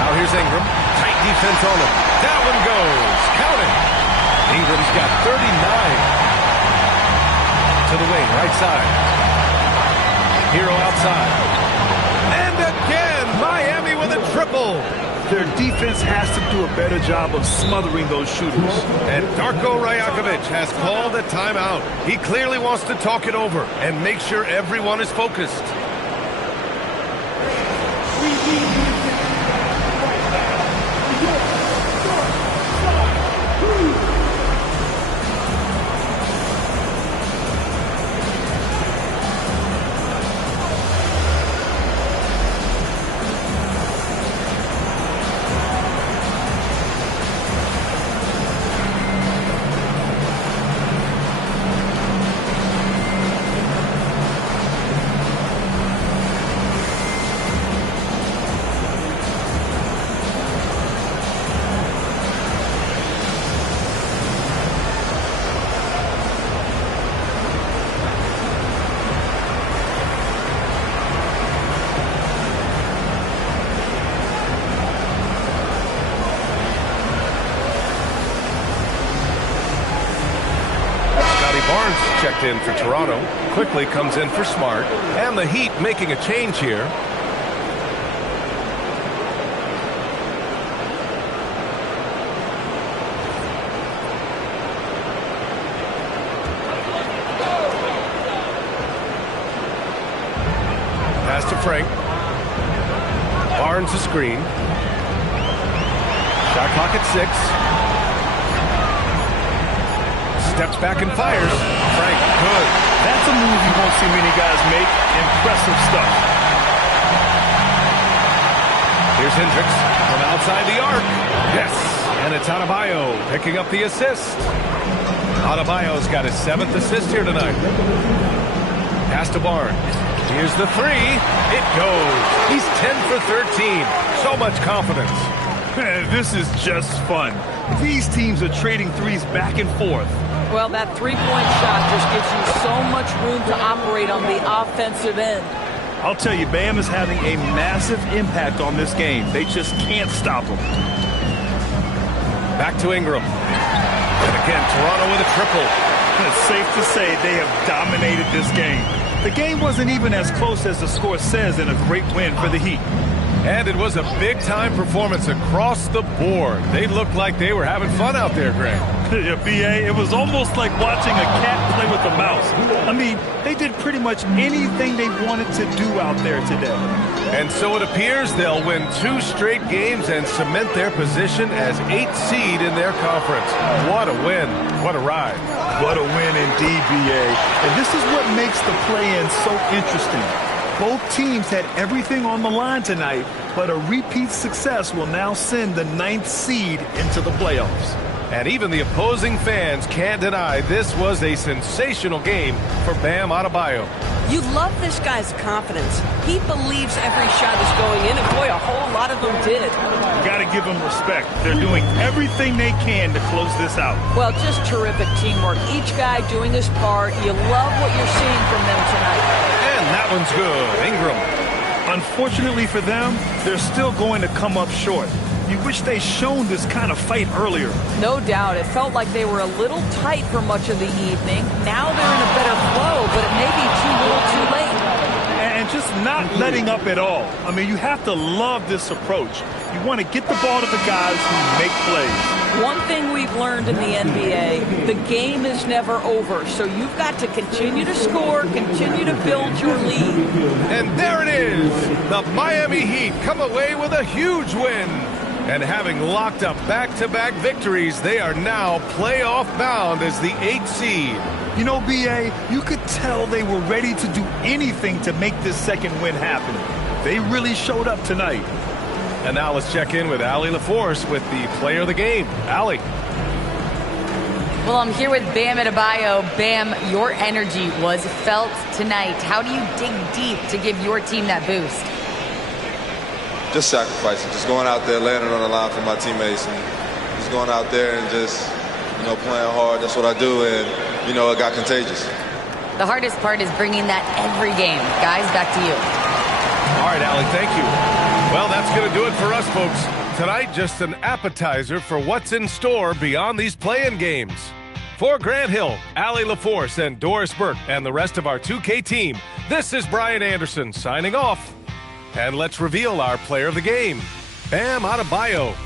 Now here's Ingram. Tight defense on him. That one goes. Count it. Ingram's got 39. To the wing, right side. Hero outside. And again, Miami with a triple. Their defense has to do a better job of smothering those shooters. And Darko Rajakovic has called a timeout. He clearly wants to talk it over and make sure everyone is focused. Barnes checked in for Toronto. Quickly comes in for Smart. And the Heat making a change here. Pass to Frank. Barnes a screen. Shot clock at 6. Steps back and fires. Frank, good. That's a move you won't see many guys make. Impressive stuff. Here's Hendricks from outside the arc. Yes. And it's Adebayo picking up the assist. Adebayo's got his 7th assist here tonight. Pass to Barnes. Here's the 3. It goes. He's 10 for 13. So much confidence. This is just fun. These teams are trading threes back and forth. Well, that three-point shot just gives you so much room to operate on the offensive end. I'll tell you, Bam is having a massive impact on this game. They just can't stop him. Back to Ingram. And again, Toronto with a triple. It's safe to say they have dominated this game. The game wasn't even as close as the score says, in a great win for the Heat. And it was a big-time performance across the board. They looked like they were having fun out there, Greg. Yeah, B.A., it was almost like watching a cat play with a mouse. I mean, they did pretty much anything they wanted to do out there today. And so it appears they'll win 2 straight games and cement their position as 8th seed in their conference. What a win. What a ride. What a win indeed, B.A. And this is what makes the play-in so interesting. Both teams had everything on the line tonight, but a repeat success will now send the 9th seed into the playoffs. And even the opposing fans can't deny this was a sensational game for Bam Adebayo. You love this guy's confidence. He believes every shot is going in, and boy, a whole lot of them did. You got to give them respect. They're doing everything they can to close this out. Well, just terrific teamwork. Each guy doing his part. You love what you're seeing from them tonight. And that one's good. Ingram. Unfortunately for them, they're still going to come up short. You wish they'd shown this kind of fight earlier. No doubt. It felt like they were a little tight for much of the evening. Now they're in a better flow, but it may be too little too late. And just not letting up at all. I mean, you have to love this approach. You want to get the ball to the guys who make plays. One thing we've learned in the NBA, the game is never over. So you've got to continue to score, continue to build your lead. And there it is. The Miami Heat come away with a huge win. And having locked up back-to-back victories, they are now playoff bound as the 8th seed. You know, B.A., you could tell they were ready to do anything to make this second win happen. They really showed up tonight. And now let's check in with Allie LaForce with the player of the game. Allie. Well, I'm here with Bam Adebayo. Bam, your energy was felt tonight. How do you dig deep to give your team that boost? Just sacrificing, just going out there, laying it on the line for my teammates, and just going out there and just, playing hard. That's what I do, and, it got contagious. The hardest part is bringing that every game. Guys, back to you. All right, Allie, thank you. Well, that's going to do it for us, folks. Tonight, just an appetizer for what's in store beyond these play-in games. For Grant Hill, Allie LaForce, and Doris Burke, and the rest of our 2K team, this is Brian Anderson signing off. And let's reveal our player of the game, Bam Adebayo.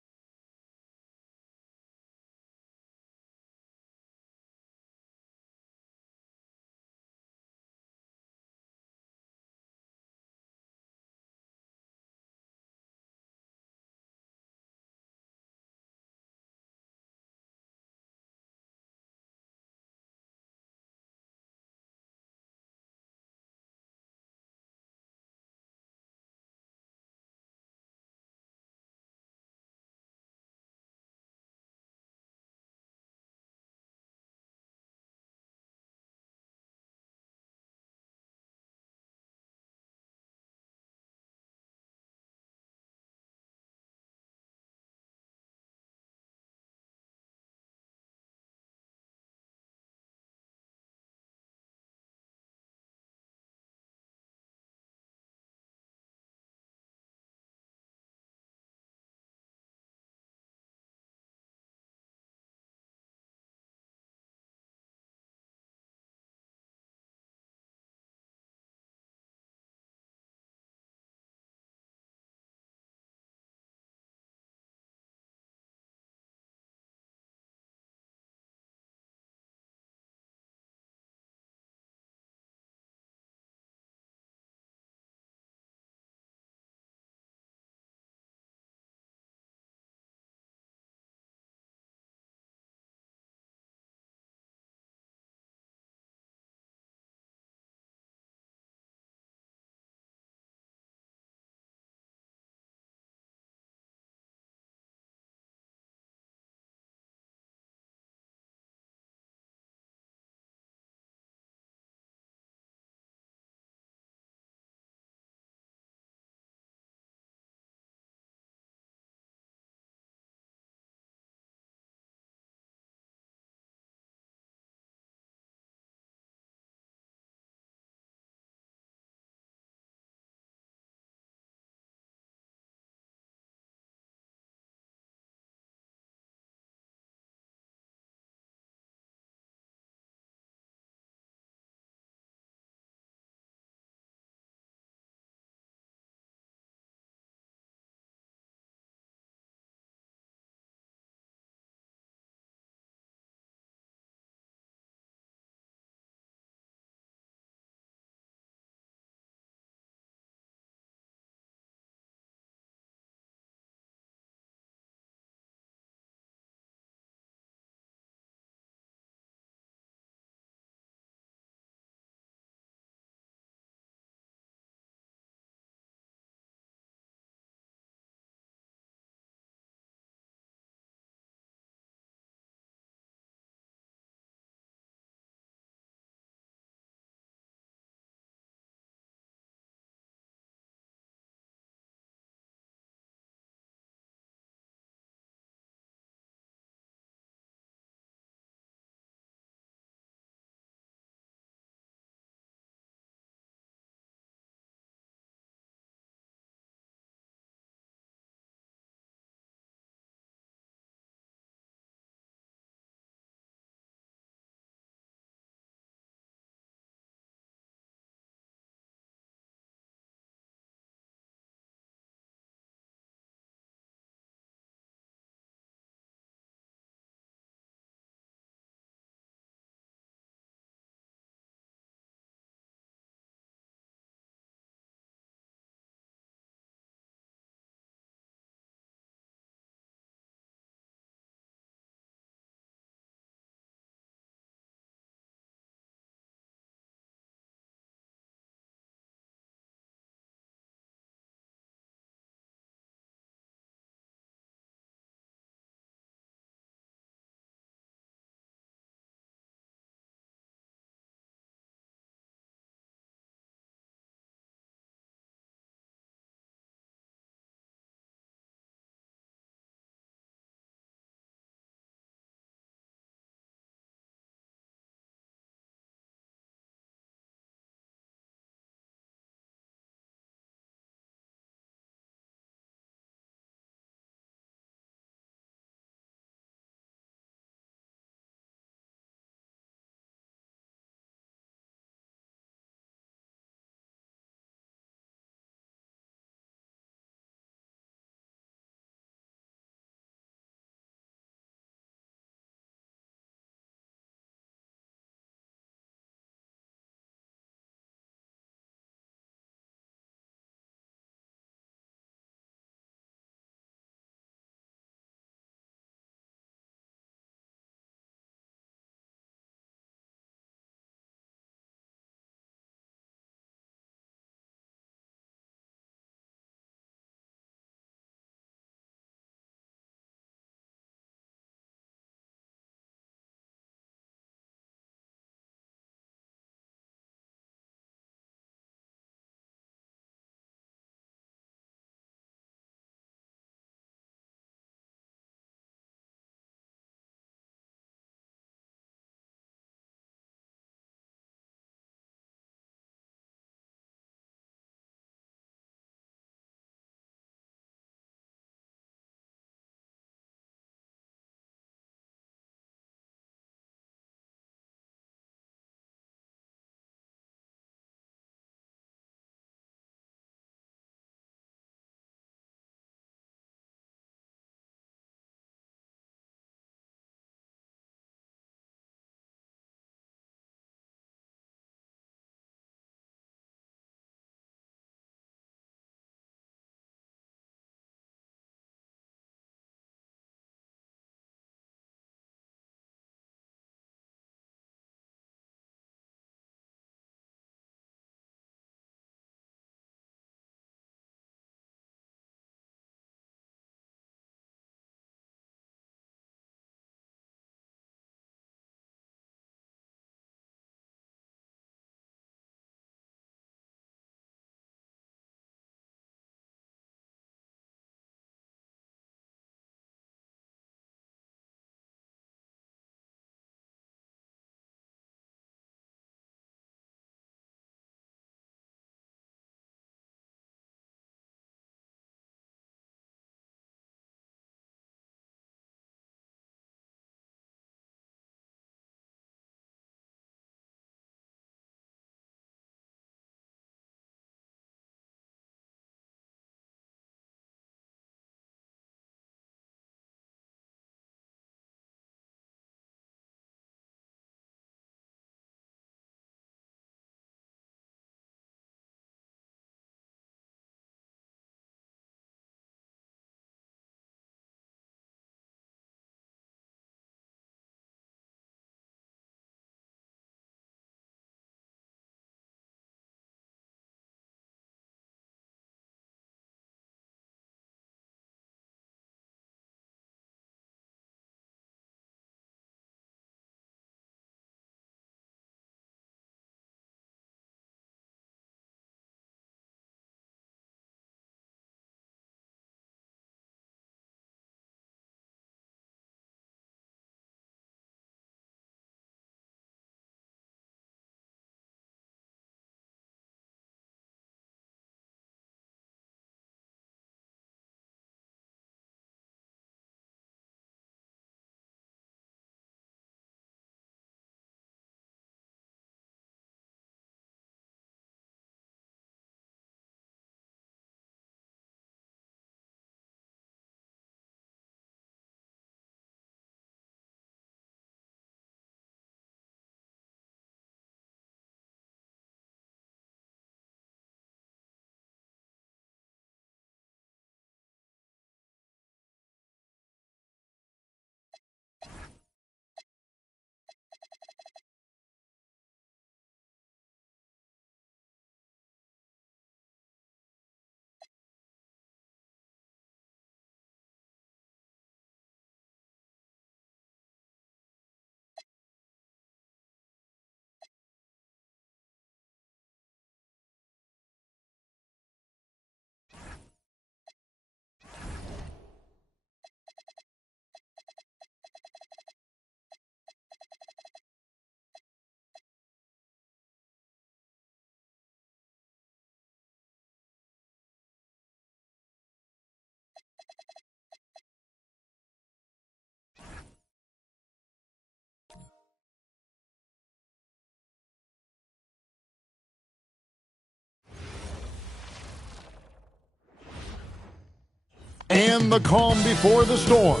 in the calm before the storm.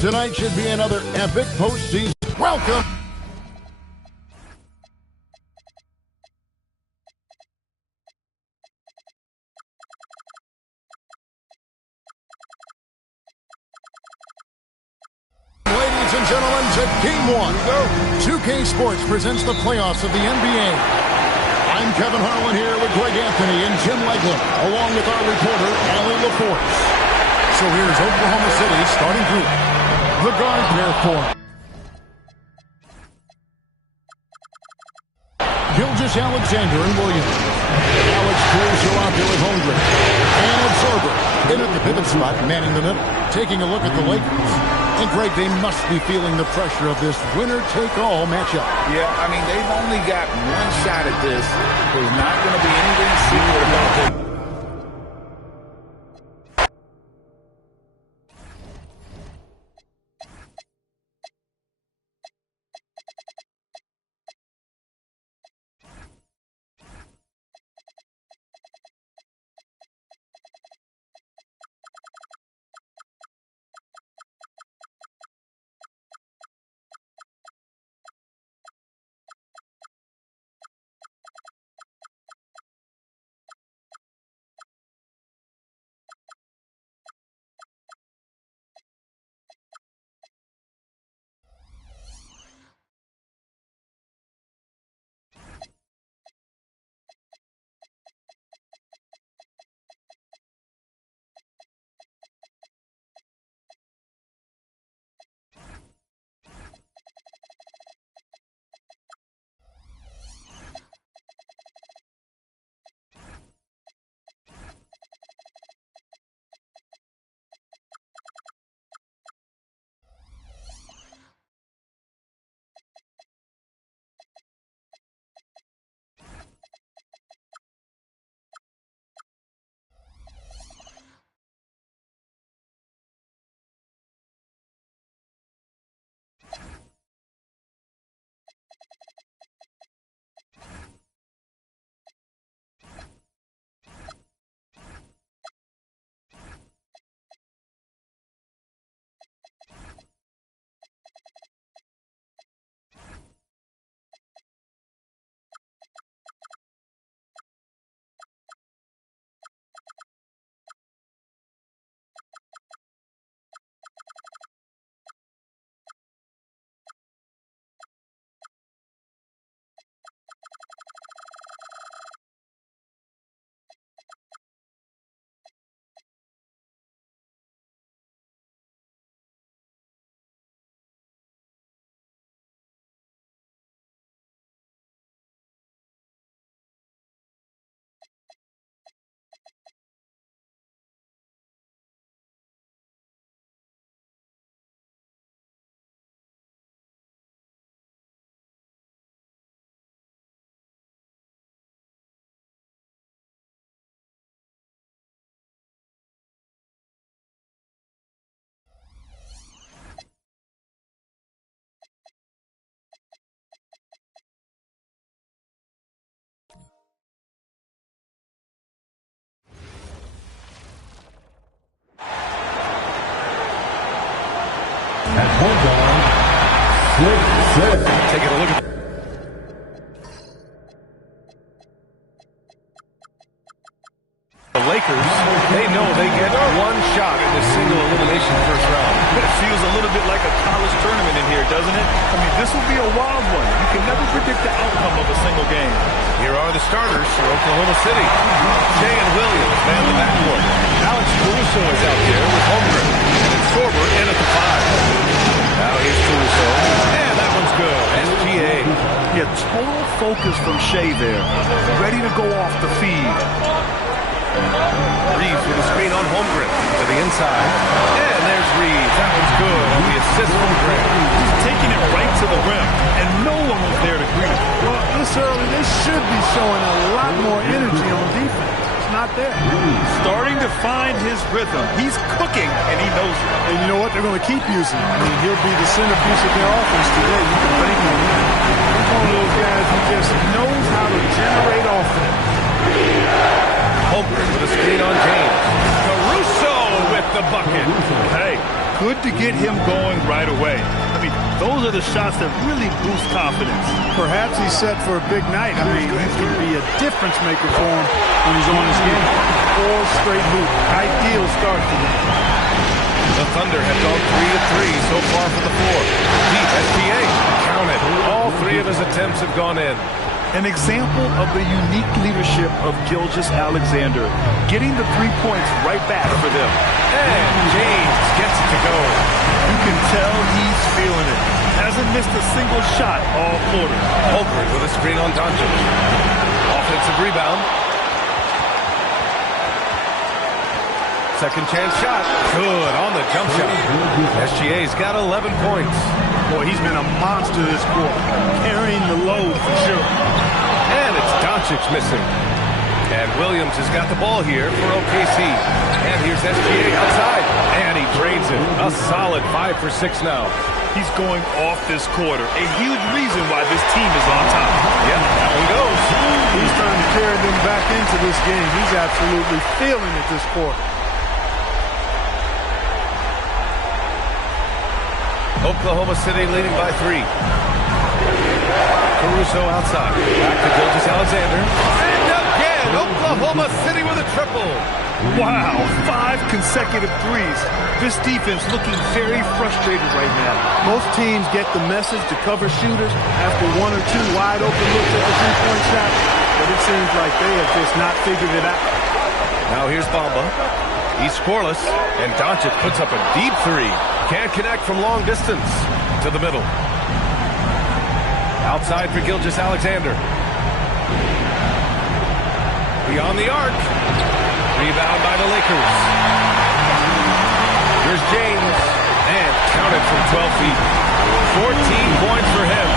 Tonight should be another epic postseason. Welcome. Ladies and gentlemen, to Game 1. 2K Sports presents the playoffs of the NBA. I'm Kevin Harlan here with Greg Anthony and Jim Legler, along with our reporter, Allie LaForce. So here's Oklahoma City starting group. The guard pair form. Gilgeous-Alexander and Williams. Alex Caruso out there with Holmgren. And Absorber in at the pivot spot, manning the middle. Taking a look at the Lakers. And Greg, they must be feeling the pressure of this winner-take-all matchup. Yeah, I mean, they've only got one shot at this. There's not going to be anything secret about this. At point guard, Slick Smith. Taking a look at the Lakers. They know they get one shot in this single elimination first round. It feels a little bit like a college tournament in here, doesn't it? I mean, this will be a wild one. You can never predict the outcome of a single game. Here are the starters for Oklahoma City. Shea and Williams man the backcourt. Alex Caruso is out there with Holmgren. And Sorber in at the 5. Now here's Caruso. And that one's good. SGA. Yeah, total focus from Shea there. Ready to go off the feed. Reeves with a screen on Holmgren to the inside. And there's Reeves. That one's good on the assist from Grant. He's taking it right to the rim, and no one was there to greet him. Well, this early, they should be showing a lot more energy on defense. It's not there. Starting to find his rhythm. He's cooking, and he knows it. And you know what? They're going to keep using him. I mean, he'll be the centerpiece of their offense today. You can bank on that. He's one of those guys who just knows how to generate offense. Holmgren with a screen on James. Caruso with the bucket. Hey, good to get him going right away. I mean, those are the shots that really boost confidence. Perhaps he's set for a big night. I mean, he can be a difference maker for him when he's on his game. 4 straight hoop. Ideal start for him. The Thunder have gone 3 of 3 so far from the floor. Deep SGA. Count it. All 3 of his attempts have gone in. An example of the unique leadership of Gilgeous-Alexander, getting the 3 points right back for them. And James gets it to go. You can tell he's feeling it. Hasn't missed a single shot all quarter. Holmgren with a screen on Doncic. Offensive rebound. Second chance shot. Good on the jump shot. SGA's got 11 points. Boy, he's been a monster this quarter, carrying the load for sure. And it's Doncic missing. And Williams has got the ball here for OKC. And here's SGA outside. And he drains it. A solid 5 for 6 now. He's going off this quarter. A huge reason why this team is on top. Yep, that one goes. He's trying to carry them back into this game. He's absolutely feeling it this quarter. Oklahoma City leading by 3. Caruso outside. Back to Gilgeous-Alexander. And again, Oklahoma City with a triple. Wow, 5 consecutive threes. This defense looking very frustrated right now. Most teams get the message to cover shooters after 1 or 2 wide open looks at the 3-point shot, but it seems like they have just not figured it out. Now here's Bamba. He's scoreless, and Doncic puts up a deep 3. Can't connect from long distance. To the middle. Outside for Gilgeous-Alexander. Beyond the arc. Rebound by the Lakers. Here's James. And counted from 12 feet. 14 points for him.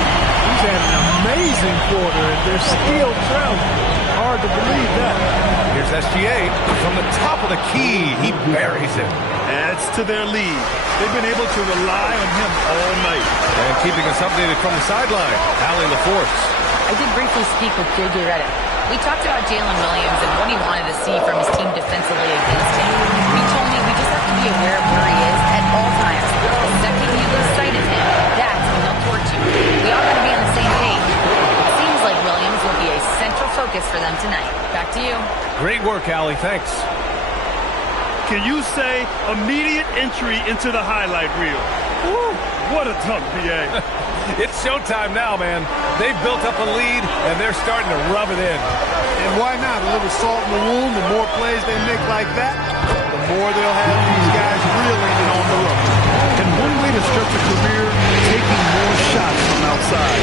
He's had an amazing quarter, and they're still trailing. Hard to believe that. Here's SGA. From the top of the key, he buries it. Adds to their lead. They've been able to rely on him all night. And keeping us updated from the sideline, Allie LaForce. I did briefly speak with J.J. Redick. We talked about Jalen Williams and what he wanted to see from his team defensively against him. He told me we just have to be aware of where he is at all times. The second you lose sight of him, that's when he'll torch you. We all got to be on the same page. It seems like Williams will be a central focus for them tonight. Back to you. Great work, Allie. Thanks. Can you say immediate entry into the highlight reel? Woo, what a dunk, B.A. It's showtime now, man. They've built up a lead, and they're starting to rub it in. And why not? A little salt in the wound. The more plays they make like that, the more they'll have these guys reeling it on the road. And one way to stretch a career, taking more shots from outside.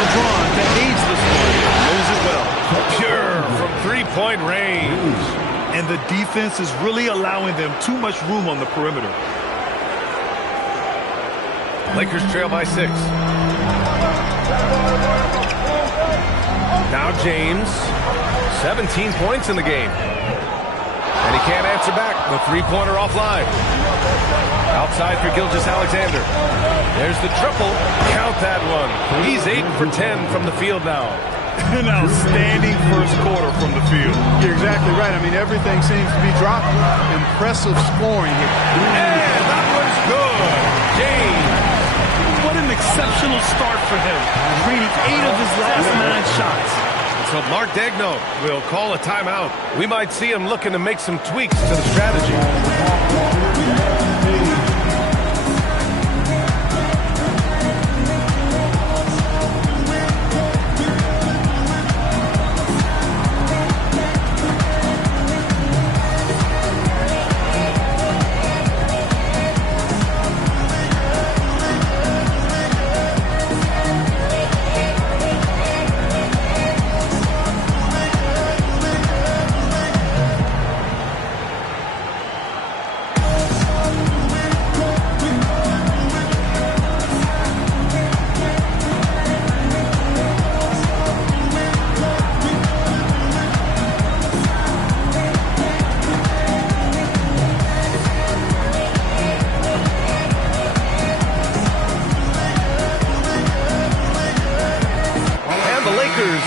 LeBron, the ageless one, knows it well. Pure from three-point range. And the defense is really allowing them too much room on the perimeter. Lakers trail by 6. Now James, 17 points in the game. And he can't answer back. The three-pointer offline. Outside for Gilgeous-Alexander. There's the triple. Count that one. He's 8 for 10 from the field now. An outstanding first quarter from the field. You're exactly right. I mean, everything seems to be dropping. Impressive scoring here. And that one's good. James. What an exceptional start for him. Draining 8 of his last 9 shots. So Mark Daigneault will call a timeout. We might see him looking to make some tweaks to the strategy.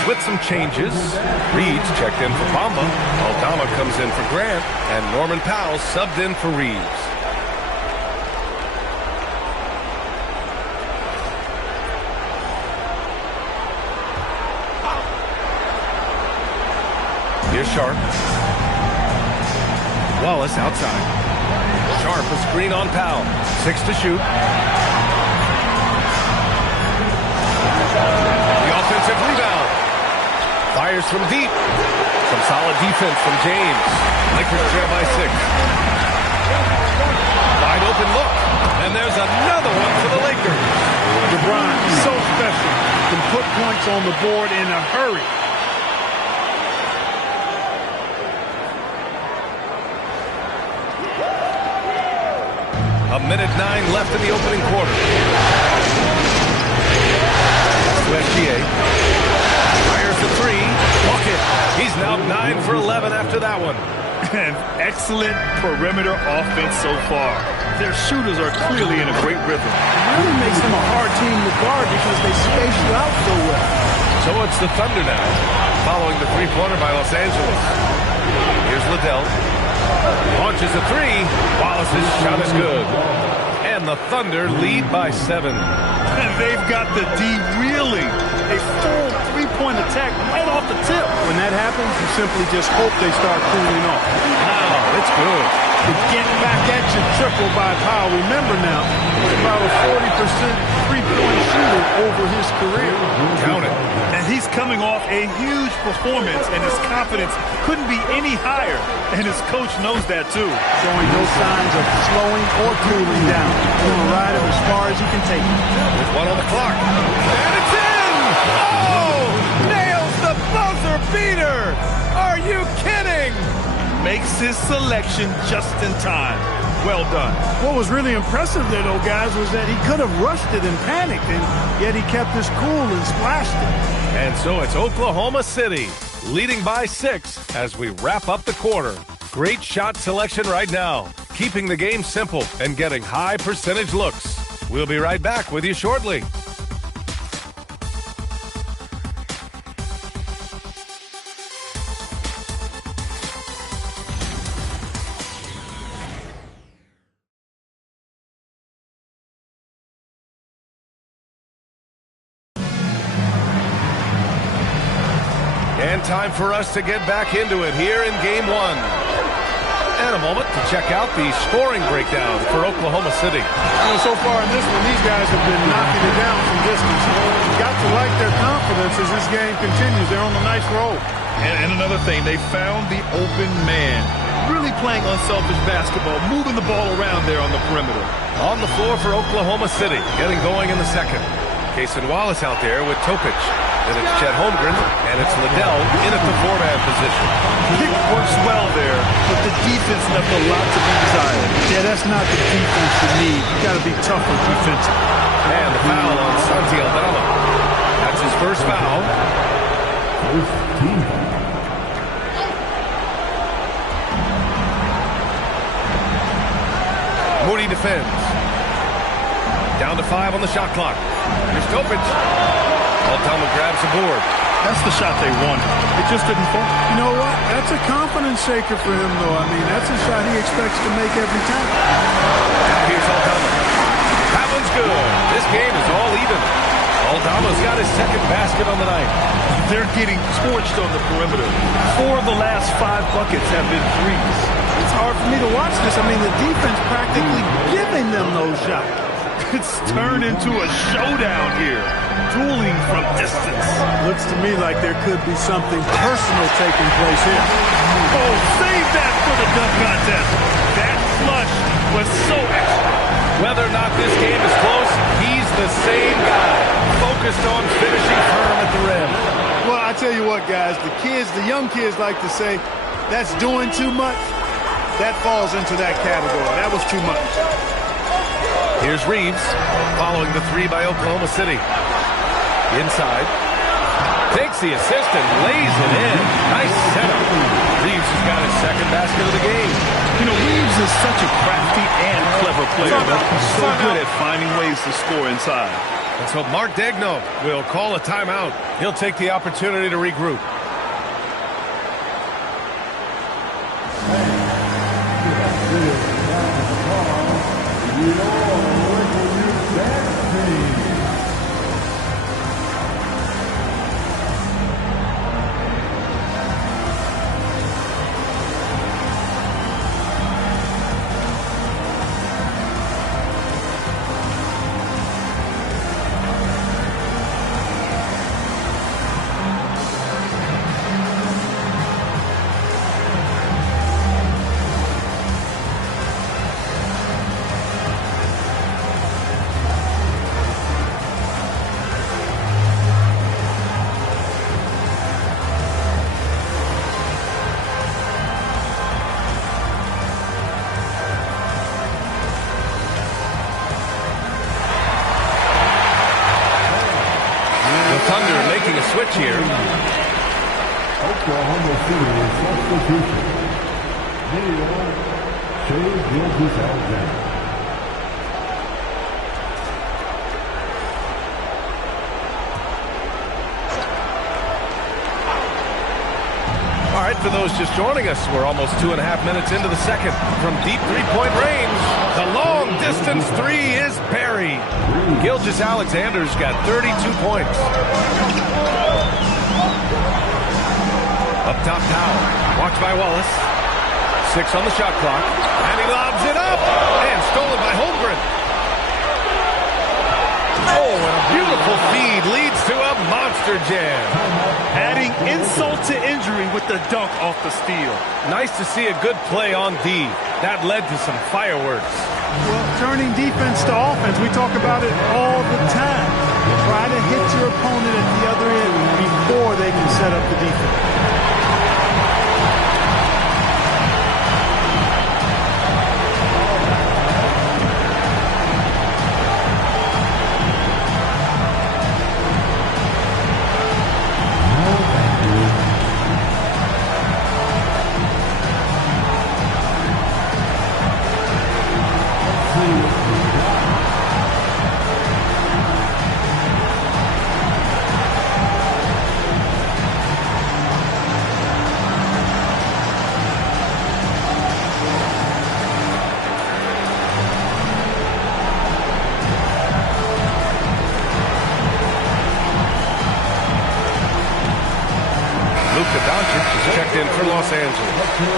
with some changes. Reeds checked in for Bamba. Aldama comes in for Grant. And Norman Powell subbed in for Reeves. Here's Sharp. Wallace outside. Sharp a screen on Powell. 6 to shoot. The offensive rebound. Fires from deep. Some solid defense from James. Lakers trail by 6. Wide open look. And there's another one for the Lakers. LeBron, so special. Can put points on the board in a hurry. A minute 9 left in the opening quarter. To SGA. Fires the 3. Bucket. He's now 9 for 11 after that one. An excellent perimeter offense so far. Their shooters are clearly in a great rhythm. It really makes them a hard team to guard because they space you out so well. So it's the Thunder now, following the three-pointer by Los Angeles. Here's Liddell. Launches a 3. Wallace's shot is good. And the Thunder lead by 7. And they've got the D reeling. A full three-point attack right off the tip. When that happens, you simply just hope they start cooling off. Wow, it's good. The get back at you triple by Powell. Remember now, he's about a 40% three-point shooter over his career. Count it. And he's coming off a huge performance, and his confidence couldn't be any higher. And his coach knows that, too. Showing no signs of slowing or cooling down. He's going to ride him as far as he can take him. With 1 on the clock. And it's in! Oh! Nails the buzzer beater! Are you kidding? Makes his selection just in time. Well done. What was really impressive there, though, guys, was that he could have rushed it and panicked, and yet he kept his cool and splashed it. And so it's Oklahoma City leading by 6 as we wrap up the quarter. Great shot selection right now, keeping the game simple and getting high percentage looks. We'll be right back with you shortly. And time for us to get back into it here in Game 1. And a moment to check out the scoring breakdown for Oklahoma City. So far in this one, these guys have been knocking it down from distance. You've got to like their confidence as this game continues. They're on a nice roll. And another thing, they found the open man. Really playing unselfish basketball, moving the ball around there on the perimeter. On the floor for Oklahoma City, getting going in the second. Cason Wallace out there with Topic. Then it's Chet Holmgren, and it's Liddell in at the 4-man position. Pick works well there, but the defense left a lot to be desired. Yeah, that's not the defense you need. You got to be tougher defensively. And the foul on Santi Aldama. That's his first foul. Moody defends. Down to 5 on the shot clock. Here's Topic. Aldama grabs the board. That's the shot they wanted. It just didn't fall. You know what? That's a confidence shaker for him, though. I mean, that's a shot he expects to make every time. Now here's Aldama. That one's good. This game is all even. Aldama's got his second basket on the night. They're getting torched on the perimeter. 4 of the last 5 buckets have been threes. It's hard for me to watch this. I mean, the defense practically giving them those shots. It's turned into a showdown here. Dueling from distance. Looks to me like there could be something personal taking place here. Oh, save that for the dunk contest. That flush was so extra. Whether or not this game is close, he's the same guy. Focused on finishing firm at the rim. Well, I tell you what, guys, the young kids like to say, that's doing too much. That falls into that category. That was too much. Here's Reeves, following the 3 by Oklahoma City. Inside. Takes the assist and lays it in. Nice setup. Reeves has got his second basket of the game. You know, Reeves is such a crafty and clever player. He's so good at finding ways to score inside. And so Mark Daigneault will call a timeout. He'll take the opportunity to regroup. Thunder making a switch here. Oklahoma City substitution. Video, Shai Gilgeous-Alexander. All right, for those just joining us, we're almost 2.5 minutes into the second. From deep three-point range, the long-distance three is buried. Gilgeous-Alexander's got 32 points. Up top, Powell. Watched by Wallace. 6 on the shot clock. And he lobs it up. And stolen by Holmgren. Oh, and a beautiful feed leads to a monster jam. Adding insult to injury with the dunk off the steal. Nice to see a good play on D. That led to some fireworks. Well, turning defense to offense, we talk about it all the time. Try to hit your opponent at the other end before they can set up the defense. In for Los Angeles.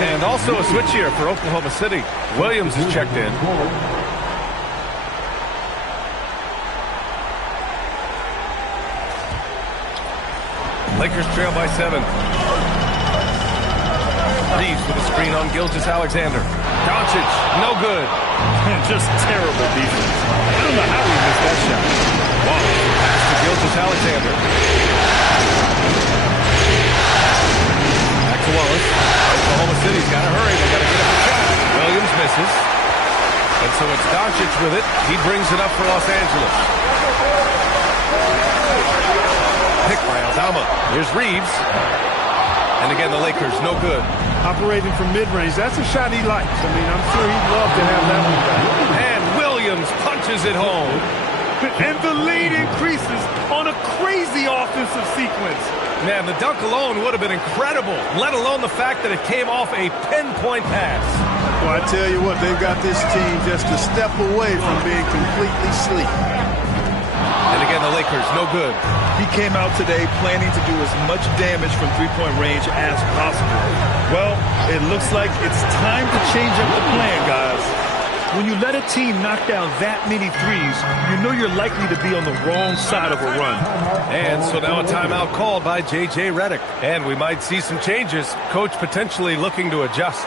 And also a switch here for Oklahoma City. Williams is checked in. Lakers trail by 7. Reeves with a screen on Gilgeous-Alexander. Doncic, no good. Just terrible defense. I don't know how he missed that shot. Wallace pass to Gilgeous-Alexander. Wallace. Oklahoma City's got to hurry. They've got to get up a shot. Williams misses. And so it's Doncic with it. He brings it up for Los Angeles. Pick by Aldama. Here's Reeves. And again, the Lakers, no good. Operating from mid-range. That's a shot he likes. I mean, I'm sure he'd love to have that one back. And Williams punches it home. And the lead increases on a crazy offensive sequence. Man, the dunk alone would have been incredible, let alone the fact that it came off a pinpoint pass. Well, I tell you what, they've got this team just a step away from being completely sleep. And again, the Lakers, no good. He came out today planning to do as much damage from three-point range as possible. Well, it looks like it's time to change up the plan, guys. When you let a team knock down that many threes, you know you're likely to be on the wrong side of a run. And so now a timeout called by J.J. Redick. And we might see some changes. Coach potentially looking to adjust.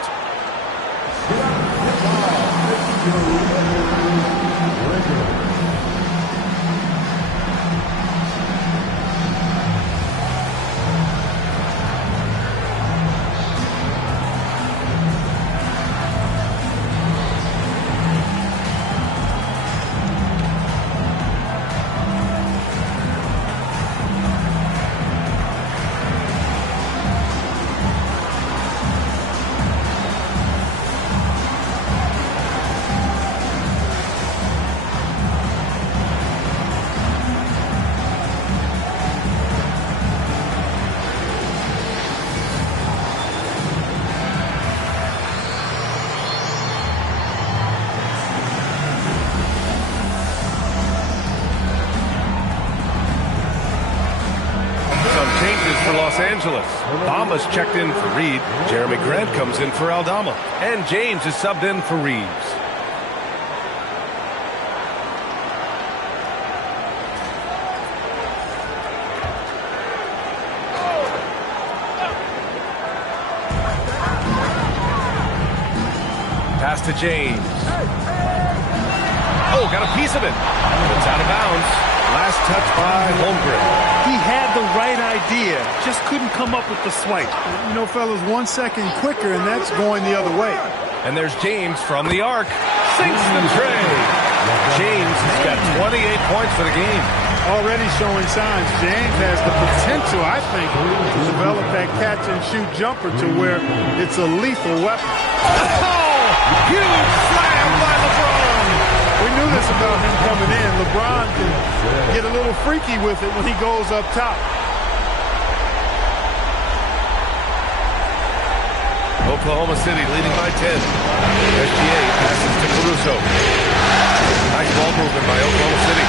Los Angeles. Bama's checked in for Reed. Jeremy Grant comes in for Aldama. And James is subbed in for Reeves. Pass to James. Oh, got a piece of it. It's out of bounds. Last touch by Holmgren. He had the right idea, just couldn't come up with the swipe. You know, fellas, 1 second quicker, and that's going the other way. And there's James from the arc. Sinks the tray. James has got 28 points for the game. Already showing signs. James has the potential, I think, to develop that catch-and-shoot jumper to where it's a lethal weapon. Oh! Huge slam by LeBron! We knew this about him coming in. LeBron can get a little freaky with it when he goes up top. Oklahoma City leading by 10. SGA passes to Caruso. Nice ball movement by Oklahoma City.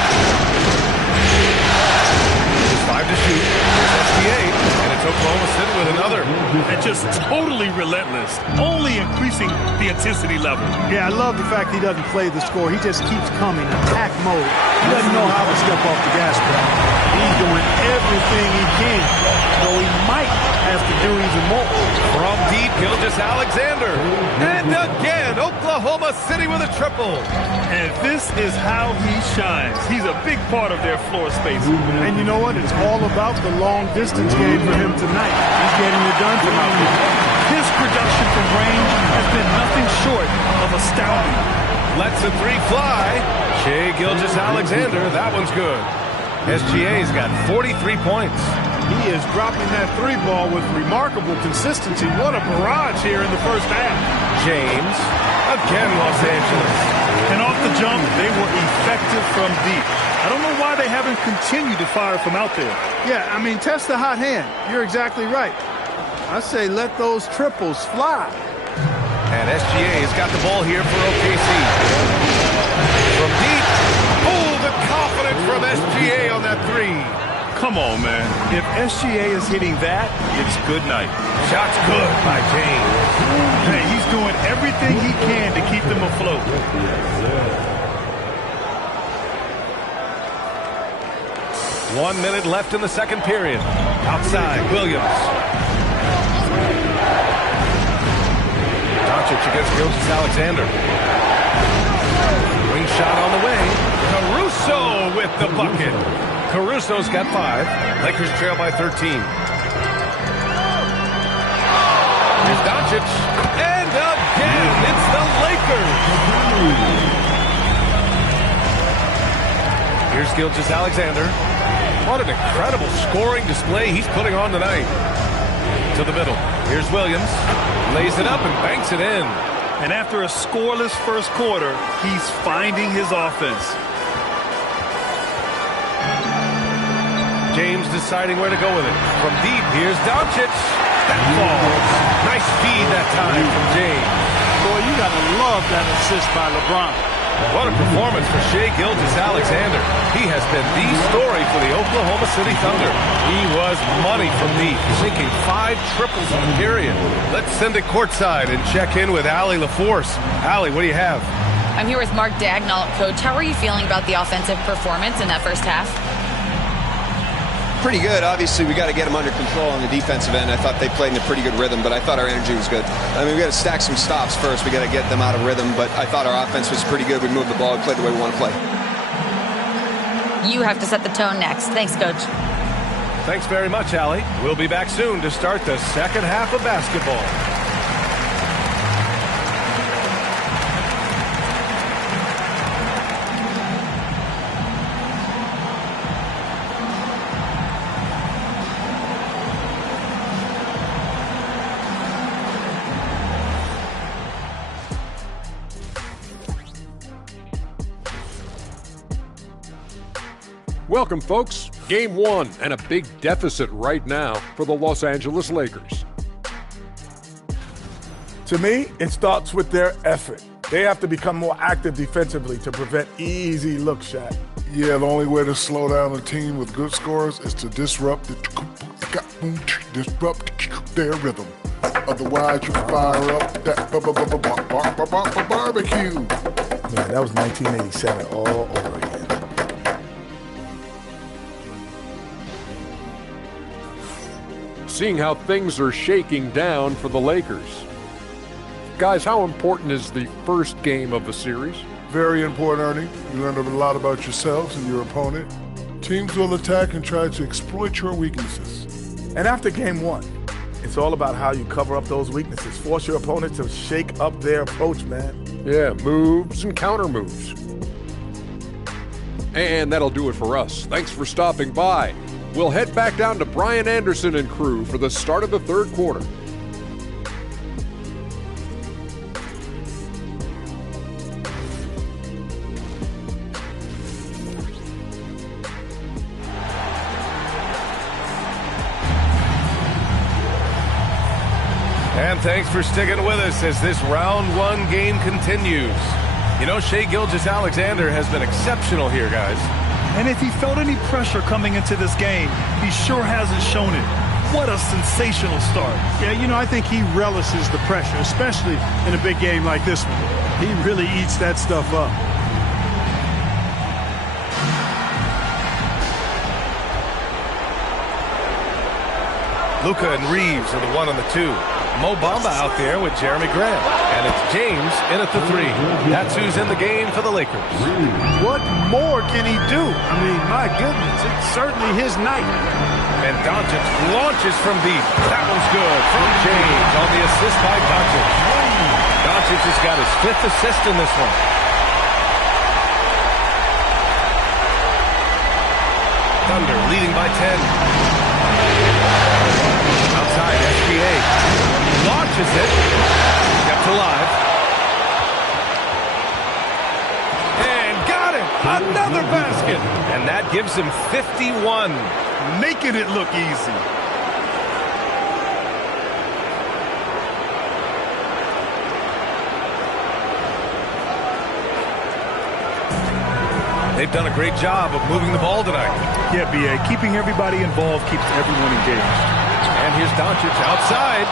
There's 5 to shoot. Here's SGA, and it's Oklahoma City with another. And just totally relentless, only increasing the intensity level. Yeah, I love the fact he doesn't play the score. He just keeps coming, attack mode. He doesn't know how to step off the gas pedal. He's doing everything he can, though he might have to do even more. From deep, Gilgeous-Alexander. And again, Oklahoma City with a triple. And this is how he shines. He's a big part of their floor space. And you know what? It's all about the long-distance game for him tonight. He's getting it done from out there. His production from range has been nothing short of astounding. Lets the three fly. Shai Gilgeous-Alexander, that one's good. SGA's got 43 points. He is dropping that three ball with remarkable consistency. What a barrage here in the first half. James, again Los Angeles. And off the jump, they were effective from deep. I don't know why they haven't continued to fire from out there. Yeah, I mean, test the hot hand. You're exactly right. I say let those triples fly. And SGA's got the ball here for OKC. From deep. Oh, the confidence from SGA on that three. Come on, man. If SGA is hitting that, it's good night. Shot's good by James. Hey, he's doing everything he can to keep them afloat. 1 minute left in the second period. Outside, Williams. Doncic against Gilgeous-Alexander. Wing shot on the way. Caruso with the bucket. Caruso's got 5. Lakers trail by 13. Here's Doncic. And again, it's the Lakers. Here's Gilgeous-Alexander. What an incredible scoring display he's putting on tonight. To the middle. Here's Williams. Lays it up and banks it in. And after a scoreless first quarter, he's finding his offense. James deciding where to go with it. From deep, here's Doncic. That falls. Nice feed that time from James. Boy, you got to love that assist by LeBron. What a performance for Shai Gilgeous-Alexander. He has been the story for the Oklahoma City Thunder. He was money from deep, sinking 5 triples in the period. Let's send it courtside and check in with Allie LaForce. Allie, what do you have? I'm here with Mark Dagnall. Coach, how are you feeling about the offensive performance in that first half? Pretty good. Obviously, we got to get them under control on the defensive end. I thought they played in a pretty good rhythm, but I thought our energy was good. I mean, we got to stack some stops first. We got to get them out of rhythm, but I thought our offense was pretty good. We moved the ball, we played the way we want to play. You have to set the tone next. Thanks, Coach. Thanks very much, Allie. We'll be back soon to start the second half of basketball. Welcome, folks. Game 1 and a big deficit right now for the Los Angeles Lakers. To me, it starts with their effort. They have to become more active defensively to prevent easy look shot. Yeah, the only way to slow down a team with good scores is to disrupt the disrupt their rhythm. Otherwise, you fire up that barbecue. Man, that was 1987 all over again. Seeing how things are shaking down for the Lakers. Guys, how important is the first game of the series? Very important, Ernie. You learn a lot about yourselves and your opponent. Teams will attack and try to exploit your weaknesses. And after game one, it's all about how you cover up those weaknesses. Force your opponent to shake up their approach, man. Yeah, moves and counter moves. And that'll do it for us. Thanks for stopping by. We'll head back down to Brian Anderson and crew for the start of the third quarter. And thanks for sticking with us as this round one game continues. You know, Shai Gilgeous-Alexander has been exceptional here, guys. And if he felt any pressure coming into this game, he sure hasn't shown it. What a sensational start. Yeah, you know, I think he relishes the pressure, especially in a big game like this one. He really eats that stuff up. Luka and Reeves are the 1 and the 2. Mo Bamba out there with Jeremy Grant. And it's James in at the 3. That's who's in the game for the Lakers. What more can he do? I mean, my goodness, it's certainly his night. And Doncic launches from deep. That one's good from James on the assist by Doncic. Doncic has got his 5th assist in this one. Thunder leading by 10. Outside, SGA. Launches it. Kept alive. And got it. Another basket. And that gives him 51. Making it look easy. They've done a great job of moving the ball tonight. Yeah, B.A. Keeping everybody involved keeps everyone engaged. And here's Doncic outside.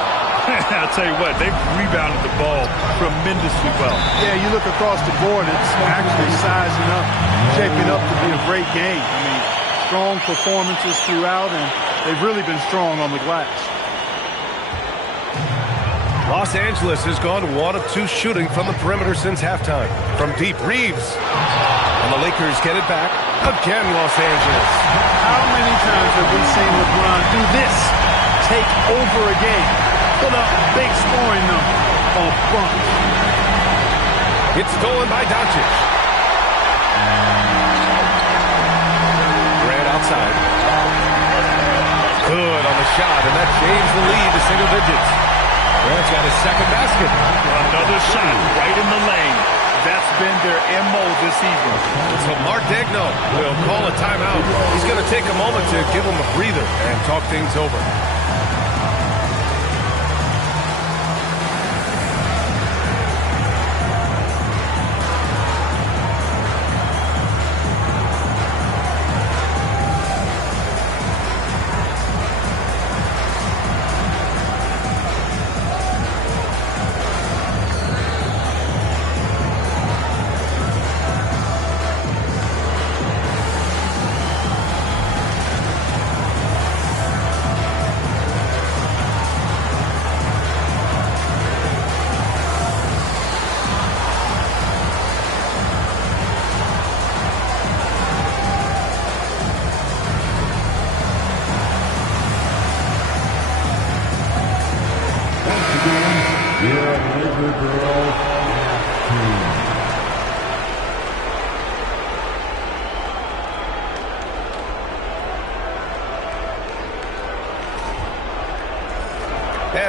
I'll tell you what, they've rebounded the ball tremendously well. Yeah, you look across the board, it's actually sizing up, shaping up to be a great game. I mean, strong performances throughout, and they've really been strong on the glass. Los Angeles has gone 1 of 2 shooting from the perimeter since halftime. From deep, Reeves. And the Lakers get it back. Again, Los Angeles. How many times have we seen LeBron do this? Take over a game. Put up a big scoring number. A bunch. It's stolen by Doncic. Grant outside. Good on the shot, and that changed the lead to single digits. Grant's got his 2nd basket. Another shot right in the lane. That's been their MO this evening. So Mark Daigneault will call a timeout. He's going to take a moment to give him a breather and talk things over.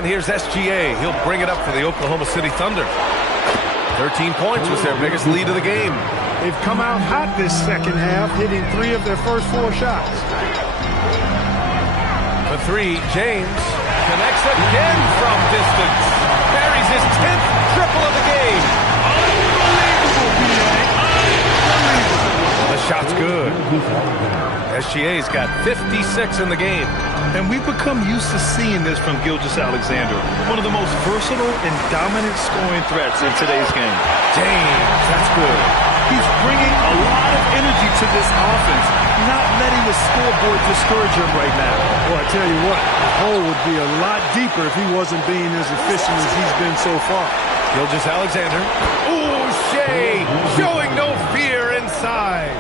And here's SGA. He'll bring it up for the Oklahoma City Thunder. 13 points was their biggest lead of the game. They've come out hot this second half, hitting 3 of their first 4 shots. The 3, James connects again from distance. Buries his 10th triple of the game. Unbelievable, B.A. Unbelievable. The Shot's good. SGA's got 56 in the game. And we've become used to seeing this from Gilgeous-Alexander, one of the most versatile and dominant scoring threats in today's game. James, that's good. He's bringing a lot of energy to this offense, not letting the scoreboard discourage him right now. Well, I tell you what, the hole would be a lot deeper if he wasn't being as efficient as he's been so far. Gilgeous-Alexander. Ooh, Shea showing no fear inside.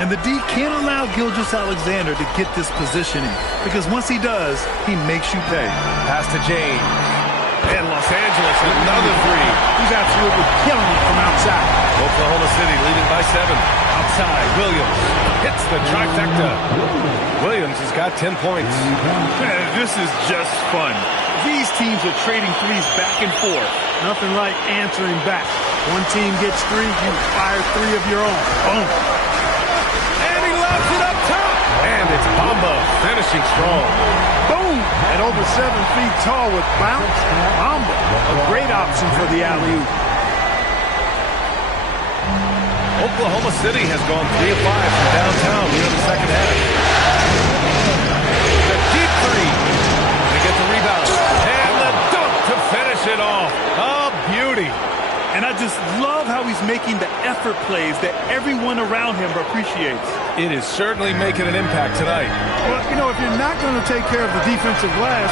And the D can't allow Gilgeous-Alexander to get this positioning, because once he does, he makes you pay. Pass to James. And Los Angeles, another three. He's absolutely killing it from outside. Oklahoma City leading by 7. Outside, Williams hits the trifecta. Williams has got 10 points. Man, this is just fun. These teams are trading threes back and forth. Nothing like answering back. One team gets 3, you fire 3 of your own. Boom. And he lobs it up top. And it's Bamba finishing strong. Boom! At over 7 feet tall with bounce, Bamba, a great option for the alley-oop. Oklahoma City has gone 3 of 5 from downtown here in the second half. The deep three. They get the rebound. And the dunk to finish it off. A beauty. And I just love how he's making the effort plays that everyone around him appreciates. It is certainly making an impact tonight. Well, you know, if you're not going to take care of the defensive glass,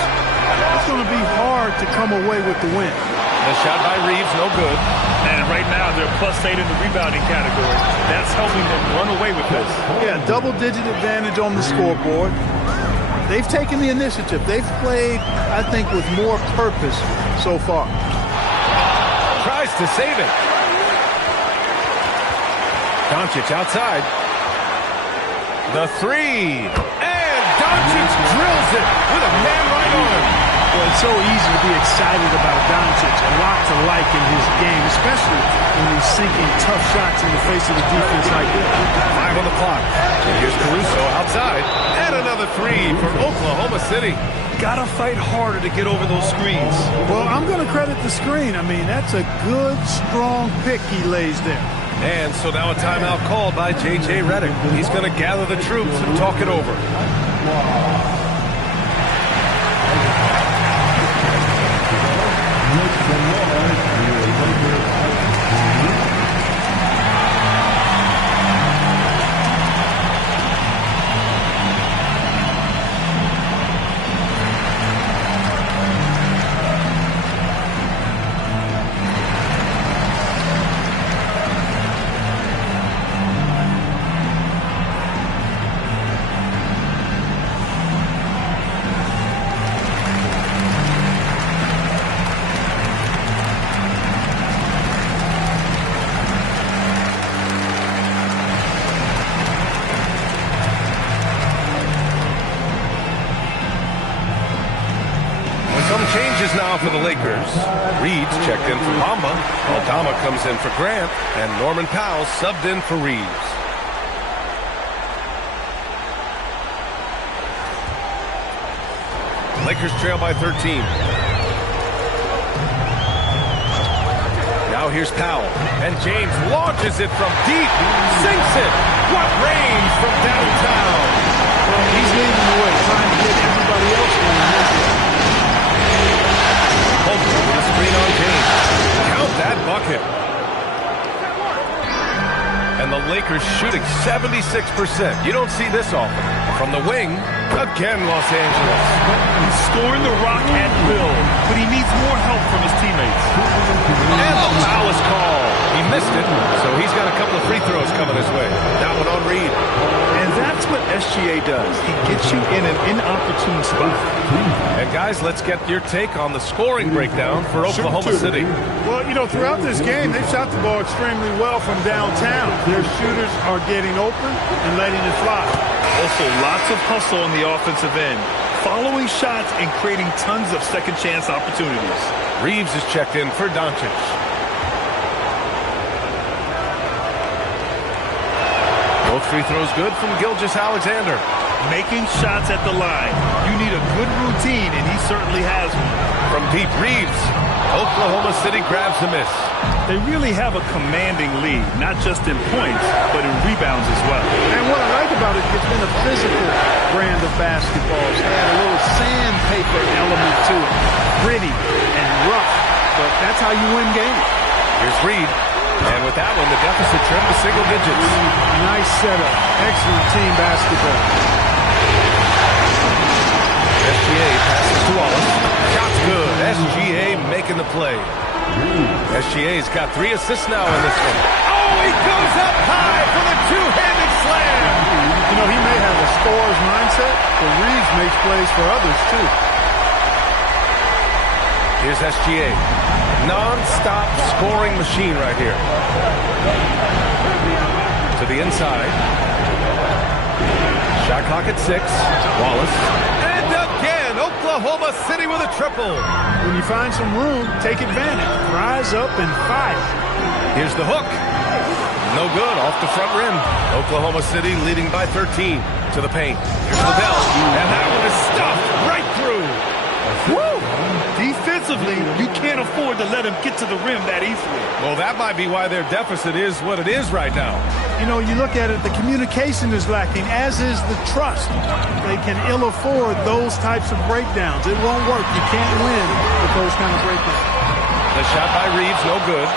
it's going to be hard to come away with the win. The shot by Reeves, no good. And right now, they're +8 in the rebounding category. That's helping them run away with this. Yeah, double-digit advantage on the scoreboard. They've taken the initiative. They've played, I think, with more purpose so far. Tries to save it. Doncic outside. The three. And Doncic drills it with a man right on him. Well, it's so easy to be excited about Doncic. A lot to like in his game, especially when he's sinking tough shots in the face of the defense like this. 5 on the clock. And here's Caruso outside. And another three for Oklahoma City. Gotta fight harder to get over those screens. Well, I'm going to credit the screen. I mean, that's a good, strong pick he lays there. And so now a timeout called by J.J. Redick. He's going to gather the troops and talk it over. Changes now for the Lakers. Reeves checked in for Bamba. Aldama comes in for Grant. And Norman Powell subbed in for Reeves. Lakers trail by 13. Now here's Powell. And James launches it from deep. Sinks it. What range from downtown. Well, he's leading the way, trying to get everybody else going. Holmes with a screen on James. Count that bucket. And the Lakers shooting 76%. You don't see this often. From the wing, again Los Angeles. He's scoring the rock at will, but he needs more help from his teammates. And the foul is called. He missed it, so he's got a couple of free throws coming his way. That one on Reed. And that's what SGA does. He gets you in an inopportune spot. And guys, let's get your take on the scoring breakdown for Oklahoma City. Well, you know, throughout this game, they've shot the ball extremely well from downtown. Their shooters are getting open and letting it fly. Also, lots of hustle on the offensive end, following shots and creating tons of second chance opportunities. Reeves is checked in for Doncic. Both free throws good from Gilgeous-Alexander. Making shots at the line. You need a good routine, and he certainly has one. From deep, Reeves. Oklahoma City grabs the miss. They really have a commanding lead, not just in points, but in rebounds as well. And what I like about it, it's been a physical brand of basketball. It's had a little sandpaper element to it. Gritty and rough, but that's how you win games. Here's Reed. And with that one, the deficit trimmed to single digits. Nice setup. Excellent team basketball. SGA passes to Wallace. Shot's good. SGA making the play. SGA's got 3 assists now in this one. Oh, he goes up high for the two-handed slam. You know, he may have a scorer's mindset, but Reeves makes plays for others, too. Here's SGA. Non-stop scoring machine right here. To the inside. Shot clock at 6. Wallace. And again, Oklahoma City with a triple. When you find some room, take advantage. Rise up and fire. Here's the hook. No good, off the front rim. Oklahoma City leading by 13 to the paint. Here's Liddell. And that one is stuffed right through. Woo! Defensively, you can't afford to let him get to the rim that easily. Well, that might be why their deficit is what it is right now. You know, you look at it, the communication is lacking, as is the trust. They can ill afford those types of breakdowns. It won't work. You can't win with those kind of breakdowns. The shot by Reeves, no good.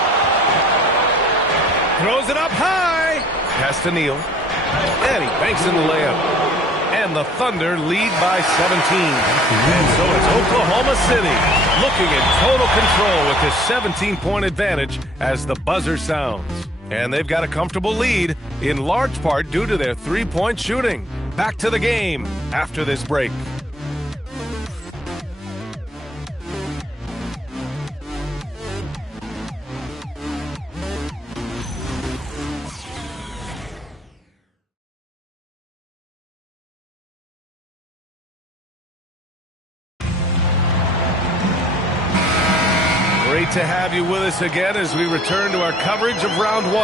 Throws it up high. Pass to Neal. And he banks in the layup. And the Thunder lead by 17. And so it's Oklahoma City looking in total control with this 17-point advantage as the buzzer sounds. And they've got a comfortable lead, in large part due to their three-point shooting. Back to the game after this break. Great to have you with us again as we return to our coverage of round 1.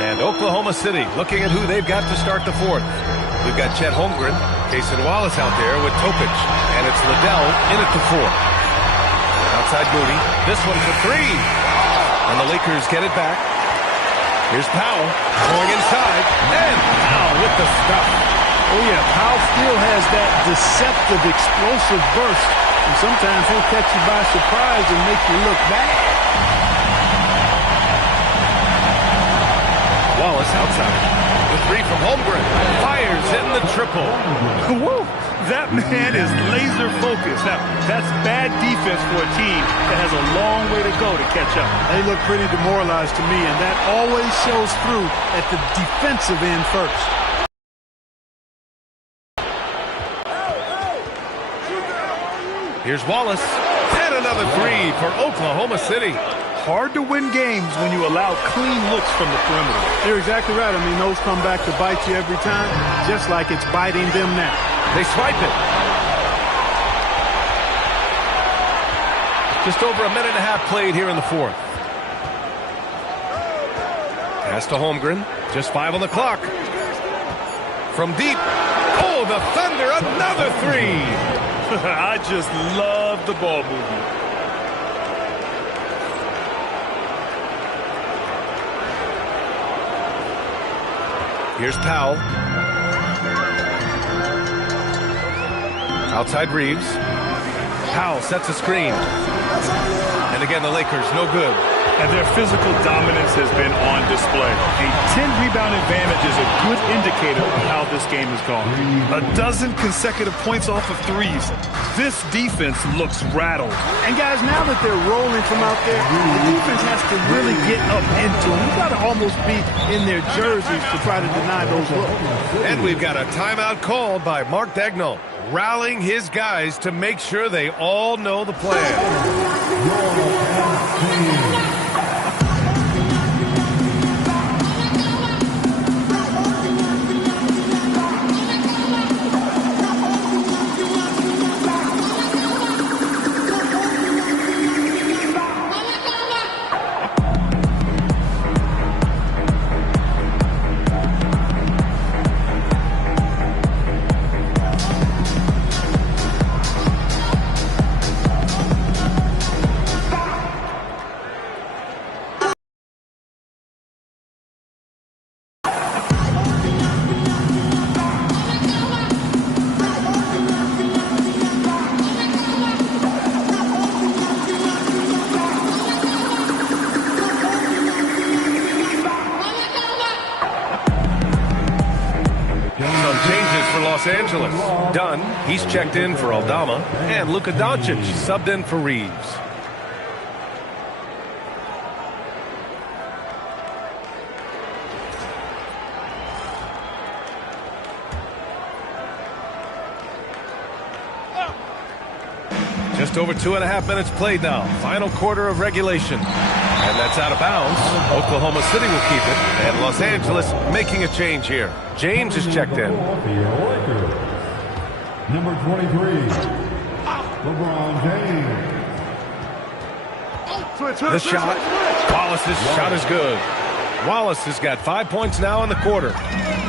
And Oklahoma City looking at who they've got to start the 4th. We've got Chet Holmgren, Cason Wallace out there with Topic, and it's Liddell in at the 4. Outside Moody, this one for 3. And the Lakers get it back. Here's Powell going inside, and Powell with the stuff. Oh yeah, Powell still has that deceptive, explosive burst. And sometimes he'll catch you by surprise and make you look back. Wallace outside. The 3 from Holmgren. Fires in the triple. Woo! That man is laser focused. Now, that's bad defense for a team that has a long way to go to catch up. They look pretty demoralized to me, and that always shows through at the defensive end first. Here's Wallace, and another 3 for Oklahoma City. Hard to win games when you allow clean looks from the perimeter. You're exactly right. I mean, those come back to bite you every time, just like it's biting them now. They swipe it. Just over a minute and a half played here in the 4th. Pass to Holmgren, just 5 on the clock. From deep, oh, the Thunder, another 3. I just love the ball movement. Here's Powell. Outside Reeves. Powell sets a screen. And again, the Lakers, no good. And their physical dominance has been on display. A 10-rebound advantage is a good indicator of how this game has gone. 12 consecutive points off of threes. This defense looks rattled. And guys, now that they're rolling from out there, the defense has to really get up into them. You've got to almost be in their jerseys to try to deny those looks. And we've got a timeout called by Mark Daigneault, rallying his guys to make sure they all know the plan. Some changes for Los Angeles. Dunn, he's checked in for Aldama. And Luka Doncic subbed in for Reeves. Just over 2.5 minutes played now. Final quarter of regulation. And that's out of bounds. Oklahoma City will keep it. And Los Angeles making a change here. James is checked in. Number 23, LeBron James. The shot. Wallace's shot is good. Wallace has got 5 points now in the quarter.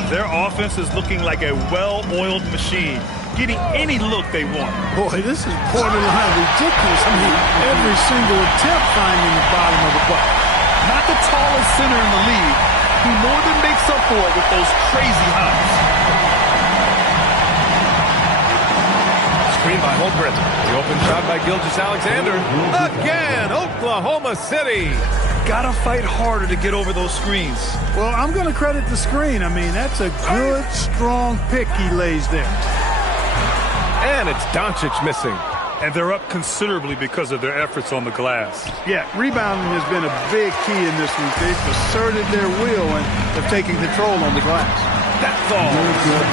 Their offense is looking like a well-oiled machine, getting any look they want. Boy, this is borderline ridiculous. I mean, every single attempt finding the bottom of the bucket. Not the tallest center in the league. He more than makes up for it with those crazy hops. Screen by Holmgren. The open shot by Gilgeous-Alexander. Again, Oklahoma City. Gotta fight harder to get over those screens. Well, I'm going to credit the screen. I mean, that's a good, strong pick he lays there. And it's Doncic missing. And they're up considerably because of their efforts on the glass. Yeah, rebounding has been a big key in this week. They've asserted their will and have taken control on the glass. That falls.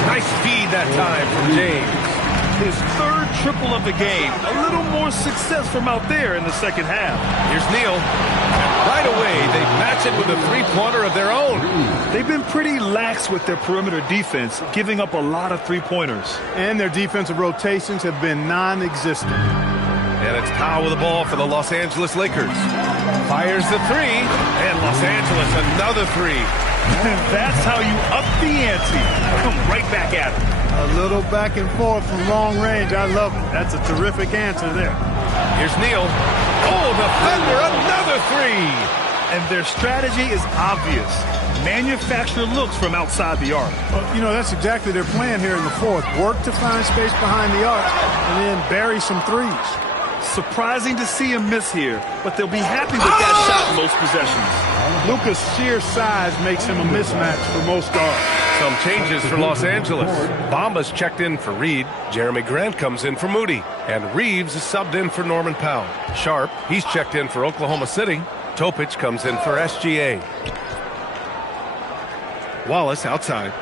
Nice feed that time from James. His third triple of the game. A little more success from out there in the second half. Here's Neal. And right away, they match it with a three-pointer of their own. They've been pretty lax with their perimeter defense, giving up a lot of three-pointers. And their defensive rotations have been non-existent. And it's Powell with the ball for the Los Angeles Lakers. Fires the three. And Los Angeles another three. That's how you up the ante. Come right back at it. A little back and forth from long range. I love it. That's a terrific answer there. Here's Neal. Oh, the Thunder, another three. And their strategy is obvious. Manufacture looks from outside the arc. Well, you know, that's exactly their plan here in the fourth. Work to find space behind the arc and then bury some threes. Surprising to see him miss here, but they'll be happy with that shot most possessions. Luka's sheer size makes him a mismatch for most guards. Some changes for Los Angeles. Bamba's checked in for Reed. Jeremy Grant comes in for Moody. And Reeves is subbed in for Norman Powell. Sharp, he's checked in for Oklahoma City. Topic comes in for SGA. Wallace outside.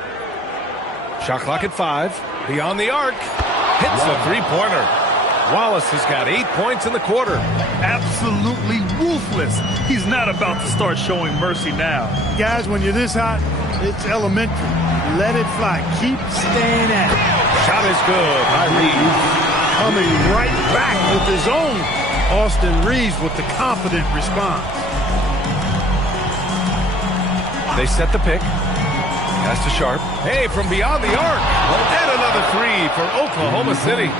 Shot clock at 5. Beyond the arc. Hits a three-pointer. Wallace has got 8 points in the quarter. Absolutely ruthless. He's not about to start showing mercy now. Guys, when you're this hot, it's elementary. Let it fly. Keep staying at it. Shot is good by Reeves. Coming right back with his own. Austin Reeves with the confident response. They set the pick. Pass to Sharp. Hey, from beyond the arc. And another three for Oklahoma City.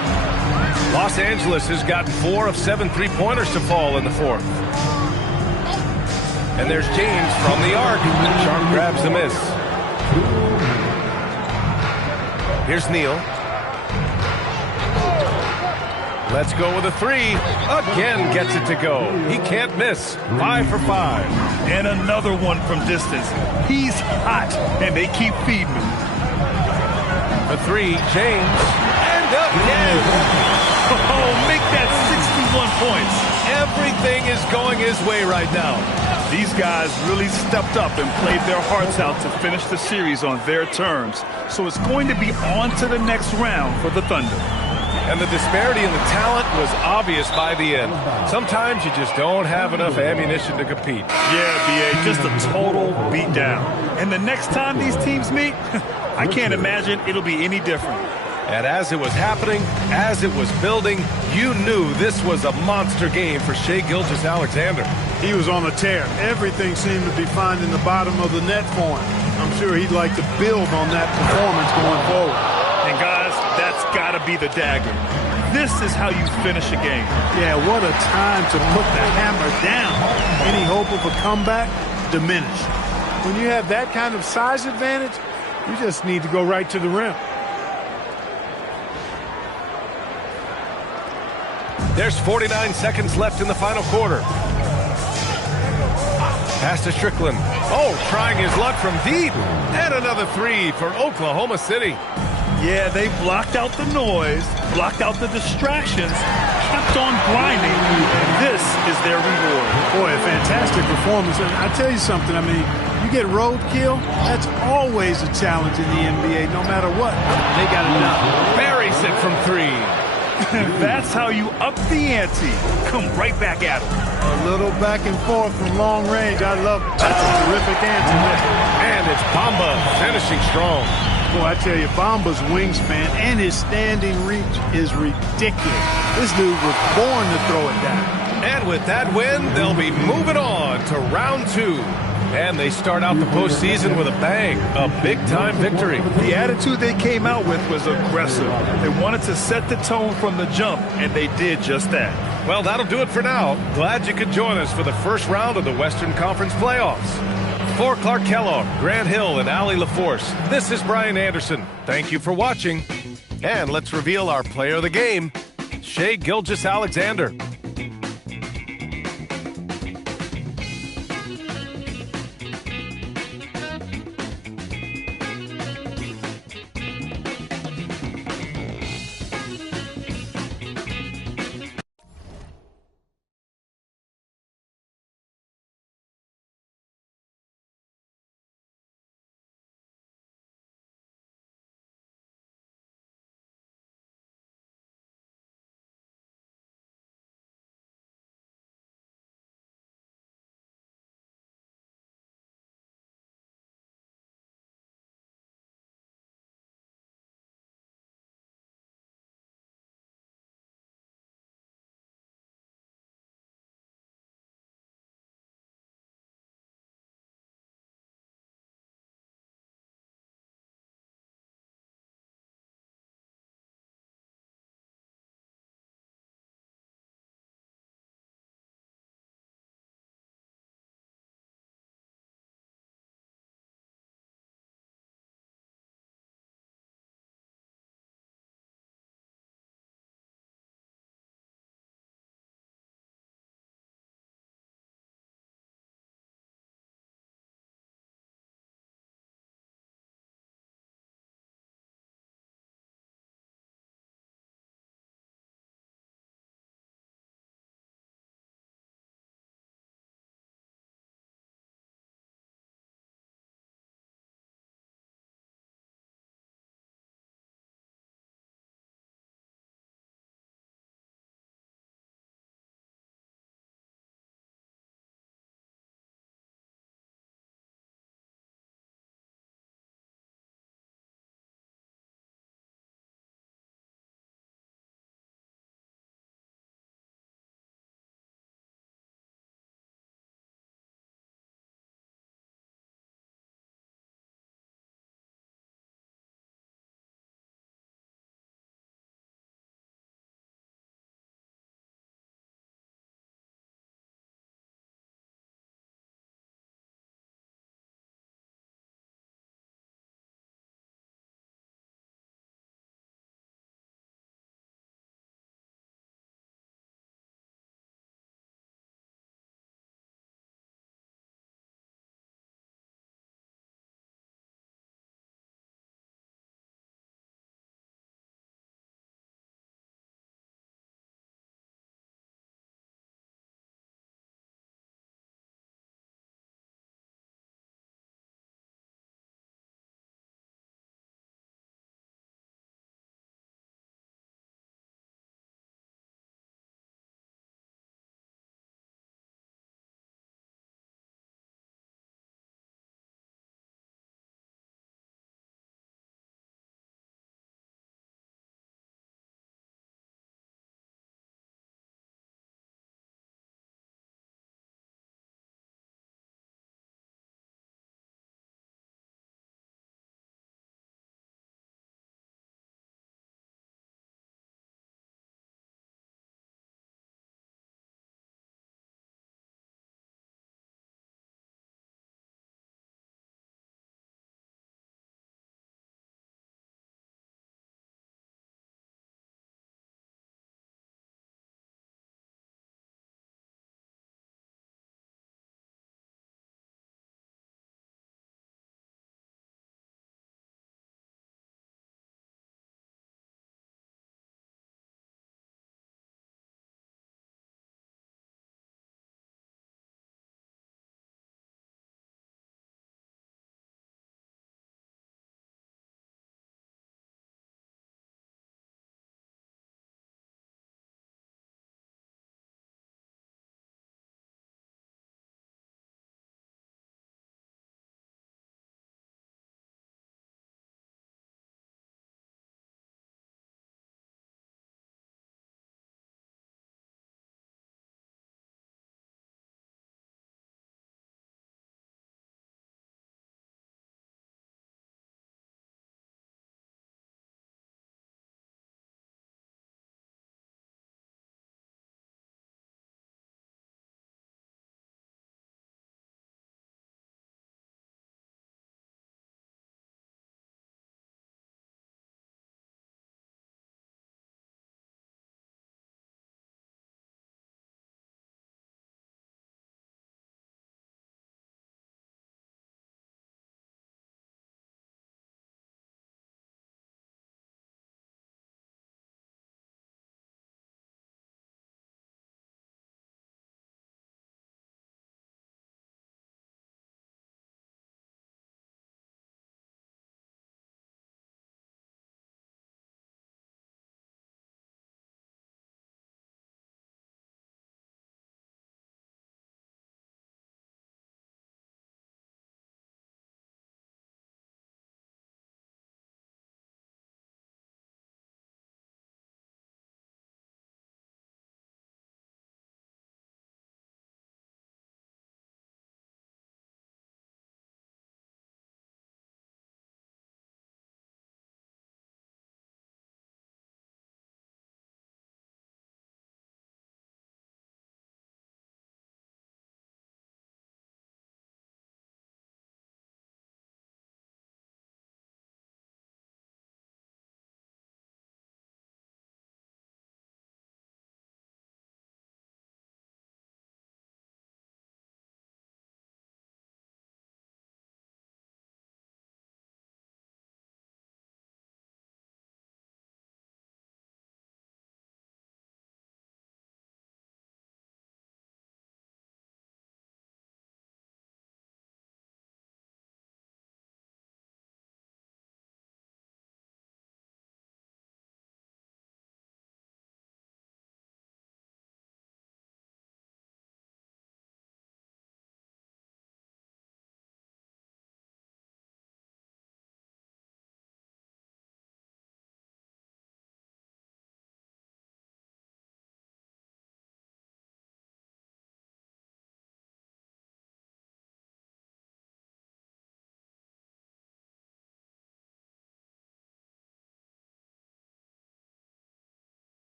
Los Angeles has gotten 4 of 7 three-pointers to fall in the fourth. And there's James from the arc. Sharp grabs the miss. Here's Neal. Let's go with a three. Again gets it to go. He can't miss. 5 for 5. And another one from distance. He's hot, and they keep feeding him. For 3, James. And again. Oh, make that 61 points. Everything is going his way right now. These guys really stepped up and played their hearts out to finish the series on their terms. So it's going to be on to the next round for the Thunder. And the disparity in the talent was obvious by the end. Sometimes you just don't have enough ammunition to compete. Yeah, B.A., just a total beatdown. And the next time these teams meet, I can't imagine it'll be any different. And as it was happening, as it was building, you knew this was a monster game for Shai Gilgeous-Alexander. He was on a tear. Everything seemed to be finding the bottom of the net for him. I'm sure he'd like to build on that performance going forward. And guys, that's got to be the dagger. This is how you finish a game. Yeah, what a time to put the hammer down. Any hope of a comeback? Diminished. When you have that kind of size advantage, you just need to go right to the rim. There's 49 seconds left in the final quarter. Pass to Strickland. Oh, trying his luck from deep. And another three for Oklahoma City. Yeah, they blocked out the noise, blocked out the distractions, kept on grinding, and this is their reward. Boy, a fantastic performance. And I tell you something, I mean, you get roadkill, that's always a challenge in the NBA, no matter what. They got it done. Buries it from three. That's how you up the ante. Come right back at him. A little back and forth from long range. I love it. That's a terrific answer there. And it's Bamba finishing strong. Boy, I tell you, Bamba's wingspan and his standing reach is ridiculous. This dude was born to throw it down. And with that win, they'll be moving on to round 2. And they start out the postseason with a bang, a big-time victory. The attitude they came out with was aggressive. They wanted to set the tone from the jump, and they did just that. Well, that'll do it for now. Glad you could join us for the first round of the Western Conference playoffs. For Clark Kellogg, Grant Hill, and Allie LaForce, this is Brian Anderson. Thank you for watching. And let's reveal our player of the game, Shai Gilgeous-Alexander.